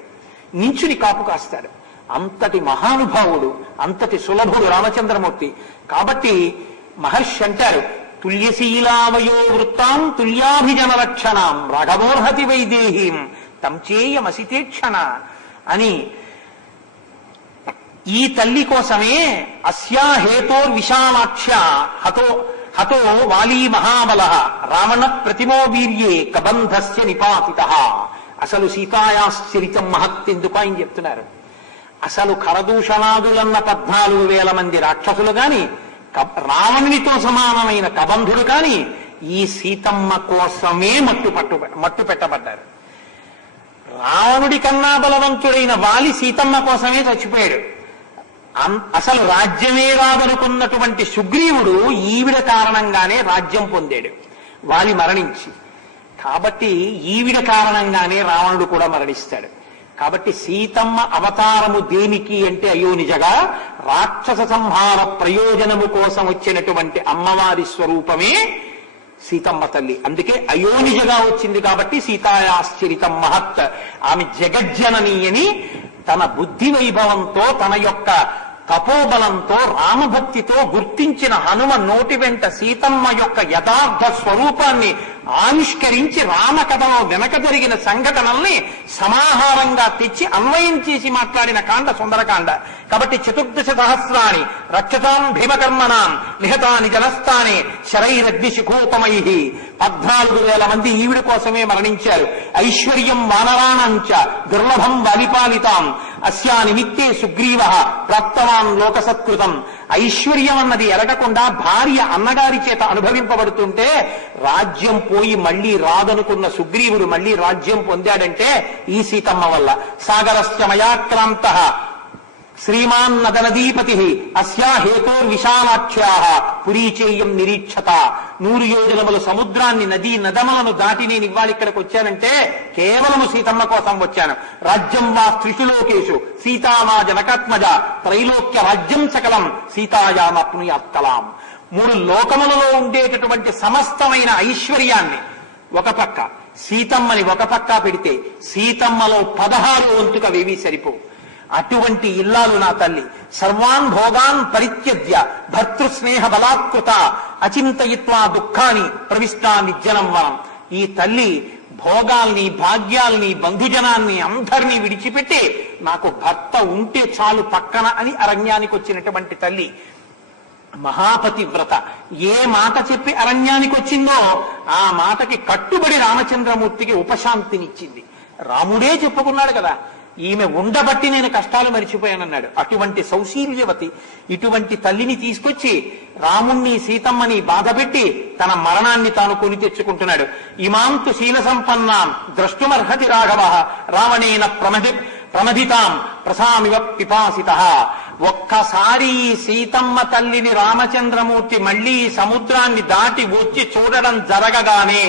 నించుని కాపు కాస్తాడు. అంతటి మహానుభావుడు, అంతటి సులభుడు రామచంద్రమూర్తి. కాబట్టి మహర్షి అంటారు, తుల్యశీలావయో వృత్తాం తుల్యాభిజన లక్షణాం రాఘవోర్హతి వైదేహీం తంచేయమసితేక్షణ అని. ఈ తల్లి కోసమే అస్యా హేతోర్విశాలాక్ష్య హతో వాలీ మహాబల రావణ ప్రతిమో వీర్యే కబంధస్య నిపాతిత. అసలు సీతాయాశ్చరితం మహత్ ఎందుకు ఆయన చెప్తున్నారు. అసలు ఖరదూషణాదులన్న 14,000 మంది రాక్షసులు గాని, రావణునితో సమానమైన కబంధుడు కాని ఈ సీతమ్మ కోసమే మట్టు పెట్టబడ్డారు. రావణుడి కన్నా బలవంతుడైన వాలి సీతమ్మ కోసమే చచ్చిపోయాడు. అసలు రాజ్యమే రాదనుకున్నటువంటి సుగ్రీవుడు ఈవిడ కారణంగానే రాజ్యం పొందాడు, వాలి మరణించి. కాబట్టి ఈవిడ కారణంగానే రావణుడు కూడా మరణిస్తాడు. కాబట్టి సీతమ్మ అవతారము దేనికి అంటే అయోనిజగా రాక్షస సంహార ప్రయోజనము కోసం వచ్చినటువంటి అమ్మవారి స్వరూపమే సీతమ్మ తల్లి. అందుకే అయోనిజగా వచ్చింది. కాబట్టి సీతాయాశ్చరితం మహత్. ఆమె జగజ్జననీయని తన బుద్ధి వైభవంతో, తన యొక్క తపోబలంతో, రామభక్తితో గుర్తించిన హనుమ నోటి వెంట సీతమ్మ యొక్క యథార్థ స్వరూపాన్ని ఆవిష్కరించి రామకథలో వెనక జరిగిన సంఘటనల్ని సమాహారంగా తెచ్చి అన్వయం చేసి మాట్లాడిన కాండ సుందరకాండ. కాబట్టి 14 సహస్రాణి రక్షతాం భీమకర్మణాం నిహతాని జనస్థానే శరైరగ్ని శిఖోపమై. 14,000 మంది ఈవిడ కోసమే మరణించారు. ఐశ్వర్యం వానరాణంచ దుర్లభం వాలిపాలితాం అస్యా నిమిత్తే సుగ్రీవ ప్రాప్తవాన్ లోకసత్కృతం. ఐశ్వర్యం అన్నది ఎరగకుండా భార్య అన్నగారి చేత అనుభవింపబడుతుంటే రాజ్యం పోయి మళ్లీ రాదనుకున్న సుగ్రీవుడు మళ్లీ రాజ్యం పొందాడంటే ఈ సీతమ్మ వల్ల. సాగరస్య మయాక్రాంత శ్రీమాన్ నదనదీపతి అస్యా హేతోర్ విశాలాఖ్యా పురీచేయం నిరీక్షత. 100 యోజనముల సముద్రాన్ని, నదీ నదములను దాటి నేను ఇవాళ ఇక్కడికి వచ్చానంటే కేవలము సీతమ్మ కోసం వచ్చాను. రాజ్యం వా త్రిషులోకేషు సీతామా జనకాత్మజ త్రైలోక్య రాజ్యం సకలం సీతాయామప్నుయాత్కలాం. 3 లోకములలో ఉండేటటువంటి సమస్తమైన ఐశ్వర్యాన్ని ఒక పక్క, సీతమ్మని ఒక పక్క పెడితే సీతమ్మలో 16 వంతుక వేవి సరిపోవు. అటువంటి ఇల్లాలు నా తల్లి. సర్వాన్ భోగాన్ పరిత్యజ్య భర్తృస్నేహ బలాత్కృత అచింతయిత్వా దుఃఖాన్ని ప్రవిష్టా నిర్జనం వనం. ఈ తల్లి భోగాల్ని, భాగ్యాల్ని, బంధుజనాన్ని అందరినీ విడిచిపెట్టి నాకు భర్త ఉంటే చాలు పక్కన అని అరణ్యానికి వచ్చినటువంటి తల్లి. మహాపతివ్రత. ఏ మాట చెప్పి అరణ్యానికి వచ్చిందో ఆ మాటకి కట్టుబడి రామచంద్రమూర్తికి ఉపశాంతినిచ్చింది. రాముడే చెప్పుకున్నాడు కదా, ఈమె ఉండబట్టి నేను కష్టాలు మరిచిపోయానన్నాడు. అటువంటి సౌశీల్యవతి ఇటువంటి తల్లిని తీసుకొచ్చి రాముణ్ణి సీతమ్మని బాధపెట్టి తన మరణాన్ని తాను కొని తెచ్చుకుంటున్నాడు. ఇమాంతు శీల సంపన్నాం ద్రష్టుమర్హతి రాఘవ రావణేన ప్రమదితాం ప్రసామివ పిపాసిత. ఒక్కసారి సీతమ్మ తల్లిని రామచంద్రమూర్తి మళ్లీ సముద్రాన్ని దాటి వచ్చి చూడడం జరగగానే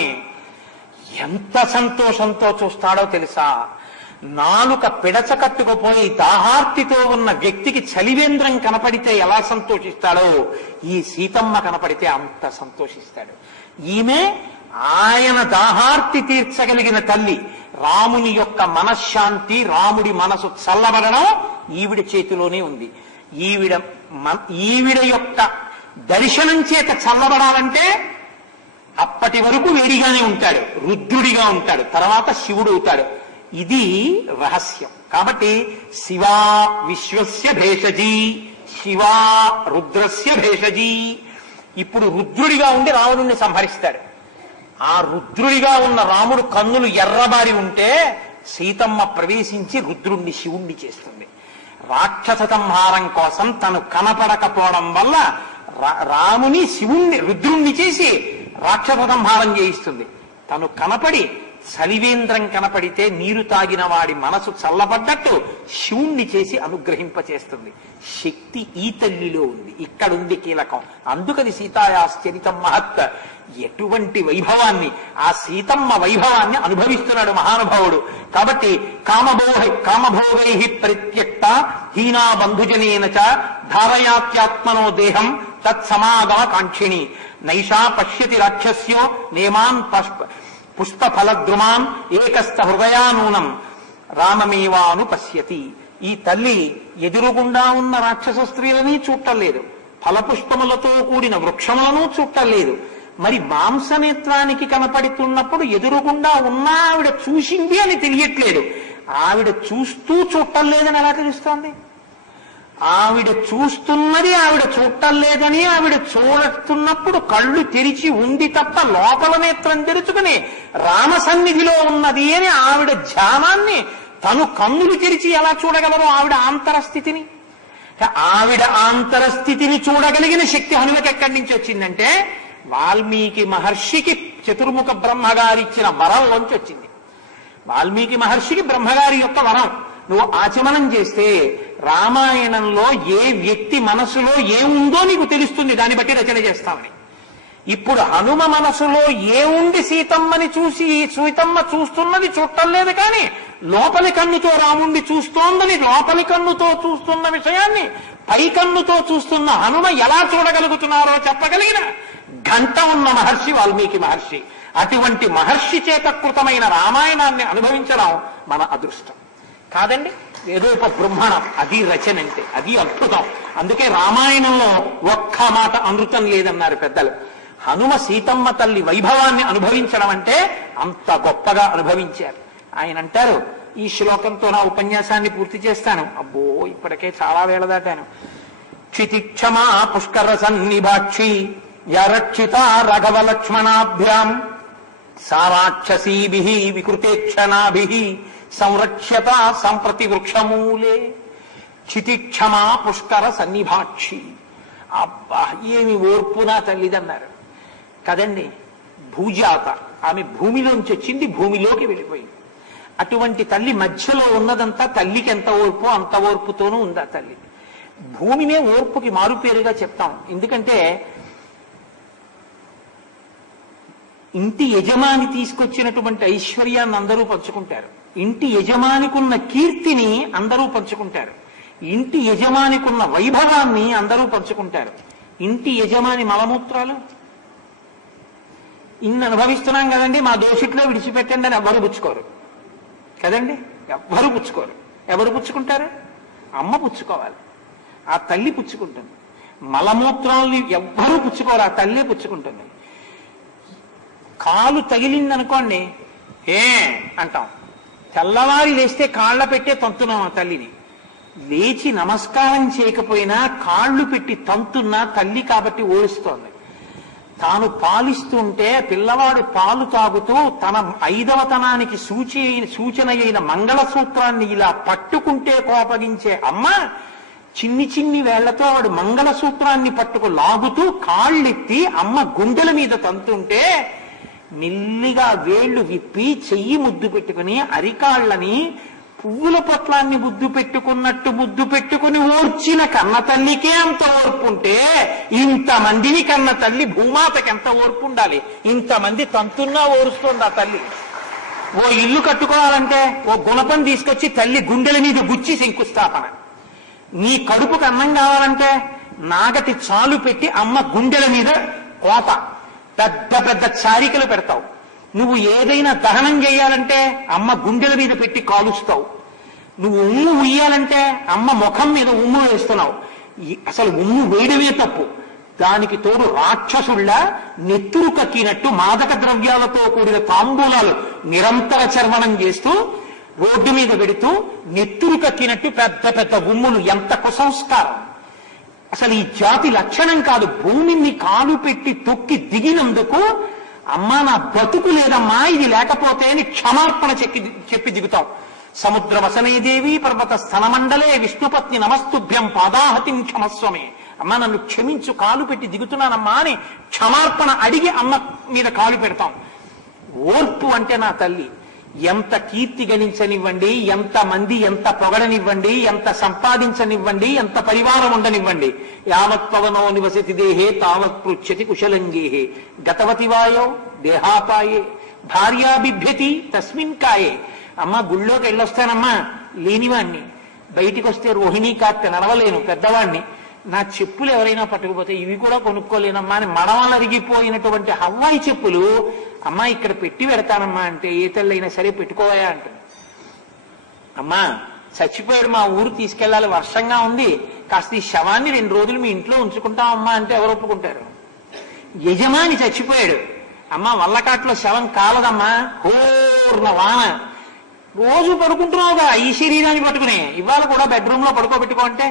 ఎంత సంతోషంతో చూస్తాడో తెలుసా? నాలుక పిడచకట్టుకుపోయి దాహార్తితో ఉన్న వ్యక్తికి చలివేంద్రం కనపడితే ఎలా సంతోషిస్తాడో ఈ సీతమ్మ కనపడితే అంత సంతోషిస్తాడు. ఈమె ఆయన దాహార్తి తీర్చగలిగిన తల్లి. రాముని యొక్క మనశ్శాంతి, రాముడి మనసు చల్లబడడం ఈవిడ చేతిలోనే ఉంది. ఈవిడ యొక్క దర్శనం చేత చల్లబడాలంటే అప్పటి వరకు వేడిగానే ఉంటాడు, రుద్రుడిగా ఉంటాడు, తర్వాత శివుడు అవుతాడు. ఇది రహస్యం. కాబట్టి శివా విశ్వస్య భేషజీ, శివా రుద్రస్య భేషజీ. ఇప్పుడు రుద్రుడిగా ఉండి రావణుణ్ణి సంహరిస్తాడు. ఆ రుద్రుడిగా ఉన్న రాముడు కన్నులు ఎర్రబారి ఉంటే సీతమ్మ ప్రవేశించి రుద్రుణ్ణి శివుణ్ణి చేస్తుంది. రాక్షస సంహారం కోసం తను కనపడకపోవడం వల్ల రాముని శివుణ్ణి రుద్రుణ్ణి చేసి రాక్షస సంహారం చేయిస్తుంది. తను కనపడి చలివేంద్రం కనపడితే నీరు తాగిన వాడి మనసు చల్లబడ్డట్టు శివుణ్ణి చేసి అనుగ్రహింపచేస్తుంది. శక్తి ఈ తల్లిలో ఉంది, ఇక్కడుంది కీలకం. అందుకని సీతాయాశ్చరితం మహత్. ఎటువంటి వైభవాన్ని, ఆ సీతమ్మ వైభవాన్ని అనుభవిస్తున్నాడు మహానుభావుడు. కాబట్టి కామభోగై పరిత్యక్త హీనా బంధుజనేన చ ధారయాత్యాత్మనో దేహం తత్సమాగమ కాంక్షిణి నైషా పశ్యతి రాక్షస్యో నేమాన్ పుష్పఫలద్రుమాన్ ఏకస్థ హృదయానూనం రామమేవాను పశ్యతి. ఈ తల్లి ఎదురుగుండా ఉన్న రాక్షస స్త్రీలని చూడలేదు, ఫలపుష్పములతో కూడిన వృక్షములను చూడలేదు. మరి మాంసనేత్రానికి కనపడుతున్నప్పుడు ఎదురుగుండా ఉన్నా ఆవిడ చూసింది అని తెలియట్లేదు. ఆవిడ చూస్తూ చూడటం లేదని ఎలా తెలుస్తోంది? ఆవిడ చూస్తున్నది ఆవిడ చూడటం లేదని ఆవిడ చూడుతున్నప్పుడు కళ్ళు తెరిచి ఉంది తప్ప లోపల నేత్రం తెరుచుకుని రామ సన్నిధిలో ఉన్నది అని ఆవిడ ధ్యానాన్ని తను కన్నులు తెరిచి ఎలా చూడగలరో ఆవిడ ఆంతరస్థితిని. ఆవిడ ఆంతరస్థితిని చూడగలిగిన శక్తి హనుమకి ఎక్కడి నుంచి వచ్చిందంటే వాల్మీకి మహర్షికి చతుర్ముఖ బ్రహ్మగారిచ్చిన వరంలోంచి వచ్చింది. వాల్మీకి మహర్షికి బ్రహ్మగారి యొక్క వరం. నువ్వు ఆచమనం చేస్తే రామాయణంలో ఏ వ్యక్తి మనసులో ఏముందో నీకు తెలుస్తుంది, దాన్ని బట్టి రచన చేస్తామని. ఇప్పుడు హనుమ మనసులో ఏముంది సీతమ్మని చూసి సీతమ్మ చూస్తున్నది చూడటం లేదు, కానీ లోపలి కన్నుతో రాముణ్ణి చూస్తోందని లోపలి కన్నుతో చూస్తున్న విషయాన్ని పై కన్నుతో చూస్తున్న హనుమ ఎలా చూడగలుగుతున్నారో చెప్పగలిగిన ఘంట ఉన్న మహర్షి వాల్మీకి మహర్షి. అటువంటి మహర్షి చేత కృతమైన రామాయణాన్ని అనుభవించడం మన అదృష్టం కాదండి. ఏదోప బ్రహ్మణం, అది రచన అంటే, అది అద్భుతం. అందుకే రామాయణంలో ఒక్క మాట అమృతం లేదన్నారు పెద్దలు. హనుమ సీతమ్మ తల్లి వైభవాన్ని అనుభవించడం అంటే అంత గొప్పగా అనుభవించారు. ఆయన అంటారు, ఈ శ్లోకంతో నా ఉపన్యాసాన్ని పూర్తి చేస్తాను. అబ్బో ఇప్పటికే చాలా వేళ దాటాను. క్షితిక్షమా పుష్కర సన్నిభాక్షి యరక్షిత రఘవ లక్ష్మణాభ్యాం సారాక్షసీభి వికృతేక్షణాభి సంరక్ష్యత సంప్రతి వృక్షమూలే. క్షితిక్షమా పుష్కర సన్నిభాక్షి. అబ్బా ఏమి ఓర్పు నా తల్లిదన్నారు కదండి. భూజాత, ఆమె భూమిలోంచి వచ్చింది, భూమిలోకి వెళ్ళిపోయింది. అటువంటి తల్లి మధ్యలో ఉన్నదంతా తల్లికి ఎంత ఓర్పు అంత ఓర్పుతోనూ ఉంది ఆ తల్లి. భూమినే ఓర్పుకి మారుపేరుగా చెప్తాం. ఎందుకంటే ఇంటి యజమాని తీసుకొచ్చినటువంటి ఐశ్వర్యాన్ని అందరూ పంచుకుంటారు. ఇంటి యజమానికున్న కీర్తిని అందరూ పంచుకుంటారు. ఇంటి యజమానికున్న వైభవాన్ని అందరూ పంచుకుంటారు. ఇంటి యజమాని మలమూత్రాలు ఇన్ని అనుభవిస్తున్నాం కదండి, మా దోషిట్లో విడిచిపెట్టండి అని ఎవ్వరు పుచ్చుకోరు కదండి, ఎవ్వరు పుచ్చుకోరు. ఎవరు పుచ్చుకుంటారు? అమ్మ పుచ్చుకోవాలి, ఆ తల్లి పుచ్చుకుంటుంది. మలమూత్రాలని ఎవ్వరూ పుచ్చుకోరు, ఆ తల్లి పుచ్చుకుంటుంది. కాలు తగిలిందనుకోండి ఏ అంటాం, తెల్లవారి లేస్తే కాళ్ళ పెట్టే తంతున్నాం ఆ తల్లిని. లేచి నమస్కారం చేయకపోయినా కాళ్ళు పెట్టి తంతున్నా తల్లి కాబట్టి ఓడిస్తోంది. తాను పాలిస్తుంటే పిల్లవాడు పాలు తాగుతూ తన 5వ తనానికి సూచన అయిన మంగళసూత్రాన్ని ఇలా పట్టుకుంటే కోపగించే అమ్మ చిన్ని చిన్ని వేళ్లతో వాడు మంగళసూత్రాన్ని పట్టుకు లాగుతూ కాళ్ళెత్తి అమ్మ గుండెల మీద తంతుంటే మెల్లిగా వేళ్లు విప్పి చెయ్యి ముద్దు పెట్టుకుని అరికాళ్ళని పువ్వుల పొట్లాన్ని ముద్దు పెట్టుకున్నట్టు ముద్దు పెట్టుకుని ఓర్చిన కన్న తల్లికే అంత ఓర్పుంటే ఇంతమందిని కన్న తల్లి భూమాతకి ఎంత ఓర్పు ఉండాలి? ఇంతమంది తంతున్నా ఓరుస్తోంది ఆ తల్లి. ఓ ఇల్లు కట్టుకోవాలంటే ఓ గుణపం తీసుకొచ్చి తల్లి గుండెల మీద గుచ్చి శంకుస్థాపన. నీ కడుపుకు అన్నం కావాలంటే నాగటి చాలు పెట్టి అమ్మ గుండెల మీద కోత, పెద్ద పెద్ద చారికలు పెడతావు. నువ్వు ఏదైనా దహనం చేయాలంటే అమ్మ గుండెల మీద పెట్టి కాలుస్తావు. నువ్వు ఉమ్ము ఉయ్యాలంటే అమ్మ ముఖం మీద ఉమ్ము వేస్తున్నావు. అసలు ఉమ్ము వేయడమే తప్పు. దానికి తోడు రాక్షసుళ్ళ నెత్తురు కక్కినట్టు మాదక ద్రవ్యాలతో కూడిన తాంబూలాలు నిరంతర చర్వణం చేస్తూ రోడ్డు మీద పెడుతూ నెత్తురు కక్కినట్టు పెద్ద పెద్ద ఉమ్ములు. ఎంత కుసంస్కారం! అసలు ఈ జాతి లక్షణం కాదు. భూమిని కాలు పెట్టి తొక్కి దిగినందుకు అమ్మా నా బతుకు లేదమ్మా, ఇది లేకపోతే అని క్షమార్పణ చెప్పి దిగుతాం. సముద్ర వసనేదేవి పర్వత స్థనమండలే విష్ణుపత్ని నమస్తుభ్యం పాదాహతిం క్షమస్వమే. అమ్మ నన్ను క్షమించు, కాలు పెట్టి దిగుతున్నానమ్మా అని క్షమార్పణ అడిగి అమ్మ మీద కాలు పెడతాం. ఓర్పు అంటే నా తల్లి. ఎంత కీర్తి గణించనివ్వండి, ఎంత మంది ఎంత పొగడనివ్వండి, ఎంత సంపాదించనివ్వండి, ఎంత పరివారం ఉండనివ్వండి, యావత్ పవనో నివసతి దేహే తావత్ పృచ్ఛతి కుశలంగేహే గతవతి వాయో దేహాపాయే భార్యా బిభ్యతి తస్మిన్ కాయే. అమ్మ గుళ్ళోకి వెళ్ళొస్తానమ్మా, లేనివాణ్ణి. బయటికి వస్తే రోహిణీ కార్తె నడవలేను, పెద్దవాణ్ణి. నా చెప్పులు ఎవరైనా పట్టుకుపోతే ఇవి కూడా కొనుక్కోలేనమ్మా అని మడవలరిగిపోయినటువంటి హవ్వాయి చెప్పులు అమ్మా ఇక్కడ పెట్టి పెడతానమ్మా అంటే ఏ తల్లైనా సరే పెట్టుకోవయా అంటుంది. అమ్మా చచ్చిపోయాడు, మా ఊరు తీసుకెళ్లాలి, వర్షంగా ఉంది, కాస్త ఈ శవాన్ని 2 రోజులు మీ ఇంట్లో ఉంచుకుంటామమ్మా అంటే ఎవరు ఒప్పుకుంటారు? యజమాని చచ్చిపోయాడు, అమ్మా వల్లకాట్లో శవం కాలదమ్మా, హోర్న వాన, రోజు పడుకుంటున్నావుగా ఈ శరీరాన్ని పట్టుకునే, ఇవాళ కూడా బెడ్రూమ్ లో పడుకోబెట్టుకో అంటే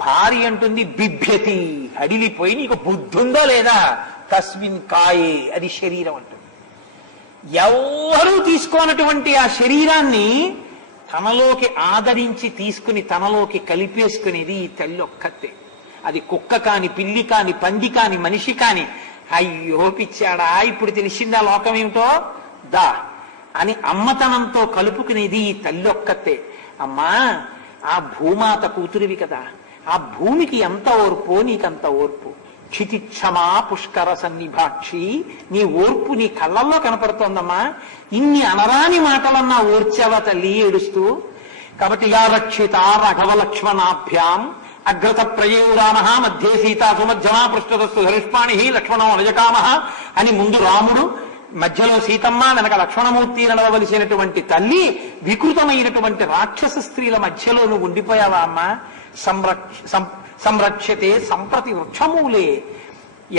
భార్య అంటుంది బిభ్యతి, అడిలిపోయి నీకు బుద్ధుందో లేదా, తస్మిన్ కాయే, అది శరీరం అంటుంది. ఎవరూ తీసుకోనటువంటి ఆ శరీరాన్ని తనలోకి ఆదరించి తీసుకుని తనలోకి కలిపేసుకునేది ఈ తల్లి ఒక్కతే. అది కుక్క కాని, పిల్లి కాని, పంది కాని, మనిషి కాని. అయ్యో పిచ్చాడా, ఇప్పుడు తెలిసిందా లోకం ఏమిటో దా అని అమ్మతనంతో కలుపుకునేది ఈ తల్లి ఒక్కతే. అమ్మా ఆ భూమాత కూతురివి కదా, ఆ భూమికి ఎంత ఓర్పో నీకంత ఓర్పు. క్షితిక్షమా పుష్కర సన్నిభాక్షి, నీ ఓర్పు నీ కళ్ళల్లో కనపడుతోందమ్మా. ఇన్ని అనరాని మాటలన్నా ఓర్చావా తల్లి ఏడుస్తూ. కాబట్టి యా రక్షిత రాఘవ లక్ష్మణాభ్యాం అగ్రత ప్రయోరామ మధ్యే సీతా సుమధ్యమా పృష్ఠతస్తు ధనుష్పాణి లక్ష్మణో నిజకామ అని ముందు రాముడు, మధ్యలో సీతమ్మ, వెనక లక్ష్మణమూర్తి నడవలసినటువంటి తల్లి వికృతమైనటువంటి రాక్షస స్త్రీల మధ్యలో నువ్వు ఉండిపోయావా అమ్మా? సంరక్షతే సంప్రతి వృక్షమూలే.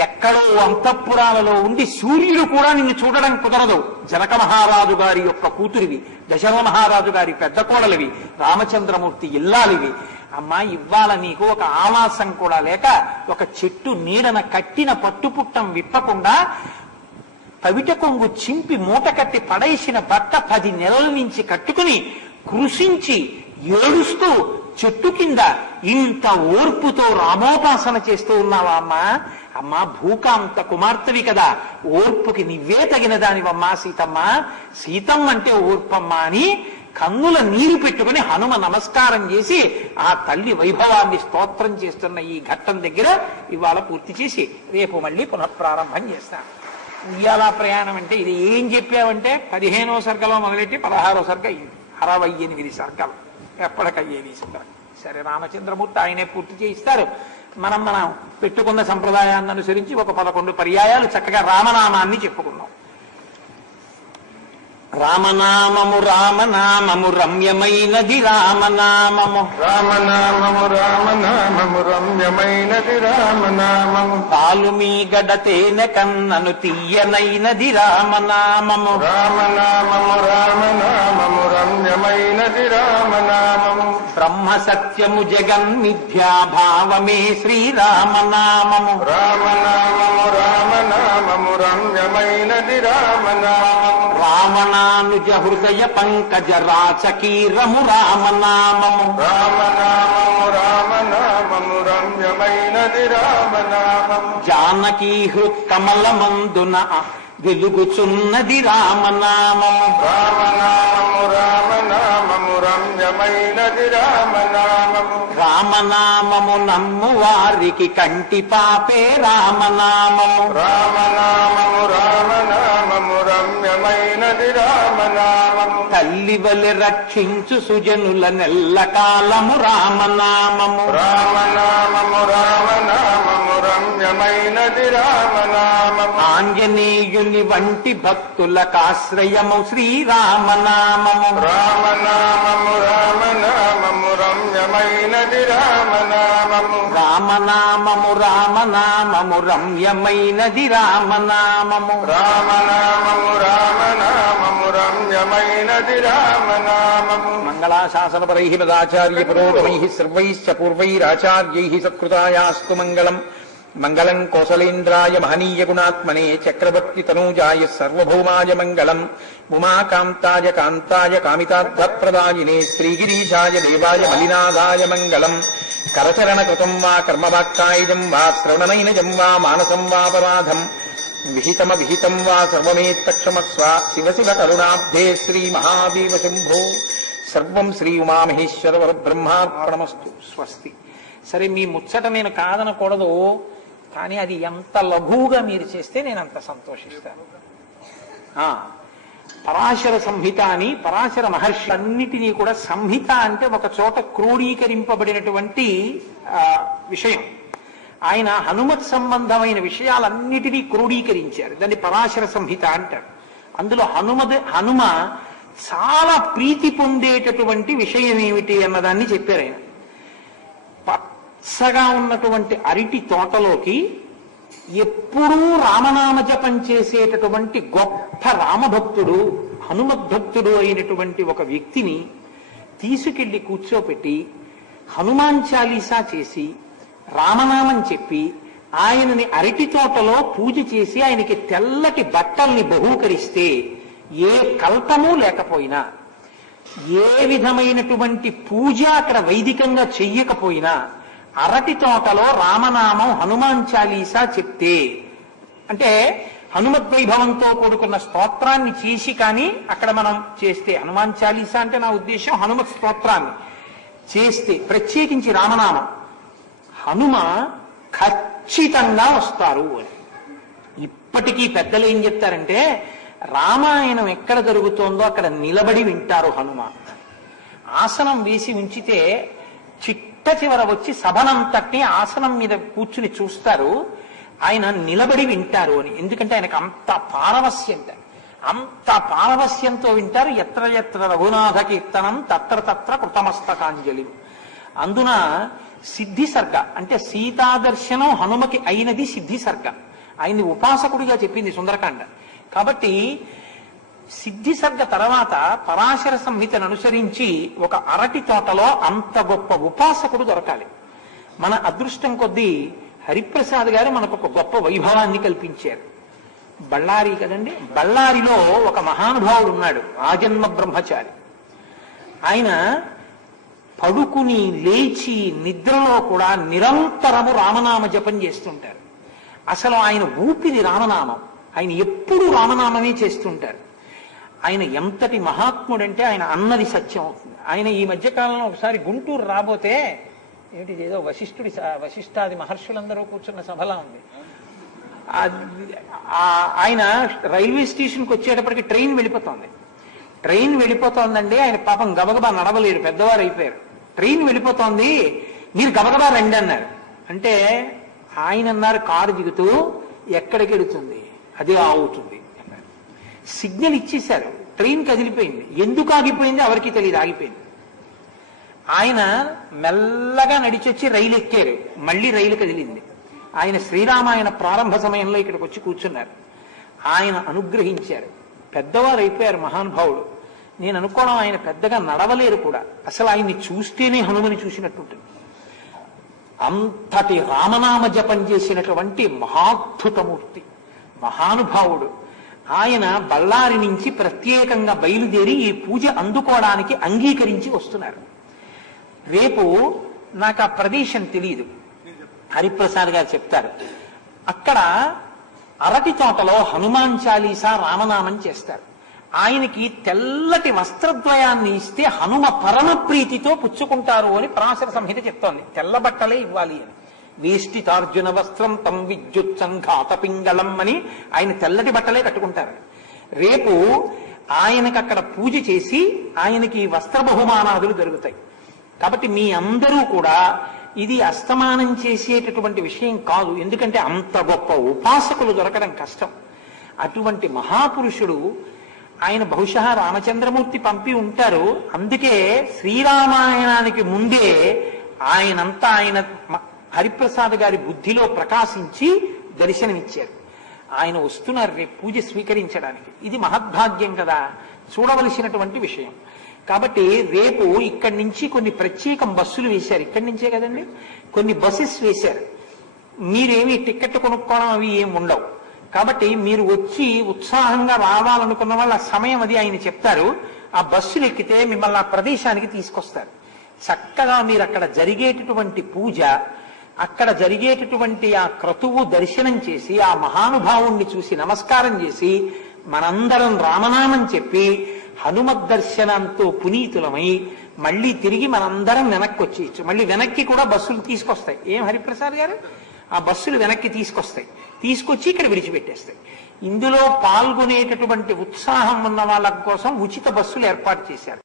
ఎక్కడో అంతఃపురాలలో ఉండి సూర్యుడు కూడా నిన్ను చూడడం కుదరదు. జనక మహారాజు గారి యొక్క కూతురివి, దశరథ మహారాజు గారి పెద్ద కోడలివి, రామచంద్రమూర్తి ఇల్లాలివి. అమ్మా ఇవ్వాల నీకు ఒక ఆవాసం కూడా లేక, ఒక చెట్టు నీడన కట్టిన పట్టుపుట్టం విప్పకుండా పవిట కొంగు చింపి మూట కట్టి పడేసిన బట్ట 10 నెలల నుంచి కట్టుకుని కృషించి ఏడుస్తూ చెట్టు కింద ఇంత ఓర్పుతో రామోపాసన చేస్తూ ఉన్నావా అమ్మా? అమ్మా భూకాంత కుమార్తెవి కదా, ఓర్పుకి నువ్వే తగిన దానివమ్మా సీతమ్మ, సీతమ్మ అంటే ఓర్పమ్మా అని కన్నుల నీరు పెట్టుకుని హనుమ నమస్కారం చేసి ఆ తల్లి వైభవాన్ని స్తోత్రం చేస్తున్న ఈ ఘట్టం దగ్గర ఇవాళ పూర్తి చేసి రేపు మళ్ళీ పునఃప్రారంభం చేస్తాను. ఉయ్యాల ప్రయాణం అంటే ఇది ఏం చెప్పావంటే 15వ సర్గలో మొదలెట్టి 16వ సర్గ 68 సర్గలు ఎప్పటికయ్యేవి సర్గలు. సరే, రామచంద్రమూర్తి ఆయనే పూర్తి చేయిస్తారు. మనం పెట్టుకున్న సంప్రదాయాన్ని అనుసరించి ఒక 11 పర్యాయాలు చక్కగా రామనామాన్ని చెప్పుకున్నాం. రామనామము రామనామము రమ్యమైనది రామనామము, రామనామము రామనామము రమ్యమైనది రామనామము, పాలు మీ గడతేన కన్నను తీయనైనది రామనామము, రామనామము రామనామము రమ్యమైనది రామనామము, బ్రహ్మ సత్యము జగన్మిథ్యా భావమే శ్రీరామనామము, రామనామము రామనామము రమ్యమైనది రామనామము, రావణానుజ హృదయ పంకజ రాచకీరము రామనామము, రామనామము రామనామము రమ్యమైనది రామనామము, జానకీ హృత్కమలమందున వెలుగుచున్నది రామనామము, రామనామము రామనామము రమ్యమైనది రామనామము, రామనామము నమ్ము వారికి కంటి పాపే రామనామము, రామనామము రామనామము రమ్యమైనది రామనామము, తల్లి వలె రక్షించు సుజనుల నెల్లకాలము రామనామము, రామనామము రామనామము రమ్యమైనది రామనామము, ఆంజనేయుని వంటి భక్తులకాశ్రయము శ్రీరామనామము, రామనామము రామనామము రమ్యమైనది రామనామము, రామనామము రామనామము రమ్యమైనది రామనామము, రామనామము రామనామము రమ్యమైనది రామనామము, మంగళాశాసనపరై మదాచార్య పురోగమై సర్వైశ్చ పూర్వైరాచార్యై సత్కృతాయాస్తు మంగళం. మంగళం కోసలేంద్రాయ మహనీయ గుణాత్మనే చక్రవర్తి తనూజాయ సర్వభౌమాయ మంగళం. ఉమాకాంతాయ కాంతాయ కామితార్థప్రదాయినే శ్రీగిరీశాయ దేవాయ మలినాథాయ మంగళం. కరచరణ కృతం వా కర్మవాక్కాయజం వా శ్రవణనైనజం వా మానసం వాపరాధం విహితం వా సర్వమేత్తక్షమస్వ. శివ శివ కరుణాబ్ధే శ్రీ మహాదేవ శంభో. సర్వం శ్రీ ఉమామహేశ్వర వరబ్రహ్మార్పణమస్తు. స్వస్తి. సరే, మీ ముచ్చట నేను కాదనకూడదు, కానీ అది ఎంత లఘువుగా మీరు చేస్తే నేను అంత సంతోషిస్తాను. పరాశర సంహిత అని పరాశర మహర్షి అన్నిటినీ కూడా, సంహిత అంటే ఒక చోట క్రోడీకరింపబడినటువంటి విషయం. ఆయన హనుమత్ సంబంధమైన విషయాలన్నిటినీ క్రోడీకరించారు. దాన్ని పరాశర సంహిత అంటారు. అందులో హనుమ చాలా ప్రీతి పొందేటటువంటి విషయం ఏమిటి అన్నదాన్ని చెప్పారు ఆయన. పచ్చగా ఉన్నటువంటి అరటి తోటలోకి ఎప్పుడూ రామనామ జపం చేసేటటువంటి గొప్ప రామభక్తుడు, హనుమద్భక్తుడు అయినటువంటి ఒక వ్యక్తిని తీసుకెళ్లి కూర్చోపెట్టి హనుమాన్ చాలీసా చేసి రామనామం చెప్పి ఆయనని అరటి తోటలో పూజ చేసి ఆయనకి తెల్లటి బట్టల్ని బహూకరిస్తే ఏ కల్పము లేకపోయినా, ఏ విధమైనటువంటి పూజ అక్కడ వైదికంగా చెయ్యకపోయినా, అరటి తోటలో రామనామం హనుమాన్ చాలీసా చెప్తే, అంటే హనుమద్వైభవంతో కూడుకున్న స్తోత్రాన్ని చేసి కానీ అక్కడ మనం చేస్తే, హనుమాన్ చాలీసా అంటే నా ఉద్దేశం హనుమత్ స్తోత్రాన్ని చేస్తే, ప్రత్యేకించి రామనామం, హనుమ ఖచ్చితంగా వస్తారు అని. ఇప్పటికీ పెద్దలు ఏం చెప్తారంటే, రామాయణం ఎక్కడ జరుగుతోందో అక్కడ నిలబడి వింటారు హనుమ. ఆసనం వేసి ఉంచితే చిట్ట చివర వచ్చి సభనంతటి ఆసనం మీద కూర్చుని చూస్తారు, ఆయన నిలబడి వింటారు అని. ఎందుకంటే ఆయనకు అంత పారవస్యంతో వింటారు. ఎత్ర ఎత్ర రఘునాథ కీర్తనం తత్ర తత్ర కృతమస్తకాంజలి. అందున సిద్ధి సర్గ అంటే సీతాదర్శనం హనుమకి అయినది సిద్ధి సర్గ. ఆయన్ని ఉపాసకుడిగా చెప్పింది సుందరకాండ. కాబట్టి సిద్ధి సర్గ తర్వాత పరాశర సంహితను అనుసరించి ఒక అరటి తోటలో అంత గొప్ప ఉపాసకుడు దొరకాలి. మన అదృష్టం కొద్దీ హరిప్రసాద్ గారు మనకు ఒక గొప్ప వైభవాన్ని కల్పించారు. బళ్ళారి కదండి, బళ్ళారిలో ఒక మహానుభావుడు ఉన్నాడు, ఆజన్మ బ్రహ్మచారి. ఆయన పడుకుని లేచి నిద్రలో కూడా నిరంతరము రామనామ జపం చేస్తుంటారు. అసలు ఆయన ఊపిరి రామనామం, ఆయన ఎప్పుడు రామనామమే చేస్తుంటారు. ఆయన ఎంతటి మహాత్ముడంటే ఆయన అన్నది సత్యం అవుతుంది. ఆయన ఈ మధ్యకాలంలో ఒకసారి గుంటూరు రాబోతే, ఏమిటి ఏదో వశిష్ఠాది మహర్షులందరూ కూర్చున్న సభలా ఉంది, ఆయన రైల్వే స్టేషన్కి వచ్చేటప్పటికి ట్రైన్ వెళ్ళిపోతోందండి. ఆయన పాపం గబగబా నడవలేరు, పెద్దవారు అయిపోయారు. ట్రైన్ వెళ్ళిపోతోంది, మీరు గబగబా రండి అన్నారు. అంటే ఆయన అన్నారు కారు దిగుతూ, ఎక్కడికి వెళుతుంది అదే ఆగుతుంది అన్నారు. సిగ్నల్ ఇచ్చేశారు, ట్రైన్ కదిలిపోయింది. ఎందుకు ఆగిపోయింది ఎవరికి తెలియదు, ఆగిపోయింది. ఆయన మెల్లగా నడిచొచ్చి రైలు ఎక్కారు, మళ్ళీ రైలు కదిలింది. ఆయన శ్రీరామాయణ ప్రారంభ సమయంలో ఇక్కడికి వచ్చి కూర్చున్నారు. ఆయన అనుగ్రహించారు, పెద్దవారు అయిపోయారు మహానుభావుడు. నేను అనుకోవడం ఆయన పెద్దగా నడవలేరు కూడా, అసలు ఆయన్ని చూస్తేనే హనుమని చూసినట్టుంటుంది. అంతటి రామనామ జపం చేసినటువంటి మహాద్భుతమూర్తి, మహానుభావుడు. ఆయన బళ్ళారి నుంచి ప్రత్యేకంగా బయలుదేరి ఈ పూజ అందుకోవడానికి అంగీకరించి వస్తున్నారు. రేపు నాకు ఆ ప్రదేశం తెలియదు, హరిప్రసాద్ గారు చెప్తారు. అక్కడ అరటి తోటలో హనుమాన్ చాలీసా రామనామం చేస్తారు. ఆయనకి తెల్లటి వస్త్రద్వయాన్ని ఇస్తే హనుమ పరమ ప్రీతితో పుచ్చుకుంటారు అని పరాశర సంహిత చెప్తోంది. తెల్ల బట్టలే ఇవ్వాలి అని. వేష్టితార్జున వస్త్రం తం విద్యుత్ సంఘాత పింగళం అని ఆయన తెల్లటి బట్టలే కట్టుకుంటారు. రేపు ఆయనకు అక్కడ పూజ చేసి ఆయనకి వస్త్ర బహుమానాదులు జరుగుతాయి. కాబట్టి మీ అందరూ కూడా ఇది అస్తమానం చేసేటటువంటి విషయం కాదు, ఎందుకంటే అంత గొప్ప ఉపాసకులు దొరకడం కష్టం. అటువంటి మహాపురుషుడు ఆయన బహుశా రామచంద్రమూర్తి పంపి ఉంటారు. అందుకే శ్రీరామాయణానికి ముందే ఆయనంతా ఆయన హరిప్రసాద్ గారి బుద్ధిలో ప్రకాశించి దర్శనమిచ్చారు. ఆయన వస్తున్నారు రేపు పూజ స్వీకరించడానికి. ఇది మహద్భాగ్యం కదా, చూడవలసినటువంటి విషయం. కాబట్టి రేపు ఇక్కడి నుంచి కొన్ని ప్రత్యేకం బస్సులు వేశారు, ఇక్కడి నుంచే కదండి కొన్ని బస్సెస్ వేశారు. మీరేమి టికెట్ కొనుక్కోవడం అవి ఏం ఉండవు. కాబట్టి మీరు వచ్చి ఉత్సాహంగా రావాలనుకున్న వాళ్ళ సమయం అది ఆయన చెప్తారు. ఆ బస్సులు ఎక్కితే మిమ్మల్ని ఆ ప్రదేశానికి తీసుకొస్తారు. చక్కగా మీరు అక్కడ జరిగేటటువంటి పూజ, అక్కడ జరిగేటటువంటి ఆ క్రతువు దర్శనం చేసి ఆ మహానుభావుణ్ణి చూసి నమస్కారం చేసి మనందరం రామనామం చెప్పి హనుమద్ దర్శనంతో పునీతులమై మళ్ళీ తిరిగి మనందరం వెనక్కి వచ్చేయచ్చు. మళ్ళీ వెనక్కి కూడా బస్సులు తీసుకొస్తాయి. ఏం హరిప్రసాద్ గారు, ఆ బస్సులు వెనక్కి తీసుకొచ్చి ఇక్కడ విడిచిపెట్టేస్తాయి. ఇందులో పాల్గొనేటటువంటి ఉత్సాహం ఉన్న వాళ్ళ కోసం ఉచిత బస్సులు ఏర్పాటు చేశారు.